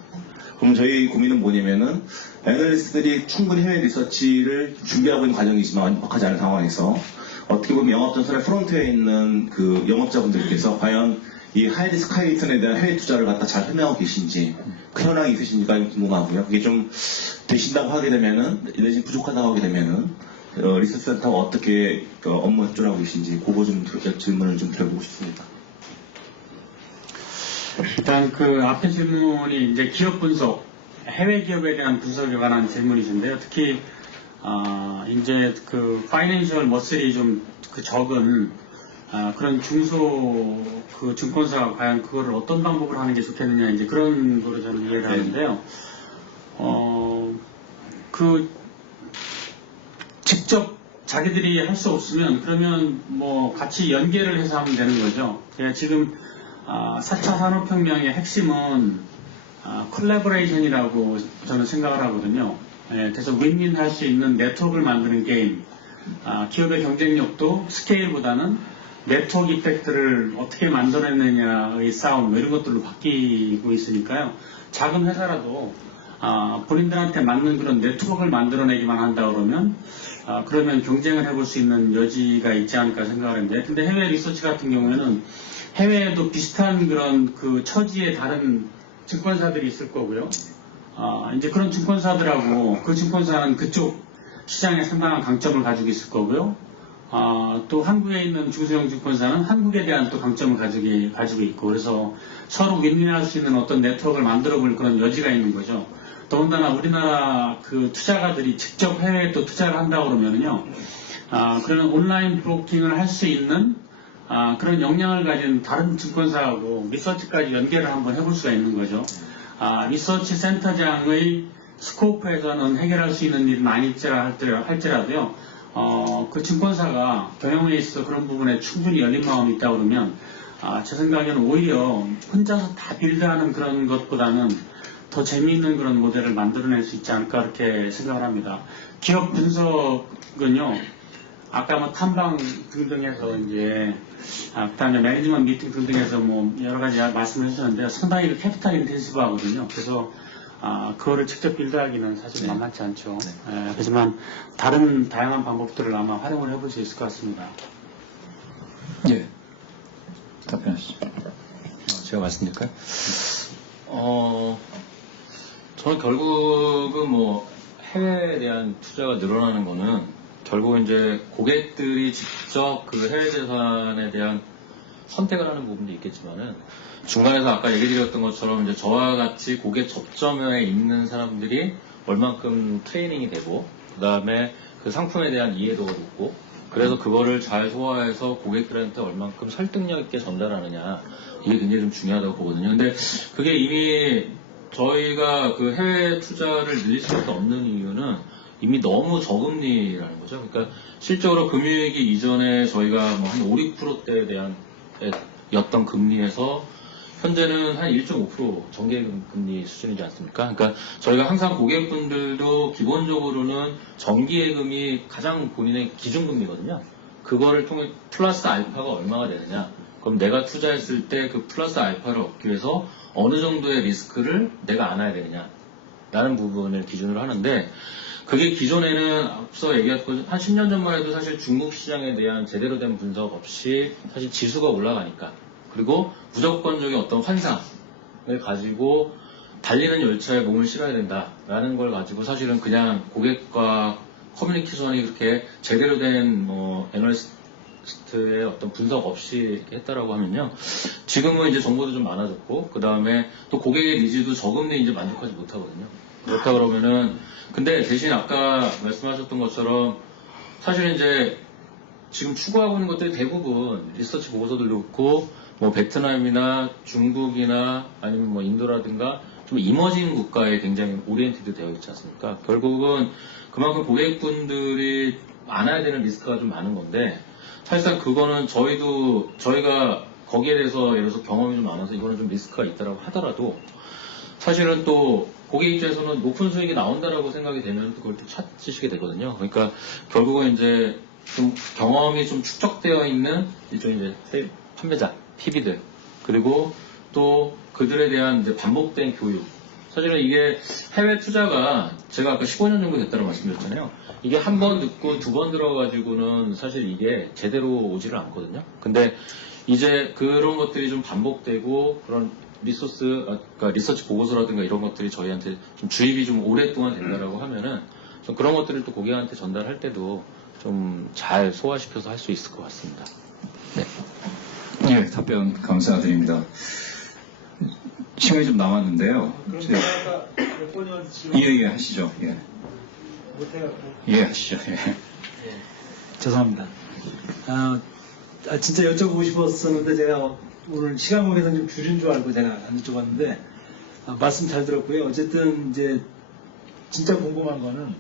그럼 저희 고민은 뭐냐면은 애널리스트들이 충분히 해외 리서치를 준비하고 있는 과정이지만 완벽하지 않은 상황에서 어떻게 보면 영업전선의 프론트에 있는 그 영업자분들께서 과연 이 하이 리스크, 하이 리턴에 대한 해외 투자를 갖다 잘 설명하고 계신지 그 현황이 있으신지가 궁금하고요. 그게 좀 되신다고 하게 되면은 내지 부족하다고 하게 되면은 리서치 센터가 어떻게 업무 협조를 하고 계신지 그거 좀 질문을 좀 드려보고 싶습니다. 일단 그 앞에 질문이 이제 기업 분석, 해외 기업에 대한 분석에 관한 질문이신데요. 특히 이제 그 파이낸셜 머슬이 좀 그 적은 그런 중소 그 증권사가 과연 그거를 어떤 방법을 하는 게 좋겠느냐 이제 그런 거로 저는 이해를 하는데요. 그 직접 자기들이 할 수 없으면 그러면 뭐 같이 연계를 해서 하면 되는 거죠. 지금 4차 산업혁명의 핵심은 콜라보레이션이라고 저는 생각을 하거든요. 그래서 윈윈 할 수 있는 네트워크를 만드는 게임. 기업의 경쟁력도 스케일보다는 네트워크 이펙트를 어떻게 만들어내느냐의 싸움 뭐 이런 것들로 바뀌고 있으니까요. 작은 회사라도 본인들한테 맞는 그런 네트워크를 만들어내기만 한다 그러면 경쟁을 해볼 수 있는 여지가 있지 않을까 생각하는데, 근데 해외 리서치 같은 경우에는 해외에도 비슷한 그런 그 처지의 다른 증권사들이 있을 거고요. 이제 그런 증권사들하고 그 증권사는 그쪽 시장에 상당한 강점을 가지고 있을 거고요. 또 한국에 있는 중소형 증권사는 한국에 대한 또 강점을 가지고 있고, 그래서 서로 윈윈할 수 있는 어떤 네트워크를 만들어 볼 그런 여지가 있는 거죠. 더군다나 우리나라 그 투자가들이 직접 해외에 또 투자를 한다고 그러면은요, 그러면 온라인 브로킹을 할 수 있는 그런 역량을 가진 다른 증권사하고 리서치까지 연계를 한번 해볼 수가 있는 거죠. 리서치 센터장의 스코프에서는 해결할 수 있는 일은 할지라도요, 그 증권사가 경영에 있어서 그런 부분에 충분히 열린 마음이 있다 그러면, 제 생각에는 오히려 혼자서 다 빌드하는 그런 것보다는 더 재미있는 그런 모델을 만들어낼 수 있지 않을까 그렇게 생각을 합니다. 기업 분석은요, 아까 뭐 탐방 등등해서 이제, 그다음에 매니지먼트 미팅 등등해서 뭐 여러 가지 말씀을 해주셨는데 상당히 캐피탈 인텐시브 하거든요. 그래서 그거를 직접 빌드하기는 사실 만만치 않죠. 하지만 다른 다양한 방법들을 아마 활용을 해볼 수 있을 것 같습니다. 예. 답변하시죠. 제가 말씀드릴까요? 저는 결국은 뭐 해외에 대한 투자가 늘어나는 거는 결국 이제 고객들이 직접 그 해외 재산에 대한 선택을 하는 부분도 있겠지만은 중간에서 아까 얘기 드렸던 것처럼 이제 저와 같이 고객 접점에 있는 사람들이 얼만큼 트레이닝이 되고 그 다음에 그 상품에 대한 이해도가 높고 그래서 그거를 잘 소화해서 고객들한테 얼만큼 설득력 있게 전달하느냐 이게 굉장히 좀 중요하다고 보거든요. 근데 그게 이미 저희가 그 해외 투자를 늘릴 수밖에 없는 이유는 이미 너무 저금리라는 거죠. 그러니까 실적으로 금융위기 이전에 저희가 뭐 한 5, 6%대에 대한 였던 금리에서 현재는 한 1.5% 정기예금 수준이지 않습니까? 그러니까 저희가 항상 고객분들도 기본적으로는 정기예금이 가장 본인의 기준금리거든요. 그거를 통해 플러스 알파가 얼마가 되느냐. 그럼 내가 투자했을 때 그 플러스 알파를 얻기 위해서 어느 정도의 리스크를 내가 안아야 되느냐. 라는 부분을 기준으로 하는데 그게 기존에는 앞서 얘기했던 한 10년 전만 해도 사실 중국 시장에 대한 제대로 된 분석 없이 사실 지수가 올라가니까 그리고 무조건적인 어떤 환상을 가지고 달리는 열차에 몸을 실어야 된다라는 걸 가지고 사실은 그냥 고객과 커뮤니케이션이 그렇게 제대로 된 뭐 애널리스트의 어떤 분석 없이 이렇게 했다라고 하면요. 지금은 이제 정보도 좀 많아졌고 그 다음에 또 고객의 니즈도 저금리 이제 만족하지 못하거든요. 그렇다 그러면은 근데 대신 아까 말씀하셨던 것처럼 사실 이제 지금 추구하고 있는 것들이 대부분 리서치 보고서들도 그렇고 뭐 베트남이나 중국이나 아니면 뭐 인도라든가 좀 이머징 국가에 굉장히 오리엔티드 되어 있지 않습니까? 결국은 그만큼 고객분들이 안아야 되는 리스크가 좀 많은 건데 사실상 그거는 저희가 거기에 대해서 예를 들어서 경험이 좀 많아서 이거는 좀 리스크가 있다라고 하더라도 사실은 또 고객 입장에서는 높은 수익이 나온다라고 생각이 되면 그걸 또 찾으시게 되거든요. 그러니까 결국은 이제 좀 경험이 좀 축적되어 있는 일종의 이제 판매자, PB들 그리고 또 그들에 대한 이제 반복된 교육. 사실은 이게 해외 투자가 제가 아까 15년 정도 됐다고 말씀드렸잖아요. 이게 한 번 듣고 두 번 들어가지고는 사실 이게 제대로 오지를 않거든요. 근데 이제 그런 것들이 좀 반복되고 그런 그러니까 리서치 보고서라든가 이런 것들이 저희한테 좀 주입이 좀 오랫동안 된다라고 하면은 좀 그런 것들을 또 고객한테 전달할 때도 좀 잘 소화시켜서 할 수 있을 것 같습니다. 네. 예, 답변 감사드립니다. 시간이 좀 남았는데요. 그럼 제가 아까 몇 번이었는지 질문 예, 하시죠. 예. 못해갖고. 예, 하시죠. 예. 죄송합니다. 진짜 여쭤보고 싶었었는데 제가 오늘 시간 관계상 좀 줄인 줄 알고 제가 안 여쭤봤는데 말씀 잘 들었고요. 어쨌든 이제 진짜 궁금한 거는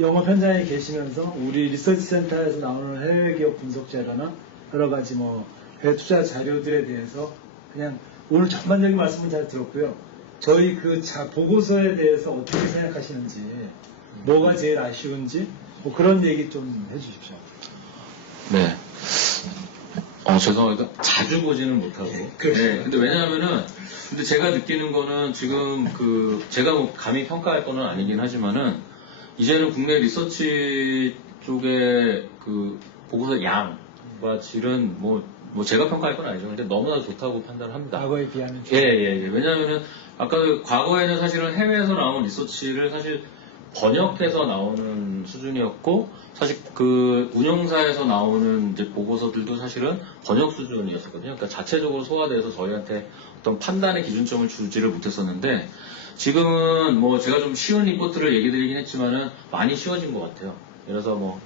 영업 현장에 계시면서 우리 리서치 센터에서 나오는 해외 기업 분석 자료나 여러 가지 뭐 해외 투자 자료들에 대해서 그냥 오늘 전반적인 말씀은 잘 들었고요. 저희 그 보고서에 대해서 어떻게 생각하시는지, 뭐가 제일 아쉬운지 뭐 그런 얘기 좀 해주십시오. 네. 죄송합니다. 자주 보지는 못하고. 그렇죠. 네. 근데 왜냐하면은, 근데 제가 느끼는 거는 지금 제가 뭐 감히 평가할 거는 아니긴 하지만은, 이제는 국내 리서치 쪽에 그 보고서 양과 질은 뭐 제가 평가할 건 아니죠. 근데 너무나 좋다고 판단을 합니다. 과거에 비하면 예. 왜냐하면은, 아까 과거에는 사실은 해외에서 나온 리서치를 사실 번역해서 나오는 수준이었고, 사실 그 운영사에서 나오는 이제 보고서들도 사실은 번역 수준이었거든요. 그러니까 자체적으로 소화돼서 저희한테 어떤 판단의 기준점을 주지를 못했었는데, 지금은 뭐 제가 좀 쉬운 리포트를 얘기 드리긴 했지만은 많이 쉬워진 것 같아요. 그래서 뭐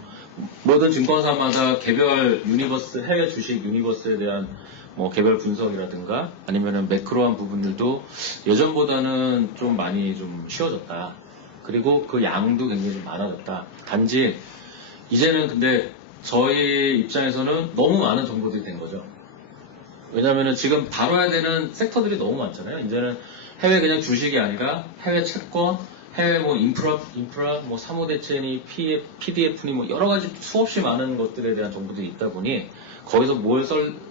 모든 증권사마다 개별 유니버스, 해외 주식 유니버스에 대한 뭐 개별 분석이라든가 아니면은 매크로한 부분들도 예전보다는 좀 많이 좀 쉬워졌다. 그리고 그 양도 굉장히 좀 많아졌다. 단지 이제는 근데 저희 입장에서는 너무 많은 정보들이 된 거죠. 왜냐면은 지금 다뤄야 되는 섹터들이 너무 많잖아요. 이제는 해외 그냥 주식이 아니라 해외 채권, 해외 뭐 인프라 뭐 사무대체니 PDF니 뭐 여러 가지 수없이 많은 것들에 대한 정보들이 있다 보니 거기서 뭘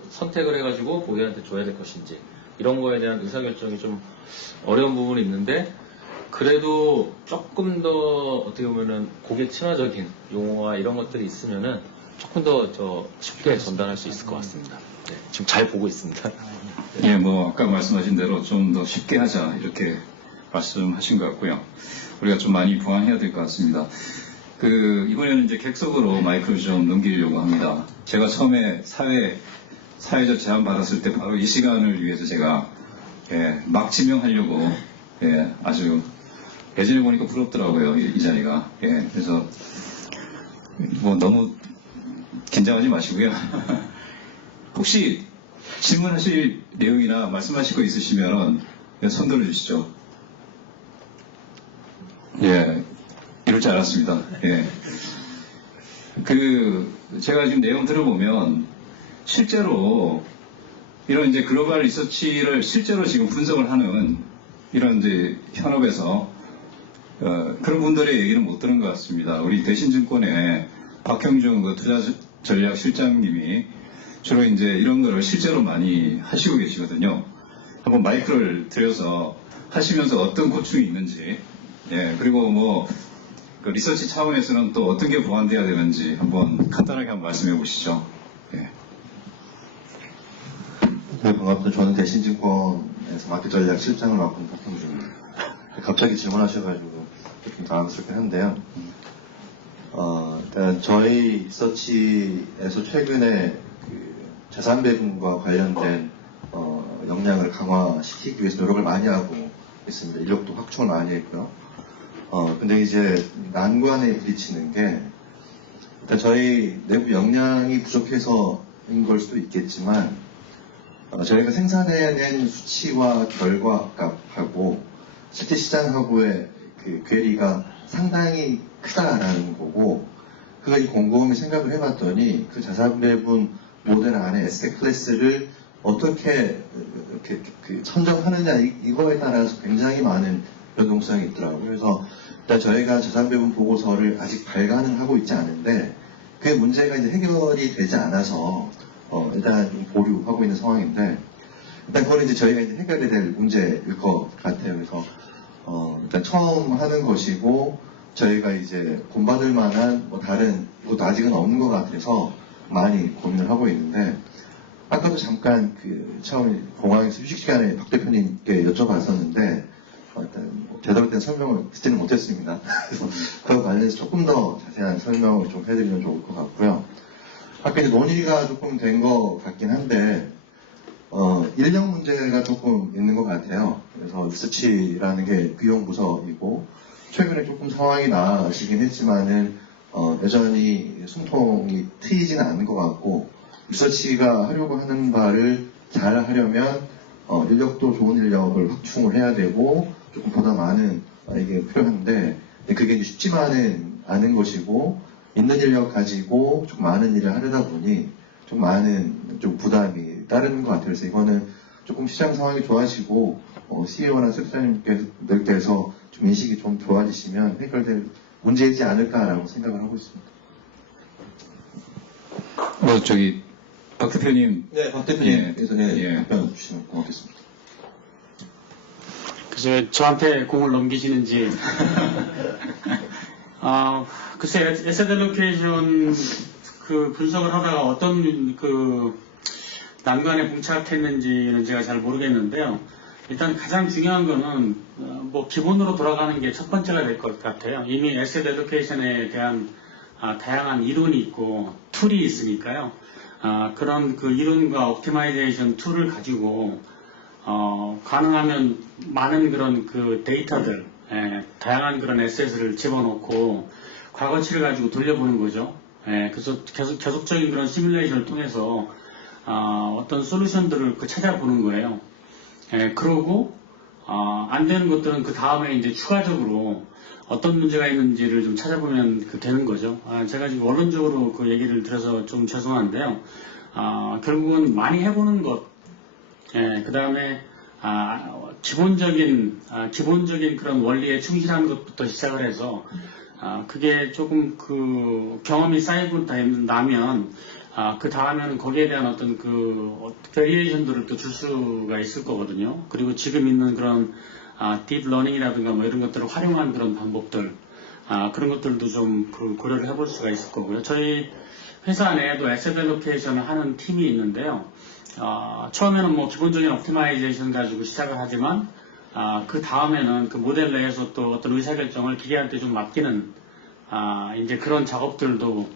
선택을 해가지고 고객한테 줘야 될 것인지 이런 거에 대한 의사결정이 좀 어려운 부분이 있는데 그래도 조금 더 어떻게 보면은 고객 친화적인 용어와 이런 것들이 있으면은 조금 더 쉽게 전달할 수 있을 것 같습니다. 네, 지금 잘 보고 있습니다. 예, 뭐 아까 말씀하신 대로 좀 더 쉽게 하자 이렇게 말씀하신 것 같고요. 우리가 좀 많이 보완해야 될 것 같습니다. 이번에는 이제 객석으로 마이크를 좀 넘기려고 합니다. 제가 처음에 사회적 제안 받았을 때 바로 이 시간을 위해서 제가 막 지명하려고 아주 예전에 보니까 부럽더라고요 이 자리가. 그래서 뭐 너무 긴장하지 마시고요. 혹시 질문하실 내용이나 말씀하실 거 있으시면 손 들어주시죠. 예, 이럴 줄 알았습니다. 예. 제가 지금 내용 들어보면 실제로 이런 이제 글로벌 리서치를 실제로 지금 분석을 하는 이런 이제 현업에서 그런 분들의 얘기는 못 들은 것 같습니다. 우리 대신증권의 박형중 투자전략실장님이 주로 이제 이런 거를 실제로 많이 하시고 계시거든요. 한번 마이크를 들여서 하시면서 어떤 고충이 있는지, 그리고 뭐 리서치 차원에서는 또 어떤 게 보완돼야 되는지 한번 간단하게 한번 말씀해 보시죠. 네, 반갑습니다. 저는 대신증권에서 마켓전략 실장을 맡고 있는 박형준입니다. 갑자기 질문하셔가지고 좀 당황스럽긴 한데요. 일단 저희 리서치에서 최근에 자산 배분과 관련된 역량을 강화시키기 위해서 노력을 많이 하고 있습니다. 인력도 확충을 많이 했고요. 근데 이제 난관에 부딪히는 게 일단 저희 내부 역량이 부족해서인 걸 수도 있겠지만 저희가 생산해낸 수치와 결과값하고 실제 시장하고의 괴리가 상당히 크다라는 거고 그걸 곰곰이 생각을 해봤더니 그 자산 배분 모델 안에 에셋 클래스를 어떻게 선정하느냐 이거에 따라서 굉장히 많은 변동성이 있더라고요. 그래서 일단 저희가 자산 배분 보고서를 아직 발간을 하고 있지 않은데 그 문제가 이제 해결이 되지 않아서 일단 좀 보류하고 있는 상황인데 일단 그건 이제 저희가 이제 해결해야 될 문제일 것 같아요. 그래서 일단 처음 하는 것이고 저희가 이제 본받을 만한 뭐 다른 것도 아직은 없는 것 같아서 많이 고민을 하고 있는데 아까도 잠깐 처음 공항에서 휴식 시간에 박 대표님께 여쭤봤었는데 일단 제대로 된 설명을 듣지는 못했습니다. 그래서 그와 관련해서 조금 더 자세한 설명을 좀 해드리면 좋을 것 같고요. 아까 이제 논의가 조금 된 것 같긴 한데 인력 문제가 조금 있는 것 같아요. 그래서 리서치라는 게 비용 부서이고 최근에 조금 상황이 나아지긴 했지만은 여전히 숨통이 트이지는 않는 것 같고 리서치가 하려고 하는 바를 잘 하려면 인력도 좋은 인력을 확충을 해야 되고 조금 보다 많은 이게 필요한데 그게 이제 쉽지만은 않은 것이고 있는 인력 가지고 좀 많은 일을 하려다 보니 좀 많은 좀 부담이 따르는 것 같아요. 그래서 이거는 조금 시장 상황이 좋아지고 CEO나 세부장님께서 좀 인식이 좀 좋아지시면 해결될 문제이지 않을까라고 생각을 하고 있습니다. 박 대표님. 네, 박 대표님께서 답변 주시면 고맙겠습니다. 글쎄 저한테 공을 넘기시는지 글쎄 에셋 알로케이션 분석을 하다가 어떤 난관에 봉착했는지는 제가 잘 모르겠는데요. 일단 가장 중요한 거는 뭐 기본으로 돌아가는 게 첫 번째가 될 것 같아요. 이미 에셋 알로케이션에 대한 다양한 이론이 있고 툴이 있으니까요. 그런 이론과 옵티마이제이션 툴을 가지고 가능하면 많은 그런 데이터들, 다양한 그런 에셋을 집어넣고 과거치를 가지고 돌려보는 거죠. 그래서 계속적인 그런 시뮬레이션을 통해서 어떤 솔루션들을 찾아보는 거예요. 그러고 안 되는 것들은 그 다음에 이제 추가적으로 어떤 문제가 있는지를 좀 찾아보면 되는 거죠. 제가 지금 원론적으로 그 얘기를 들어서 좀 죄송한데요. 결국은 많이 해보는 것, 그 다음에 기본적인 그런 원리에 충실한 것부터 시작을 해서 그게 조금 그 경험이 쌓이고 나면 그 다음에는 거기에 대한 어떤 그 베리에이션들을 또 줄 수가 있을 거거든요. 그리고 지금 있는 그런 딥 러닝이라든가 뭐 이런 것들을 활용한 그런 방법들 그런 것들도 좀 그 고려를 해볼 수가 있을 거고요. 저희 회사 내에도 에셋 알로케이션을 하는 팀이 있는데요. 처음에는 뭐 기본적인 옵티마이제이션 가지고 시작을 하지만 그 다음에는 그 모델 내에서 또 어떤 의사결정을 기계한테 좀 맡기는 이제 그런 작업들도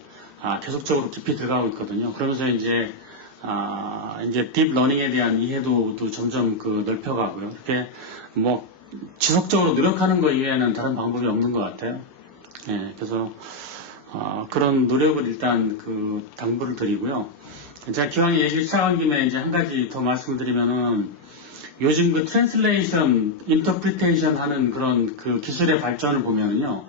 계속적으로 깊이 들어가고 있거든요. 그러면서 이제 딥 러닝에 대한 이해도도 점점 그 넓혀가고요. 이렇게 뭐 지속적으로 노력하는 것 이외에는 다른 방법이 없는 것 같아요. 예, 그래서 그런 노력을 일단 그 당부를 드리고요. 제가 기왕에 얘기를 시작한 김에 이제 한 가지 더 말씀을 드리면은 요즘 그 트랜슬레이션, 인터프리테이션 하는 그런 그 기술의 발전을 보면은요.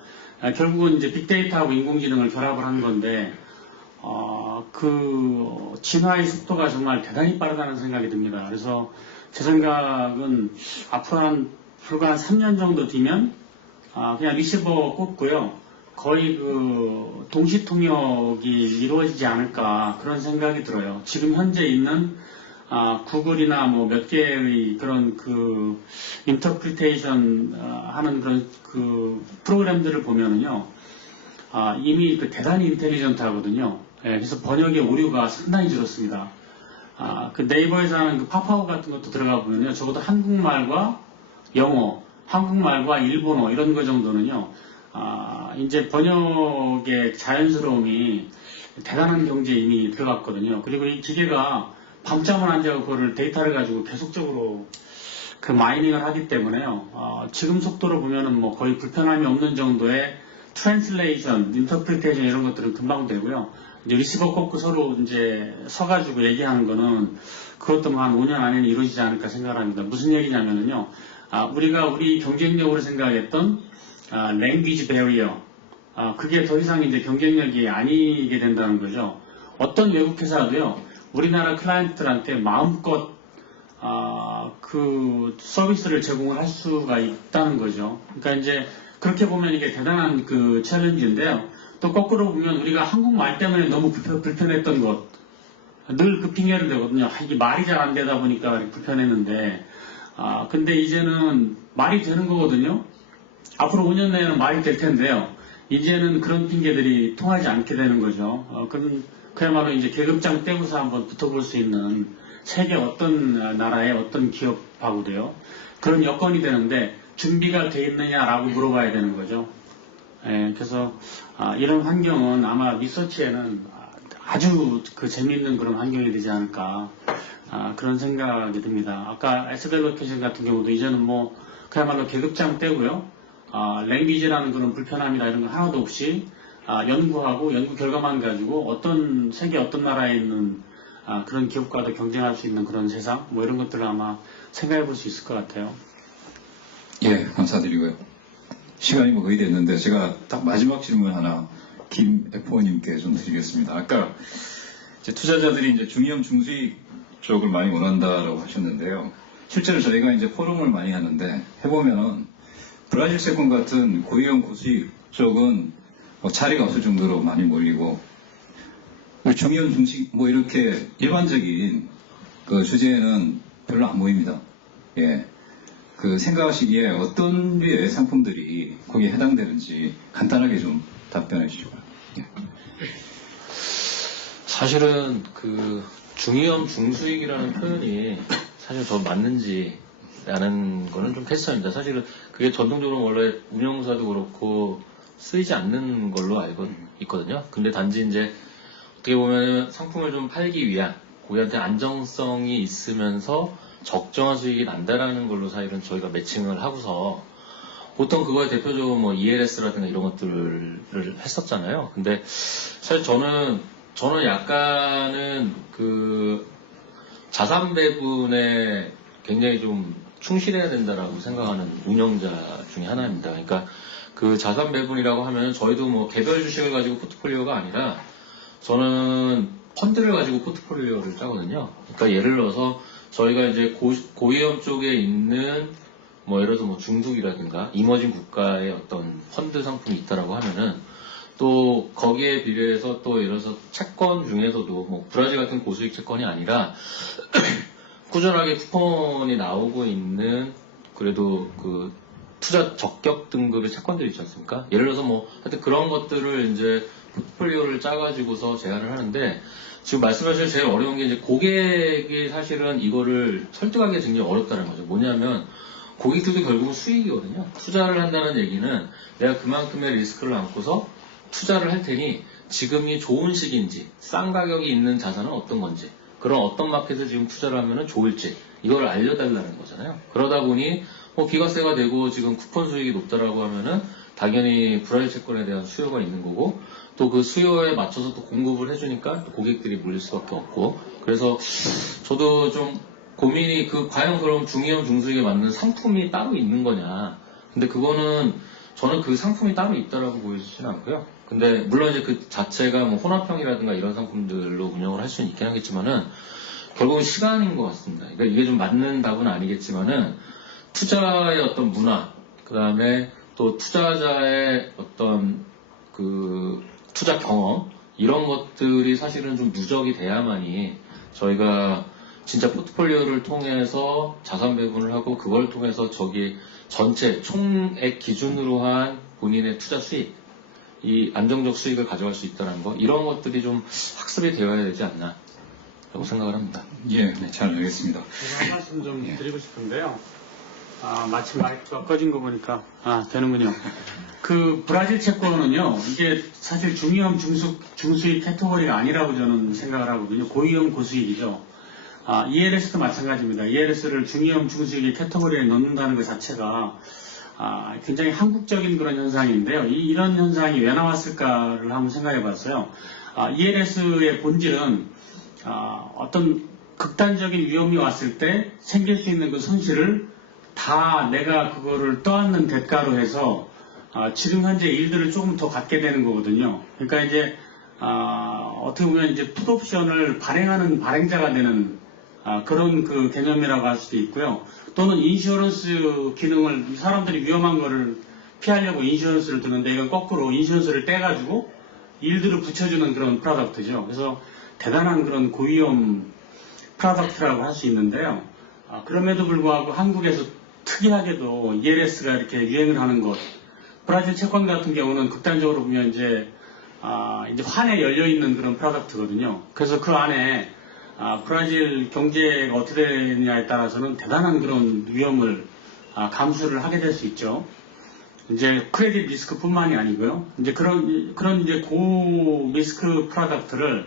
결국은 이제 빅데이터하고 인공지능을 결합을 한 건데 그 진화의 속도가 정말 대단히 빠르다는 생각이 듭니다. 그래서 제 생각은 앞으로 불과 한 3년 정도 뒤면 그냥 리시버 꽂고요. 거의 그 동시 통역이 이루어지지 않을까 그런 생각이 들어요. 지금 현재 있는 구글이나 뭐 몇 개의 그런 그 인터프리테이션 하는 그런 그 프로그램들을 보면은요. 이미 그 대단히 인텔리전트 하거든요. 예, 그래서 번역의 오류가 상당히 줄었습니다. 그 네이버에서 하는 그 팝아웃 같은 것도 들어가 보면요. 적어도 한국말과 영어, 한국말과 일본어 이런 거 정도는요. 이제 번역의 자연스러움이 대단한 경지에 이미 들어갔거든요. 그리고 이 기계가 밤잠을 안 자고 그거를 데이터를 가지고 계속적으로 그 마이닝을 하기 때문에요. 지금 속도로 보면은 뭐 거의 불편함이 없는 정도의 트랜슬레이션, 인터프리테이션 이런 것들은 금방 되고요. 이제 리시버 꽂고 서로 이제 서가지고 얘기하는 거는 그것도 뭐 한 5년 안에는 이루어지지 않을까 생각합니다. 무슨 얘기냐면은요. 우리가 우리 경쟁력으로 생각했던 랭귀지 베리어 그게 더 이상 이제 경쟁력이 아니게 된다는 거죠. 어떤 외국 회사도요. 우리나라 클라이언트들한테 마음껏 그 서비스를 제공을 할 수가 있다는 거죠. 그러니까 이제 그렇게 보면 이게 대단한 그 챌린지인데요. 또 거꾸로 보면 우리가 한국말 때문에 너무 불편했던 것 늘 그 핑계를 대거든요. 이게 말이 잘 안 되다 보니까 불편했는데 근데 이제는 말이 되는 거거든요. 앞으로 5년 내에는 말이 될 텐데요. 이제는 그런 핑계들이 통하지 않게 되는 거죠. 그야말로 이제 계급장 떼고서 한번 붙어볼 수 있는 세계 어떤 나라의 어떤 기업하고도요. 그런 여건이 되는데 준비가 돼 있느냐라고 물어봐야 되는 거죠. 예, 그래서 이런 환경은 아마 리서치에는 아주 그 재미있는 그런 환경이 되지 않을까 그런 생각이 듭니다. 아까 에셋 알로케이션 같은 경우도 이제는 뭐 그야말로 계급장 떼고요. 랭귀지라는 그런 불편함이나 이런 거 하나도 없이 연구하고 연구 결과만 가지고 어떤 세계 어떤 나라에 있는 그런 기업과도 경쟁할 수 있는 그런 세상 뭐 이런 것들을 아마 생각해 볼 수 있을 것 같아요. 예, 감사드리고요. 시간이 뭐 거의 됐는데 제가 딱 마지막 질문 하나 김 F5님께 좀 드리겠습니다. 아까 이제 투자자들이 이제 중위험 중수익 쪽을 많이 원한다라고 하셨는데요. 실제로 저희가 이제 포럼을 많이 하는데 해보면 브라질 세컨 같은 고위험 고수익 쪽은 자리가 없을 정도로 많이 몰리고 중위험 중식 뭐 이렇게 일반적인 그 주제에는 별로 안 보입니다. 예. 그 생각하시기에 어떤 류의 상품들이 거기에 해당되는지 간단하게 좀 답변해 주시고요. 예. 사실은 그 중위험 중수익이라는 표현이 사실 더 맞는지라는 거는 좀 패스입니다. 사실은 그게 전통적으로 원래 운영사도 그렇고 쓰이지 않는 걸로 알고 있거든요. 근데 단지 이제 어떻게 보면 상품을 좀 팔기 위한 고객한테 안정성이 있으면서 적정한 수익이 난다라는 걸로 사실은 저희가 매칭을 하고서 보통 그거에 대표적으로 뭐 ELS라든가 이런 것들을 했었잖아요. 근데 사실 저는 약간은 그 자산 배분에 굉장히 좀 충실해야 된다라고 생각하는 운영자 중에 하나입니다. 그러니까 그 자산 배분이라고 하면 저희도 뭐 개별 주식을 가지고 포트폴리오가 아니라 저는 펀드를 가지고 포트폴리오를 짜거든요. 그러니까 예를 들어서 저희가 이제 고위험 쪽에 있는 뭐 예를 들어서 뭐 중국이라든가 이머징 국가의 어떤 펀드 상품이 있다라고 하면은 또 거기에 비례해서 또 예를 들어서 채권 중에서도 뭐 브라질 같은 고수익 채권이 아니라 꾸준하게 쿠폰이 나오고 있는 그래도 그 투자 적격 등급의 채권들이 있지 않습니까? 예를 들어서 뭐 하여튼 그런 것들을 이제 포트폴리오를 짜가지고서 제안을 하는데 지금 말씀하신 제일 어려운 게 이제 고객이 사실은 이거를 설득하기가 굉장히 어렵다는 거죠. 뭐냐면 고객들도 결국은 수익이거든요. 투자를 한다는 얘기는 내가 그만큼의 리스크를 안고서 투자를 할 테니 지금이 좋은 시기인지 싼 가격이 있는 자산은 어떤 건지 그런 어떤 마켓에 지금 투자를 하면 좋을지 이걸 알려달라는 거잖아요. 그러다 보니 뭐 비과세가 되고 지금 쿠폰 수익이 높다라고 하면은 당연히 브라질 채권에 대한 수요가 있는 거고 또 그 수요에 맞춰서 또 공급을 해주니까 또 고객들이 몰릴 수밖에 없고 그래서 저도 좀 고민이 과연 그럼 중위험 중수익에 맞는 상품이 따로 있는 거냐. 근데 그거는 저는 그 상품이 따로 있다라고 보여지지는 않고요. 근데 물론 이제 그 자체가 뭐 혼합형이라든가 이런 상품들로 운영을 할 수는 있긴 하겠지만은 결국은 시간인 것 같습니다. 그러니까 이게 좀 맞는 답은 아니겠지만은 투자의 어떤 문화, 그 다음에 또 투자자의 어떤 그 투자 경험 이런 것들이 사실은 좀 누적이 돼야만이 저희가 진짜 포트폴리오를 통해서 자산 배분을 하고 그걸 통해서 저기 전체 총액 기준으로 한 본인의 투자 수익, 이 안정적 수익을 가져갈 수 있다는 거 이런 것들이 좀 학습이 되어야 되지 않나 라고 생각을 합니다. 예, 네, 잘 알겠습니다. 제가 한 말씀 좀 드리고 싶은데요. 마침 마이크가 꺼진 거 보니까 되는군요. 그 브라질 채권은요, 이게 사실 중위험 중수익 캐테고리가 아니라고 저는 생각을 하거든요. 고위험 고수익이죠. ELS도 마찬가지입니다. ELS를 중위험 중수익의 캐테고리에 넣는다는 것 자체가 굉장히 한국적인 그런 현상인데요. 이런 현상이 왜 나왔을까를 한번 생각해 봤어요. ELS의 본질은 어떤 극단적인 위험이 왔을 때 생길 수 있는 그 손실을 다 내가 그거를 떠안는 대가로 해서 지금 현재 일들을 조금 더 갖게 되는 거거든요. 그러니까 이제 어떻게 보면 이제 풋옵션을 발행하는 발행자가 되는 그런 그 개념이라고 할 수도 있고요. 또는 인슈런스 기능을 사람들이 위험한 거를 피하려고 인슈런스를 드는데 이건 거꾸로 인슈런스를 떼가지고 일들을 붙여주는 그런 프로덕트죠. 그래서 대단한 그런 고위험 프로덕트라고 할 수 있는데요. 그럼에도 불구하고 한국에서 특이하게도 ELS가 이렇게 유행을 하는 것, 브라질 채권 같은 경우는 극단적으로 보면 이제 환에 열려있는 그런 프로덕트거든요. 그래서 그 안에 브라질 경제가 어떻게 되느냐에 따라서는 대단한 그런 위험을 감수를 하게 될 수 있죠. 이제 크레딧 리스크뿐만이 아니고요. 이제 그런 이제 고 리스크 프로덕트를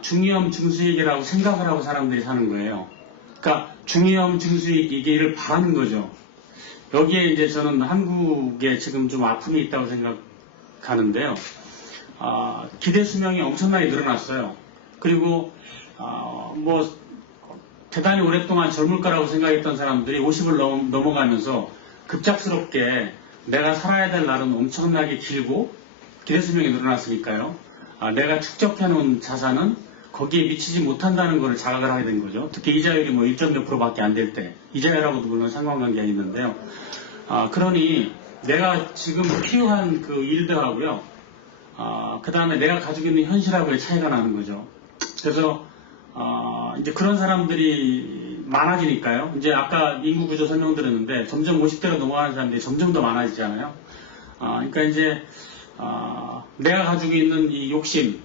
중위험 중수익이라고 생각을 하고 사람들이 사는 거예요. 그러니까 중위험 중수익이기를 바라는 거죠. 여기에 이제 저는 한국에 지금 좀 아픔이 있다고 생각하는데요. 기대 수명이 엄청나게 늘어났어요. 그리고 뭐 대단히 오랫동안 젊을 거라고 생각했던 사람들이 50을 넘어가면서 급작스럽게 내가 살아야 될 날은 엄청나게 길고 기대 수명이 늘어났으니까요. 내가 축적해 놓은 자산은 거기에 미치지 못한다는 것을 자각을 하게 된 거죠. 특히 이자율이 뭐 1.몇 %밖에 안 될 때 이자율하고도 물론 상관관계가 있는데요. 그러니 내가 지금 필요한 그 일들하고요. 그 다음에 내가 가지고 있는 현실하고의 차이가 나는 거죠. 그래서 이제 그런 사람들이 많아지니까요. 이제 아까 인구 구조 설명드렸는데 점점 50대로 넘어가는 사람들이 점점 더 많아지잖아요. 그러니까 이제 내가 가지고 있는 이 욕심,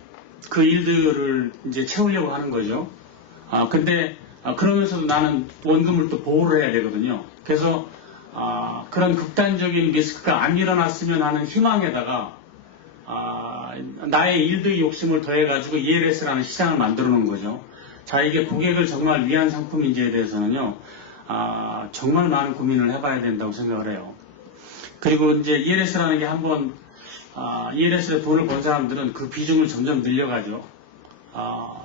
그 일들을 이제 채우려고 하는 거죠. 근데 그러면서도 나는 원금을 또 보호를 해야 되거든요. 그래서 그런 극단적인 리스크가 안 일어났으면 하는 희망에다가 나의 일의 욕심을 더해가지고 ELS라는 시장을 만들어 놓은 거죠. 자, 이게 고객을 정말 위한 상품인지에 대해서는요, 정말 많은 고민을 해봐야 된다고 생각을 해요. 그리고 이제 ELS라는 게 한번 ELS에 돈을 번 사람들은 그 비중을 점점 늘려가죠.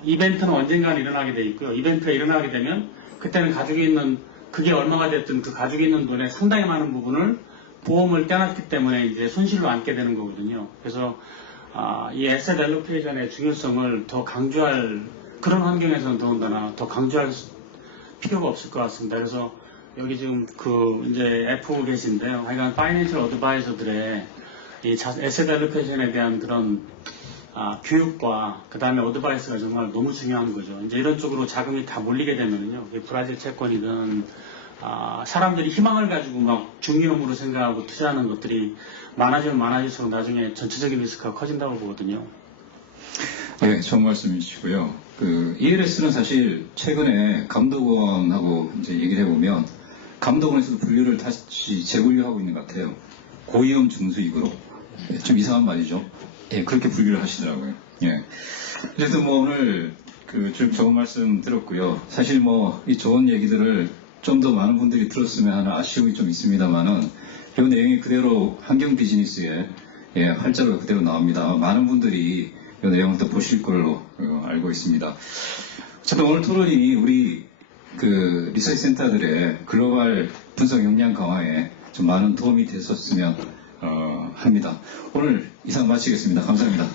이벤트는 언젠가는 일어나게 돼 있고요. 이벤트가 일어나게 되면 그때는 가지고 있는 그게 얼마가 됐든 그 가지고 있는 돈의 상당히 많은 부분을 보험을 떼놨기 때문에 이제 손실로 안게 되는 거거든요. 그래서 이 에셋 알로케이션의 중요성을 더 강조할 그런 환경에서는 더군다나 더 강조할 필요가 없을 것 같습니다. 그래서 여기 지금 이제 F 계신데요. 하여간 파이낸셜 어드바이저들의 이 에셋 알로케이션에 대한 그런 교육과 그 다음에 어드바이스가 정말 너무 중요한 거죠. 이제 이런 쪽으로 자금이 다 몰리게 되면요. 브라질 채권이든 사람들이 희망을 가지고 막 중위험으로 생각하고 투자하는 것들이 많아지면 많아질수록 나중에 전체적인 리스크가 커진다고 보거든요. 네, 좋은 말씀이시고요. ELS는 사실 최근에 감독원하고 이제 얘기를 해보면 감독원에서도 분류를 다시 재분류하고 있는 것 같아요. 고위험 중수익으로. 좀 이상한 말이죠. 예, 그렇게 분류를 하시더라고요. 예. 그래서 오늘 좀 좋은 말씀 들었고요. 사실 이 좋은 얘기들을 좀 더 많은 분들이 들었으면 하는 아쉬움이 좀 있습니다만은 이 내용이 그대로 환경 비즈니스에 활자로 그대로 나옵니다. 많은 분들이 이 내용을 또 보실 걸로 알고 있습니다. 어쨌든 오늘 토론이 우리 리서치 센터들의 글로벌 분석 역량 강화에 좀 많은 도움이 됐었으면 합니다. 오늘 이상 마치겠습니다. 감사합니다.